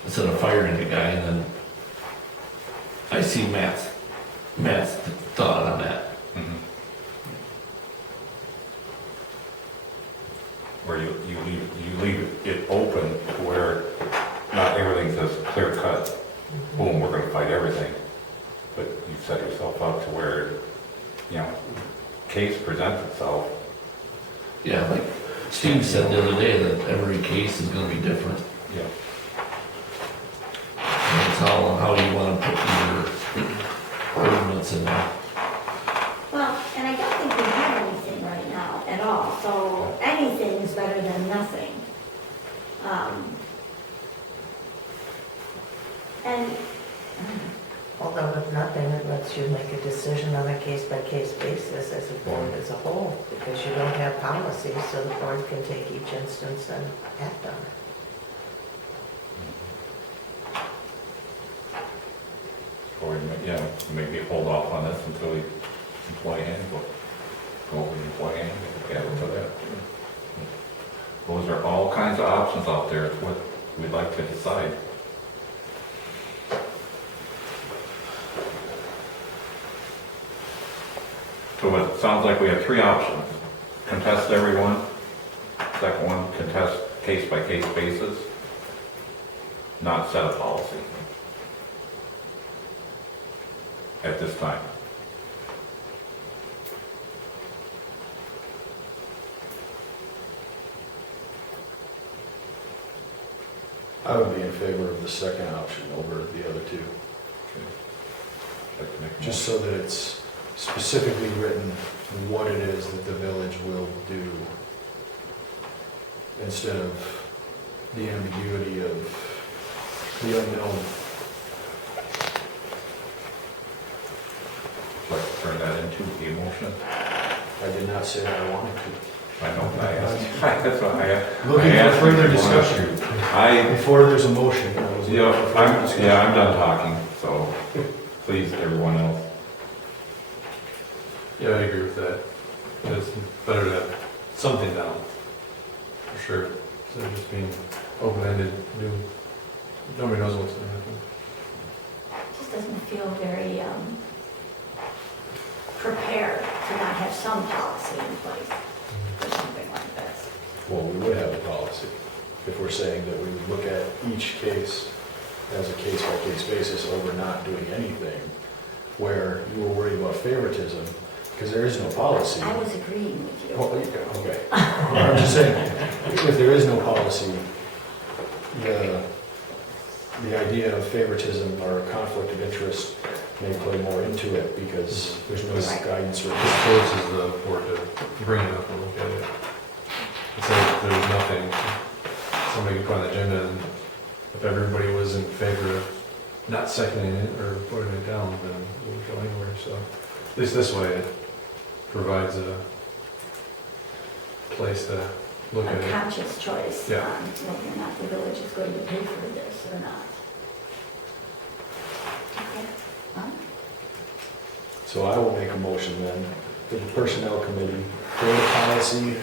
instead of firing the guy, and then I see Matt's thought on that. Where you leave it open to where not everything's just clear cut. Boom, we're gonna fight everything. But you set yourself up to where, case presents itself. Yeah, like Steve said the other day, that every case is gonna be different. Yeah. And it's all how you wanna put your ordinance in there. Well, and I don't think we have anything right now at all, so anything is better than nothing. And Although with nothing, it lets you make a decision on a case-by-case basis as a board as a whole, because you don't have policies, so the board can take each instance and act on it. Or, maybe hold off on this until we employ handbook. Go over the employee handbook, get into that. Those are all kinds of options out there. It's what we'd like to decide. So it sounds like we have 3 options. Contest everyone. Second one, contest case-by-case basis. Not set a policy. At this time. I would be in favor of the second option over the other two, Like to make a just so that it's specifically written what it is that the village will do, instead of the ambiguity of the unknown. Like to turn that into a motion. I did not say that I wanted to. I know, I asked. That's what I asked. Looking I asked for further if you wanted discussion. to. Before there's a motion, I was looking for further discussion. I'm done talking, so please, everyone else. Yeah, I agree with that. It's better to have something down, for sure. Instead of just being open-ended, new, nobody knows what's gonna happen. it just doesn't feel very fair to not have some policy in place for something like this. Well, we would have a policy if we're saying that we would look at each case as a case-by-case basis over not doing anything, where you were worried about favoritism, because there is no policy. I was agreeing with you. Well, okay. I'm just saying, if there is no policy, the idea of favoritism or conflict of interest may play more into it because there's no guidance or. This forces the board to bring it up and look at it. It's like there's nothing, somebody could put on the agenda, and if everybody was in favor of not seconding it or putting it down, then it would go anywhere, so. At least this way, it provides a place to look at A it. conscious choice Yeah. on whether or not the village is going to pay for this or not. Okay. Huh? So I will make a motion then, that the personnel committee create a policy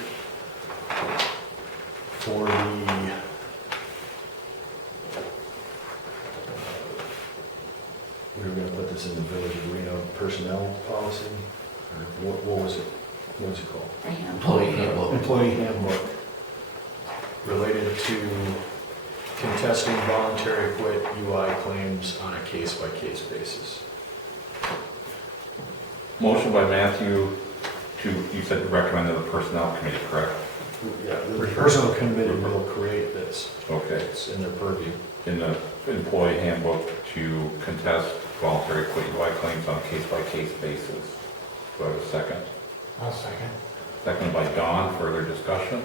for the we were gonna put this in the village arena personnel policy, or what was it? What was it called? I am. Employee handbook. Employee handbook related to contesting voluntary quit UI claims on a case-by-case basis. Motion by Matthew to, you said recommend to the personnel committee, correct? Yeah, the personnel committee will create this. Okay. It's in their purview. In the employee handbook to contest voluntary quit UI claims on a case-by-case basis. Do I have a second? I'll second. Second by Dawn, further discussion?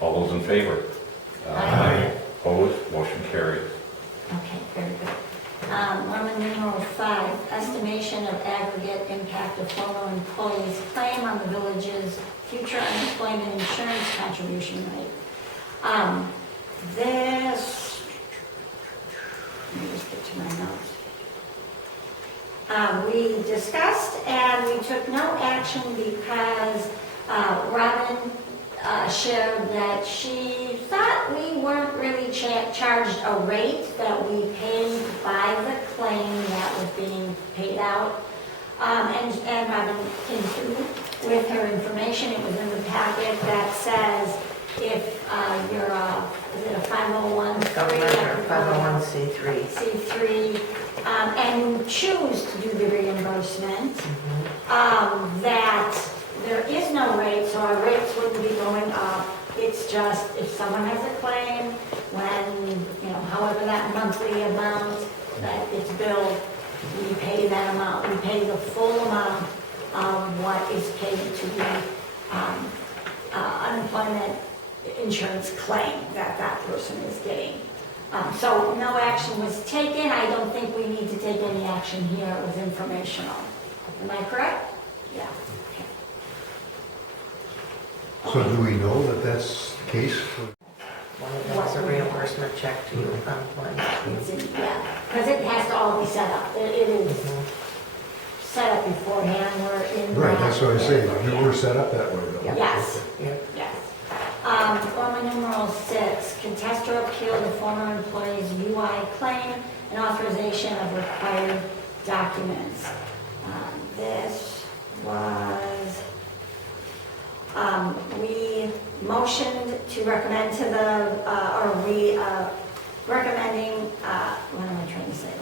All those in favor? Aye. Opposed, motion carries. Okay, very good. Roman numeral 5, estimation of aggregate impact of former employees' claim on the village's future unemployment insurance contribution rate. This, let me just get to my notes. We discussed and we took no action because Robin shared that she thought we weren't really charged a rate that we paid by the claim that was being paid out. And Robin came through with her information. It was in the packet that says if you're is it a 501? Government or 501c3. C3, and you choose to do the reimbursement, that there is no rate, so our rates wouldn't be going up. It's just if someone has a claim, when, however that monthly amount that it's billed, we pay that amount. We pay the full amount of what is paid to the unemployment insurance claim that that person is getting. So no action was taken. I don't think we need to take any action here. It was informational. Am I correct? Yeah. So do we know that that's the case? One of them is a reimbursement check to unemployment. Yeah, because it has to all be set up. It is set up beforehand. We're in. Right, that's what I say, we're set up that way though. Yes, Yeah. yes. Roman numeral 6, contest or appeal the former employee's UI claim and authorization of required documents. This was, we motioned to recommend to recommending, what am I trying to say?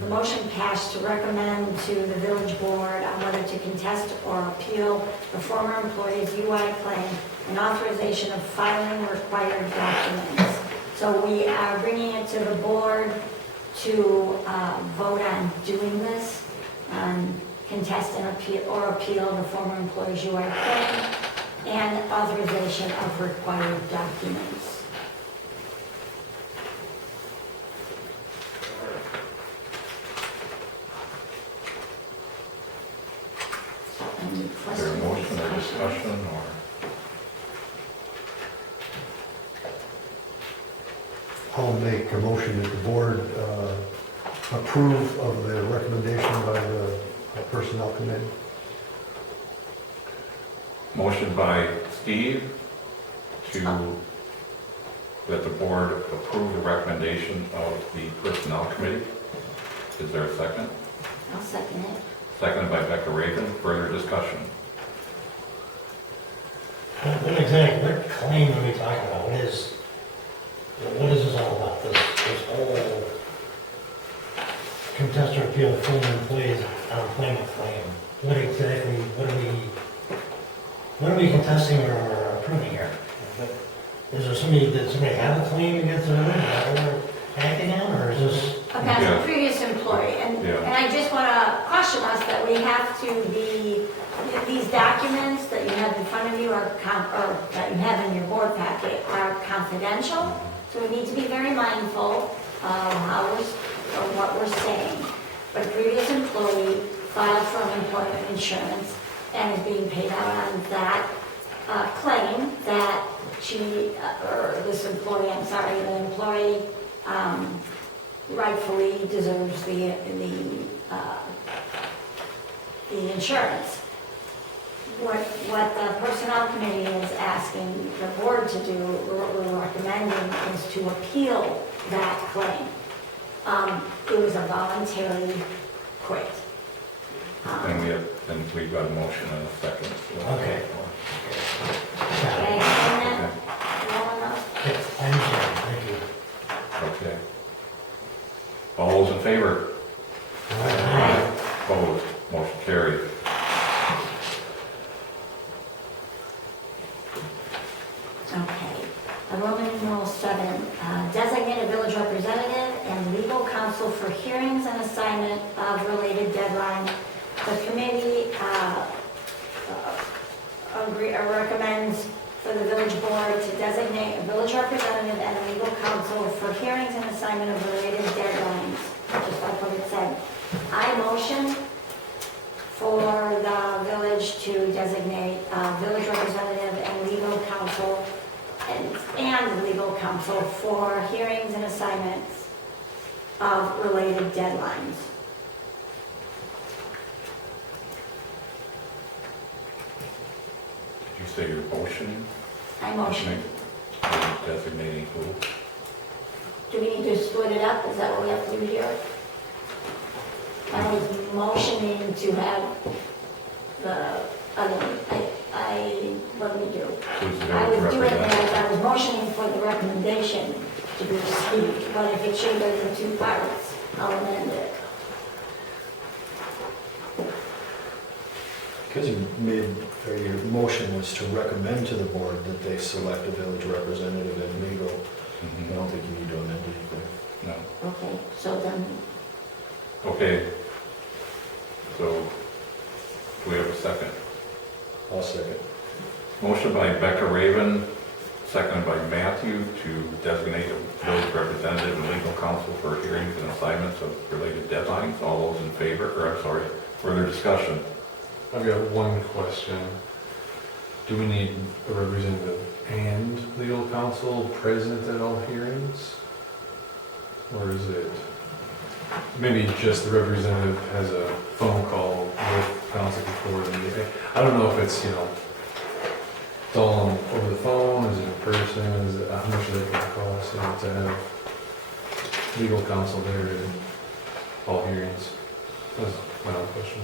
The motion passed to recommend to the village board on whether to contest or appeal the former employee's UI claim and authorization of filing required documents. So we are bringing it to the board to vote on doing this, contest and appeal the former employee's UI claim and authorization of required documents. Any Is questions? there a motion or discussion or? I'll make a motion that the board approve of the recommendation by the personnel committee. Motion by Steve that the board approve the recommendation of the personnel committee. Is there a second? I'll second it. seconded by Becca Raven. Further discussion? What exactly, what claim are we talking about? What is this all about? This whole contest or appeal of former employees unemployment claim? What exactly, what are we contesting or approving here? Is there somebody, did somebody have a claim against another, that we're acting on, or is this? About Yeah. the previous employee, and Yeah. I just want to caution us that we have to be, these documents that you have in front of you or that you have in your board packet are confidential, so we need to be very mindful of what we're saying. But a previous employee filed for unemployment insurance and is being paid out on that claim that the employee rightfully deserves the insurance. What the personnel committee is asking the board to do, what we're recommending, is to appeal that claim. It was a voluntary quit. And we've got a motion and a second. Okay. Can I explain that well enough? I understand, thank you. Okay. All those in favor? Aye. Opposed? Motion carried. Okay. Roman numeral 7, designate a village representative and legal counsel for hearings and assignment of related deadlines. The committee recommends for the village board to designate a village representative and a legal counsel for hearings and assignment of related deadlines, just like what it said. I motion for the village to designate a village representative and legal counsel and legal counsel for hearings and assignments of related deadlines. Did you say your motion? I motion. Designating who? Do we need to split it up? Is that what we have to do here? I was motioning to have what do we do? Who's the I was village doing representative? that, I was motioning for the recommendation to be received, but if it should go in 2 parts, I'll amend it. Because your motion was to recommend to the board that they select a village representative and legal. I don't think you need to amend anything. No. Okay, so then, Okay. So, do we have a second? I'll second. Motion by Becca Raven, seconded by Matthew to designate a village representative and legal counsel for hearings and assignments of related deadlines. All those in favor, further discussion? I've got one question. Do we need a representative and legal counsel present at all hearings? Or is it, maybe just the representative has a phone call with counsel before the meeting? I don't know if it's, it's all over the phone, is it in person, is it, how much is it going to cost, to have legal counsel there at all hearings? That's my own question.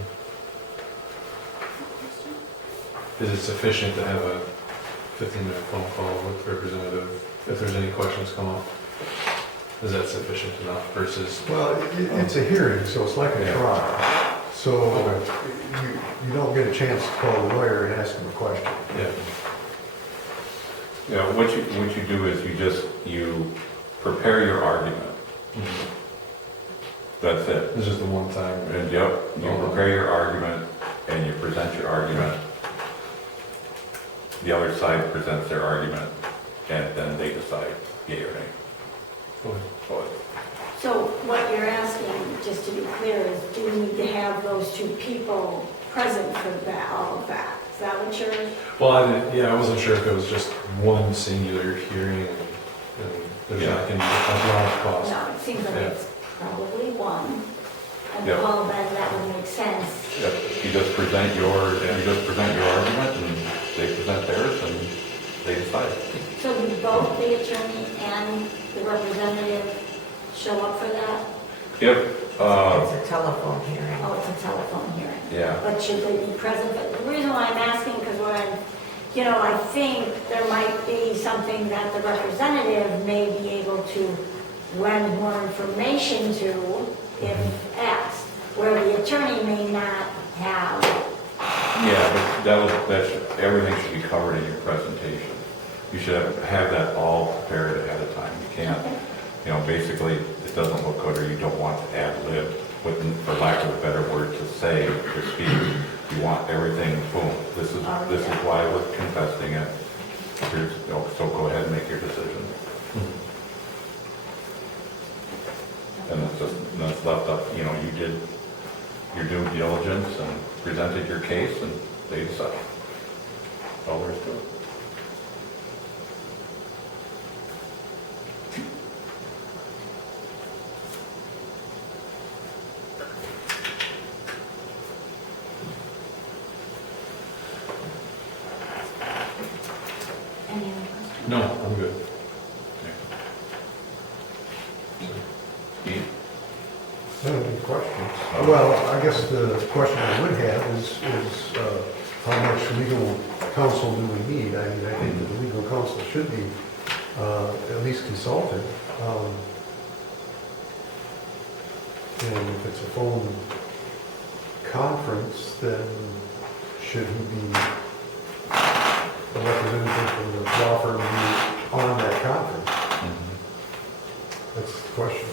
Is it sufficient to have a 15-minute phone call with the representative if there's any questions come up? Is that sufficient enough versus? Well, it's a hearing, so it's like a trial. So Okay. you don't get a chance to call the lawyer and ask him a question. Yeah. Yeah, what you do is you prepare your argument. That's it. This is the one time. And you prepare your argument and you present your argument. The other side presents their argument and then they decide yea or nay. Okay. so what you're asking, just to be clear, is do we need to have those 2 people present for that, all of that? Is that what you're? Well, I wasn't sure if it was just one singular hearing and there's not going to be a lot of cost. No, it seems like it's probably one. And Yeah. well, then that would make sense. Yep. You just present your argument and they present theirs and they decide. So do both the attorney and the representative show up for that? If, It's a telephone hearing. Oh, it's a telephone hearing. yeah, But should they be present? But the reason why I'm asking, because I think there might be something that the representative may be able to lend more information to if asked, where the attorney may not have. yeah, but everything should be covered in your presentation. You should have that all prepared ahead of time. You can't, basically, it doesn't look good or you don't want to ad lib, for lack of a better word to say, to speak. You want everything, boom, this is why we're contesting it. So go ahead and make your decision. And it's left up, you did your due diligence and presented your case and they decide. That's all there is to it. Any other questions? No, I'm good. Steve? Any questions? Well, I guess the question I would have is how much legal counsel do we need? I mean, I think that the legal counsel should be at least consulted. And if it's a phone conference, then should he be a representative from the law firm be on that conference? That's the question.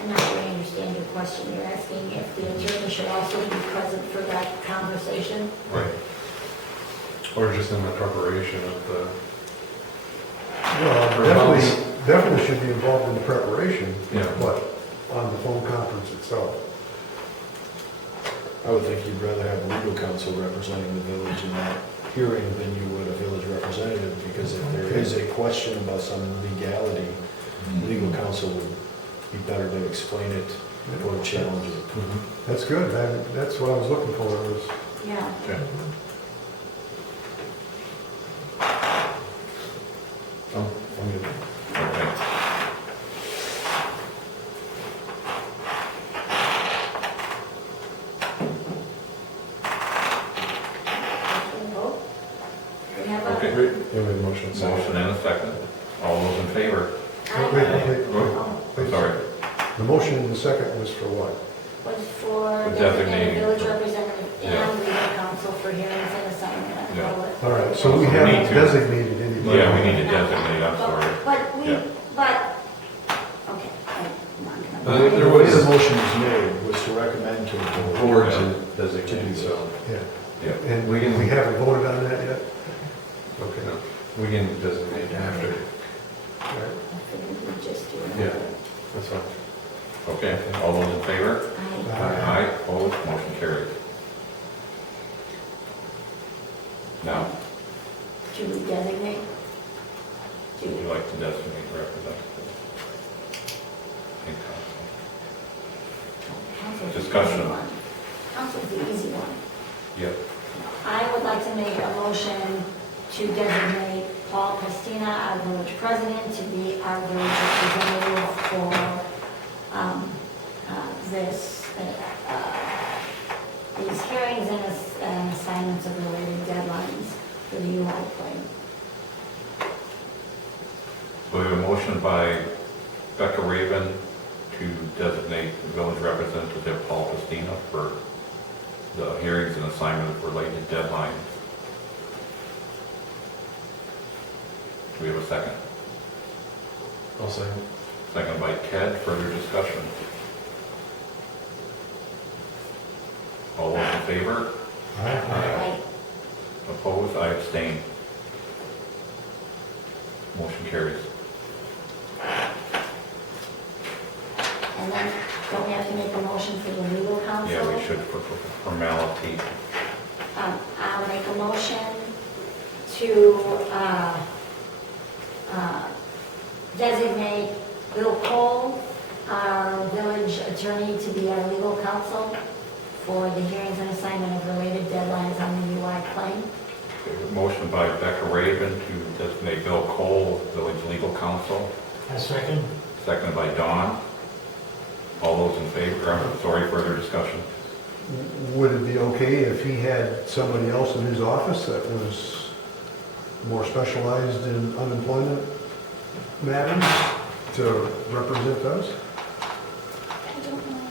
I'm not sure I understand your question. You're asking if the attorney should also be present for that conversation? Right. Or just in the preparation of the, Well, definitely should be involved in the preparation, Yeah. but on the phone conference itself. I would think you'd rather have legal counsel representing the village in that hearing than you would a village representative, because if there is a question about some legality, legal counsel would be better to explain it or challenge it. That's good. That's what I was looking for, was Yeah. okay. Oh, I'm good. Okay. Vote? We have a, Okay. Yeah, we have a motion. Motion and a second. All those in favor? Wait. I'm sorry. The motion in the second was for what? was for For designated designating. village representative Yeah. and legal counsel for hearings and assignment. Yeah. All right, so we We haven't need to- designated anybody. Yeah, we need to designate, I'm sorry. But Yeah. okay, I'm not There gonna. The way was the motion was made was to recommend to the board. board to To designate, do so Yeah, Yeah. and we haven't voted on that yet? Okay. we can designate after. All right. I figured we'd just do it. Yeah. That's fine. Okay, all those in favor? I, Aye, opposed, motion carried. Now, do we designate? would you like to designate representative? In Council's the Discussion. easy one. Council's the easy one. Yep, I would like to make a motion to designate Paul Christina, our village president, to be our village representative for these hearings and assignments of related deadlines for the UI claim. so we have a motion by Becca Raven to designate the village representative Paul Christina for the hearings and assignment of related deadlines. Do we have a second? I'll say. Second by Ted, further discussion. All those in favor? Right? Opposed, I abstain. Motion carries. And then, don't we have to make a motion for the legal counsel? Yeah, we should for formality. I'll make a motion to designate Bill Cole, our village attorney, to be our legal counsel for the hearings and assignment of related deadlines on the UI claim. Okay, motion by Becca Raven to designate Bill Cole village legal counsel, A second? seconded by Dawn. All those in favor, sorry, further discussion? Would it be okay if he had somebody else in his office that was more specialized in unemployment matters to represent us? I don't know.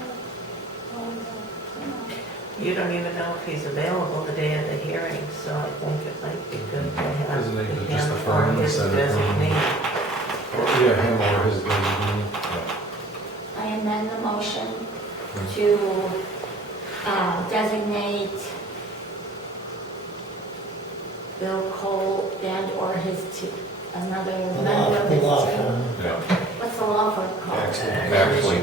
You don't even know if he's available the day of the hearing, so I think it might be good to have Isn't it him just the or firm his instead of, designee. Or, yeah, him or his designee. I amend the motion to designate Bill Cole and/or another member of The his law team. firm. Yeah. What's the law firm called? Actually,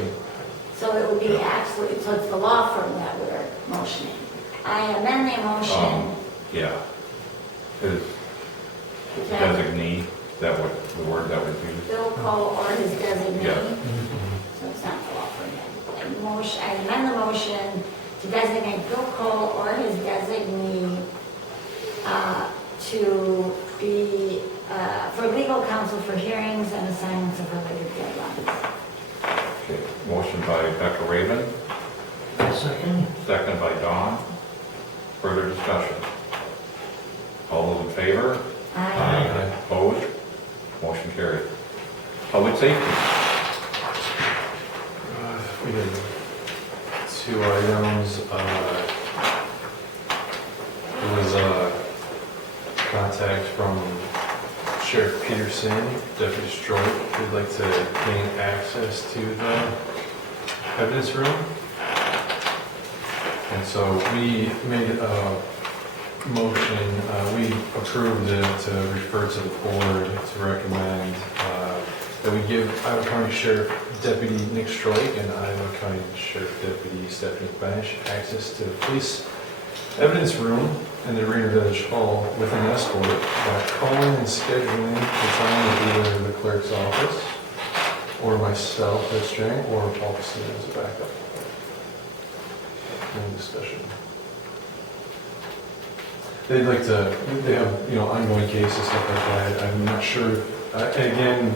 So it would be actually, so it's the law firm that we're motioning. I amend the motion. yeah. His designee, that was the word that was used. Bill Cole or his designee. Yeah. So it's not the law firm then. I amend the motion to designate Bill Cole or his designee to be, for legal counsel for hearings and assignments of related deadlines. Okay, motion by Becca Raven, A second? seconded by Dawn. Further discussion? All those in favor? Aye. Opposed? Motion carried. Public safety. We did 2 items. There was a contact from Sheriff Peterson, Deputy Stroke, who'd like to gain access to the evidence room. And so we made a motion, we approved it to refer to the board to recommend that we give Iowa County Sheriff Deputy Nick Stroik and Iowa County Sheriff Deputy Stephanie Bench access to the police evidence room in the Arena Village Hall with an escort by calling and scheduling the time with either the clerk's office or myself as string or Paul Casino as a backup. Any discussion? They'd like to, they have, ongoing cases, stuff like that. I'm not sure, and again,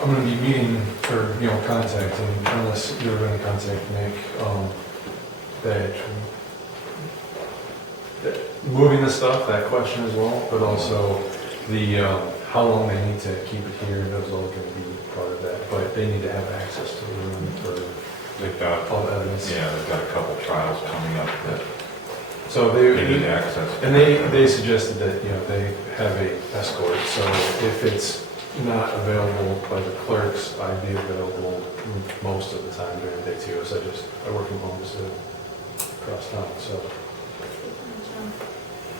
I'm gonna be meeting, or, contacting, unless you're gonna contact Nick, that moving the stuff, that question as well, but also the, how long they need to keep it here, those all gonna be part of that, but they need to have access to the room for They've got, all the evidence. yeah, they've got a couple trials coming up that So they need access. And they suggested that, they have a escort, so if it's not available by the clerks, I'd be available most of the time during the day too, as I work from home just across town, so.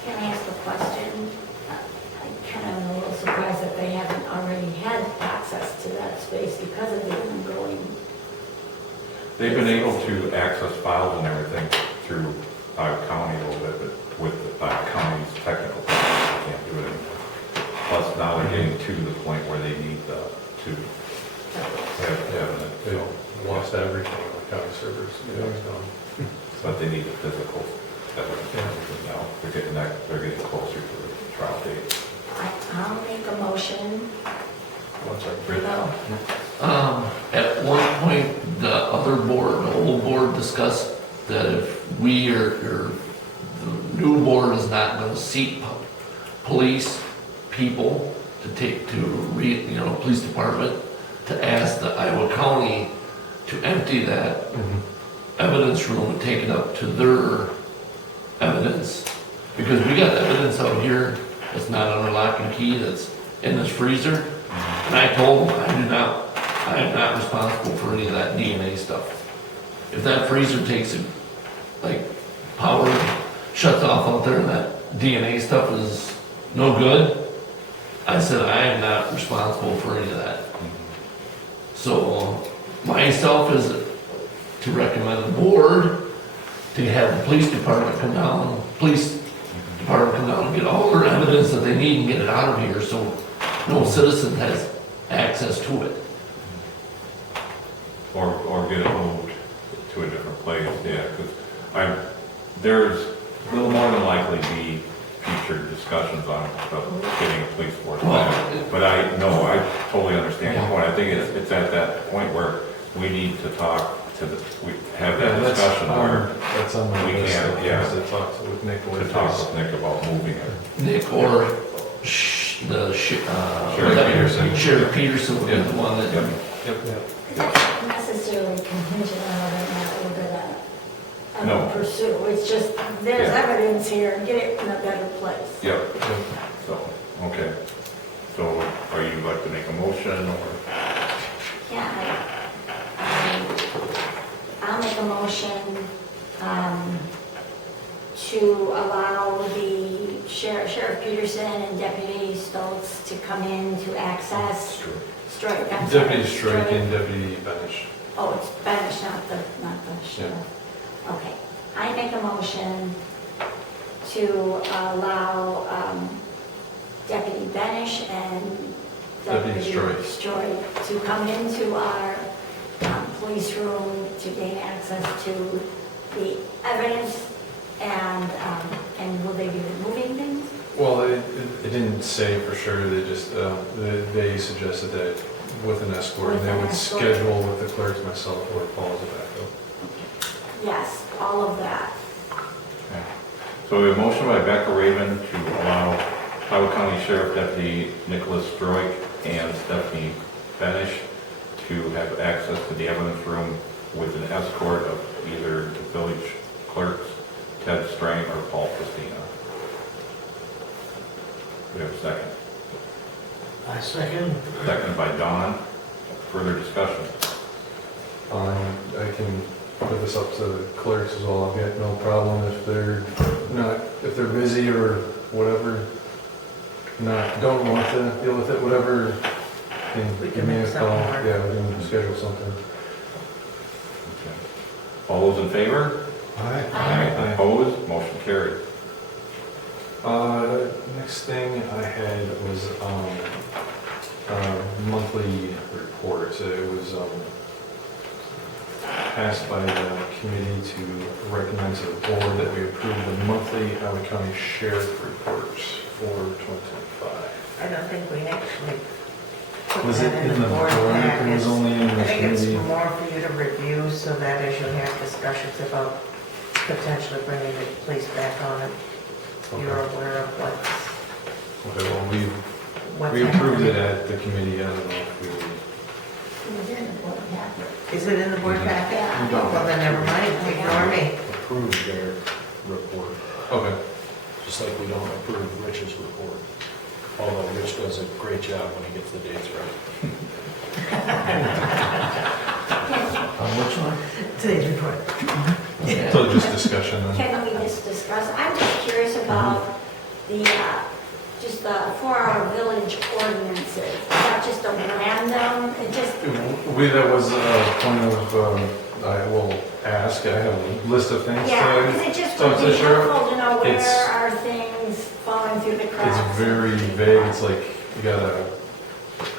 Can I ask a question? I kind of am a little surprised that they haven't already had access to that space because of the ongoing. They've been able to access files and everything through Iowa County a little bit, but with Iowa County's technical problems, they can't do it anymore. Plus, now they're getting to the point where they need to have evidence, They so, lost everything on the county servers, everything's gone. but they need the physical evidence now. They're getting closer to the trial date. I'll make a motion. Once I No. At one point, the other board, the old board discussed that if we or the new board is not gonna seat police people to take to police department, to ask the Iowa County to empty that evidence room and take it up to their evidence. Because we got evidence out here that's not under lock and key, that's in this freezer. And I told them, I am not responsible for any of that DNA stuff. If that freezer takes it, power shuts off out there and that DNA stuff is no good, I said, I am not responsible for any of that. So myself is to recommend the board to have the police department come down and get all their evidence that they need and get it out of here so no citizen has access to it. Or get it moved to a different place, yeah, because there's, will more than likely be future discussions on getting a police force. But I totally understand your point. I think it's at that point where we need to talk to we have that discussion where That's on my we list. can, yeah, To talk with Nick. to talk with Nick about moving it. Nick or Sheriff Peterson. Sheriff Peterson would be the one that. Yep. It's not necessarily contingent on whether or not we're No. gonna pursue. It's just, there's Yeah. evidence here, get it in a better place. Yep. So, okay. So are you like to make a motion or? Yeah, I'll make a motion to allow the Sheriff Peterson and Deputy Stoltz to come in to access. Strike. I'm sorry, Deputy Strike and Deputy Benish. Oh, it's Benish, not the sheriff. Okay, I make a motion to allow Deputy Benish and Deputy Stroy to come into our police room to gain access to the evidence and will they be removing things? Well, it didn't say for sure, they just, they suggested that with an escort, With they an would escort. schedule with the clerks, myself, or Paul as a backup. Yes, all of that. Okay. So we have a motion by Becca Raven to allow Iowa County Sheriff Deputy Nicholas Stroik and Stephanie Benish to have access to the evidence room with an escort of either the village clerks, Ted Strain or Paul Christina. We have a second. I second. Seconded by Don. Further discussion. I can put this up to the clerks as well, I've got no problem if they're busy or whatever, don't want to deal with it, whatever, We give can me a make call, something work. yeah, we can schedule something. Okay. All those in favor? Aye. Opposed? Motion carried. Next thing I had was, monthly reports. It was, passed by the committee to recommend to the board that we approve the monthly Iowa County Sheriff reports for 2025. I don't think we actually put Was that it in in the the board board? It was package. only in the I think it's committee. more for you to review so that as you have discussions about potentially bringing the police back on it, you're Okay. aware of what's Well, we approved happening. it at the committee, I don't know if we, It's in the board packet. Is it in the board packet? Yeah. Well, then never mind, ignore me. Approve their report, okay. just like we don't approve Rich's report. Although Rich does a great job when he gets the dates right. On which one? Today's report. So just discussion then. Can we just discuss, I'm just curious about the, just the 4-hour village ordinances. Is that just a random, it just, That was a point of, I will ask, I have a list of things yeah, to is it just talk would to be the sheriff. helpful to know where It's- are things falling through the cracks? It's very vague, it's like, you got a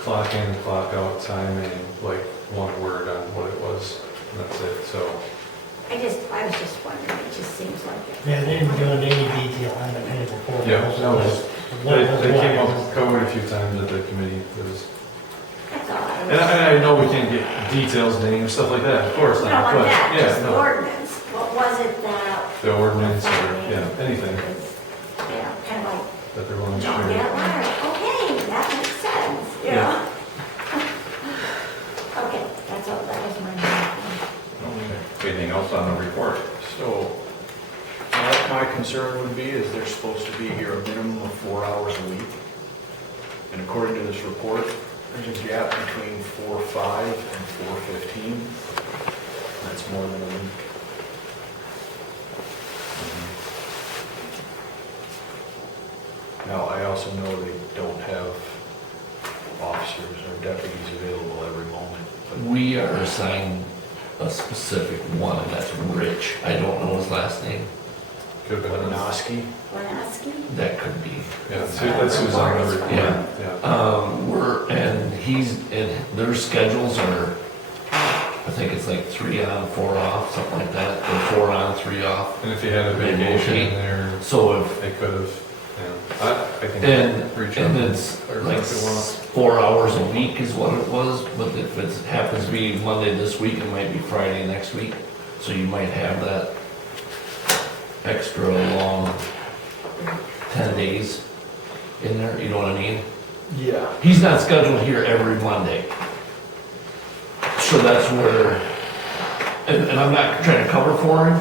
clock in, clock out time and like one word on what it was, and that's it, so. I was just wondering, it just seems like it. Yeah, they didn't go into any detail on the kind of report. Yeah, What no, was- They what was came what. up, covered a few times at the committee, it was, That's all I and was. I know we can't get details, names, stuff like that, of course No, not, on but, that, yeah, just no. ordinance. What was it that? The ordinance, or, yeah, anything Yeah, kind of like, that they're willing to don't get share. wired, okay, that makes sense, you Yeah. know? Okay, that's all, that was my main Okay. Anything else on the report? So, my concern would be is they're supposed to be here a minimum of 4 hours a week. And according to this report, there's a gap between 4:05 and 4:15. That's more than a week. Now, I also know they don't have officers or deputies available every moment, but We are assigned a specific one, and that's Rich. I don't know his last name. Could have been, Lenoski, Lanaski? That could be. yeah, that's who's on the report, Yeah. yeah. And their schedules are I think it's like 3 on, 4 off, something like that, or 4 on, 3 off. And if you had a vacation in there, So if, they could have, I can and, reach out. and it's or like if you want. 4 hours a week is what it was, but if it happens to be Monday this week, it might be Friday next week. So you might have that extra long 10 days in there, you know what I mean? Yeah. He's not scheduled here every Monday. So that's where, and I'm not trying to cover for him,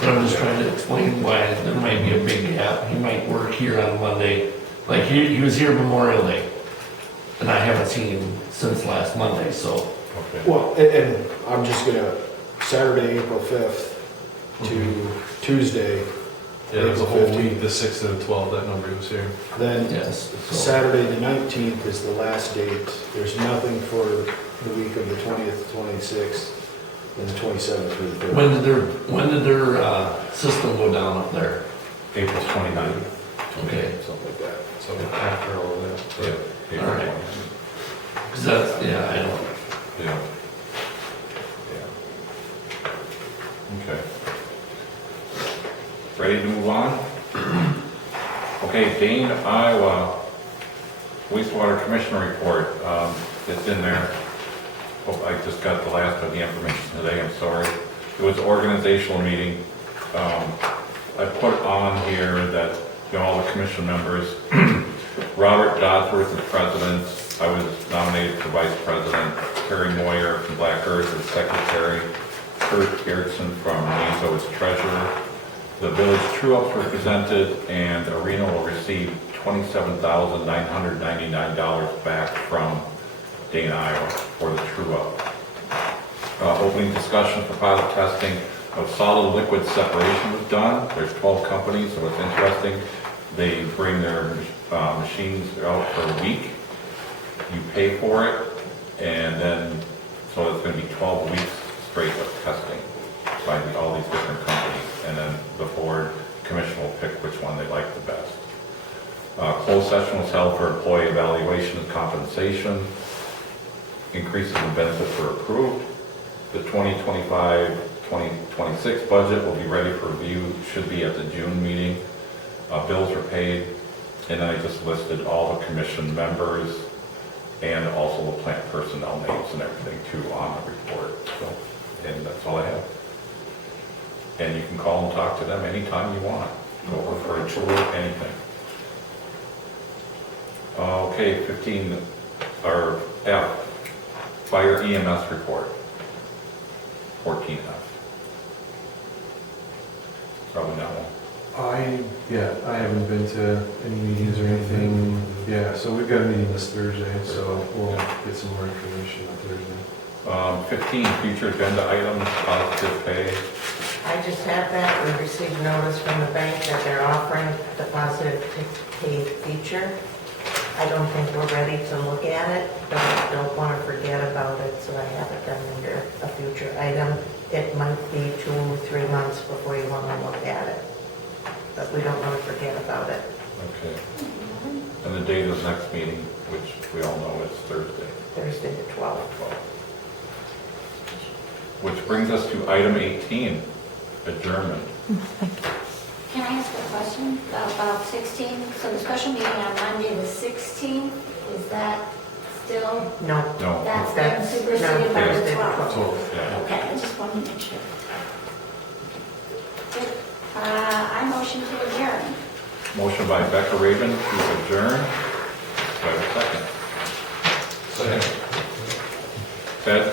but I'm just trying to explain why there might be a big gap. He might work here on Monday, like he was here Memorial Day, and I haven't seen him since last Monday, so. Okay. Well, and I'm just gonna, Saturday, April 5th to Tuesday, Yeah, there's a whole April 15th. week, the 6th to the 12th, that number was here. Then Yes. So, Saturday, the 19th is the last date. There's nothing for the week of the 20th, 26th, and the 27th through the 3rd. when did their system go down up there? April 29th. Okay. Something like that. So after all of that. Yeah. April All right. 29th. Cause that's, yeah, I don't, Yeah. Yeah. Okay. Ready to move on? Okay, Dane, Iowa wastewater commissioner report, it's in there. Oh, I just got the last of the information today, I'm sorry. It was an organizational meeting. I put on here that, you know, all the commission members, Robert Dodsworth is president, I was nominated for vice president, Terry Moyer from Black Earth as secretary, Kurt Gertson from Mazo as treasurer. The village true-ups were presented, and Arena will receive $27,999 back from Dane, Iowa for the true-up. Opening discussion for pilot testing of solid liquid separation was done. There's 12 companies, so it's interesting. They bring their machines out for a week. You pay for it, and then, so it's going to be 12 weeks straight of testing by all these different companies, and then the board commission will pick which one they like the best. Closed session was held for employee evaluation and compensation. Increases in benefits were approved. The 2025-2026 budget will be ready for review, should be at the June meeting. Bills were paid, and then I just listed all the commission members and also the plant personnel names and everything too on the report. So, and that's all I have. And you can call and talk to them anytime you want. Go over for a tour, anything. Okay, 15, or F, fire EMS report. 14F. Probably not one. I haven't been to any meetings or anything. Yeah, so we've got a meeting this Thursday, so we'll get some more information on Thursday. 15, future agenda items, positive pay. I just have that, we received notice from the bank that they're offering the positive pay feature. I don't think we're ready to look at it, but I don't want to forget about it, so I have it done under a future item. It might be 2 or 3 months before you want to look at it, but we don't want to forget about it. Okay. And the date of the next meeting, which we all know is Thursday. Thursday the 12th. Which brings us to item 18, adjournment. Can I ask a question about 16? So the special meeting on Monday, the 16th, is that still, No, No. that's been that's superseded by the Thursday the 12th? 12th. Yeah. Okay, I just wanted to make sure. Good. I motion to adjourn. Motion by Becca Raven to adjourn. Do I have a second? Second. Ted?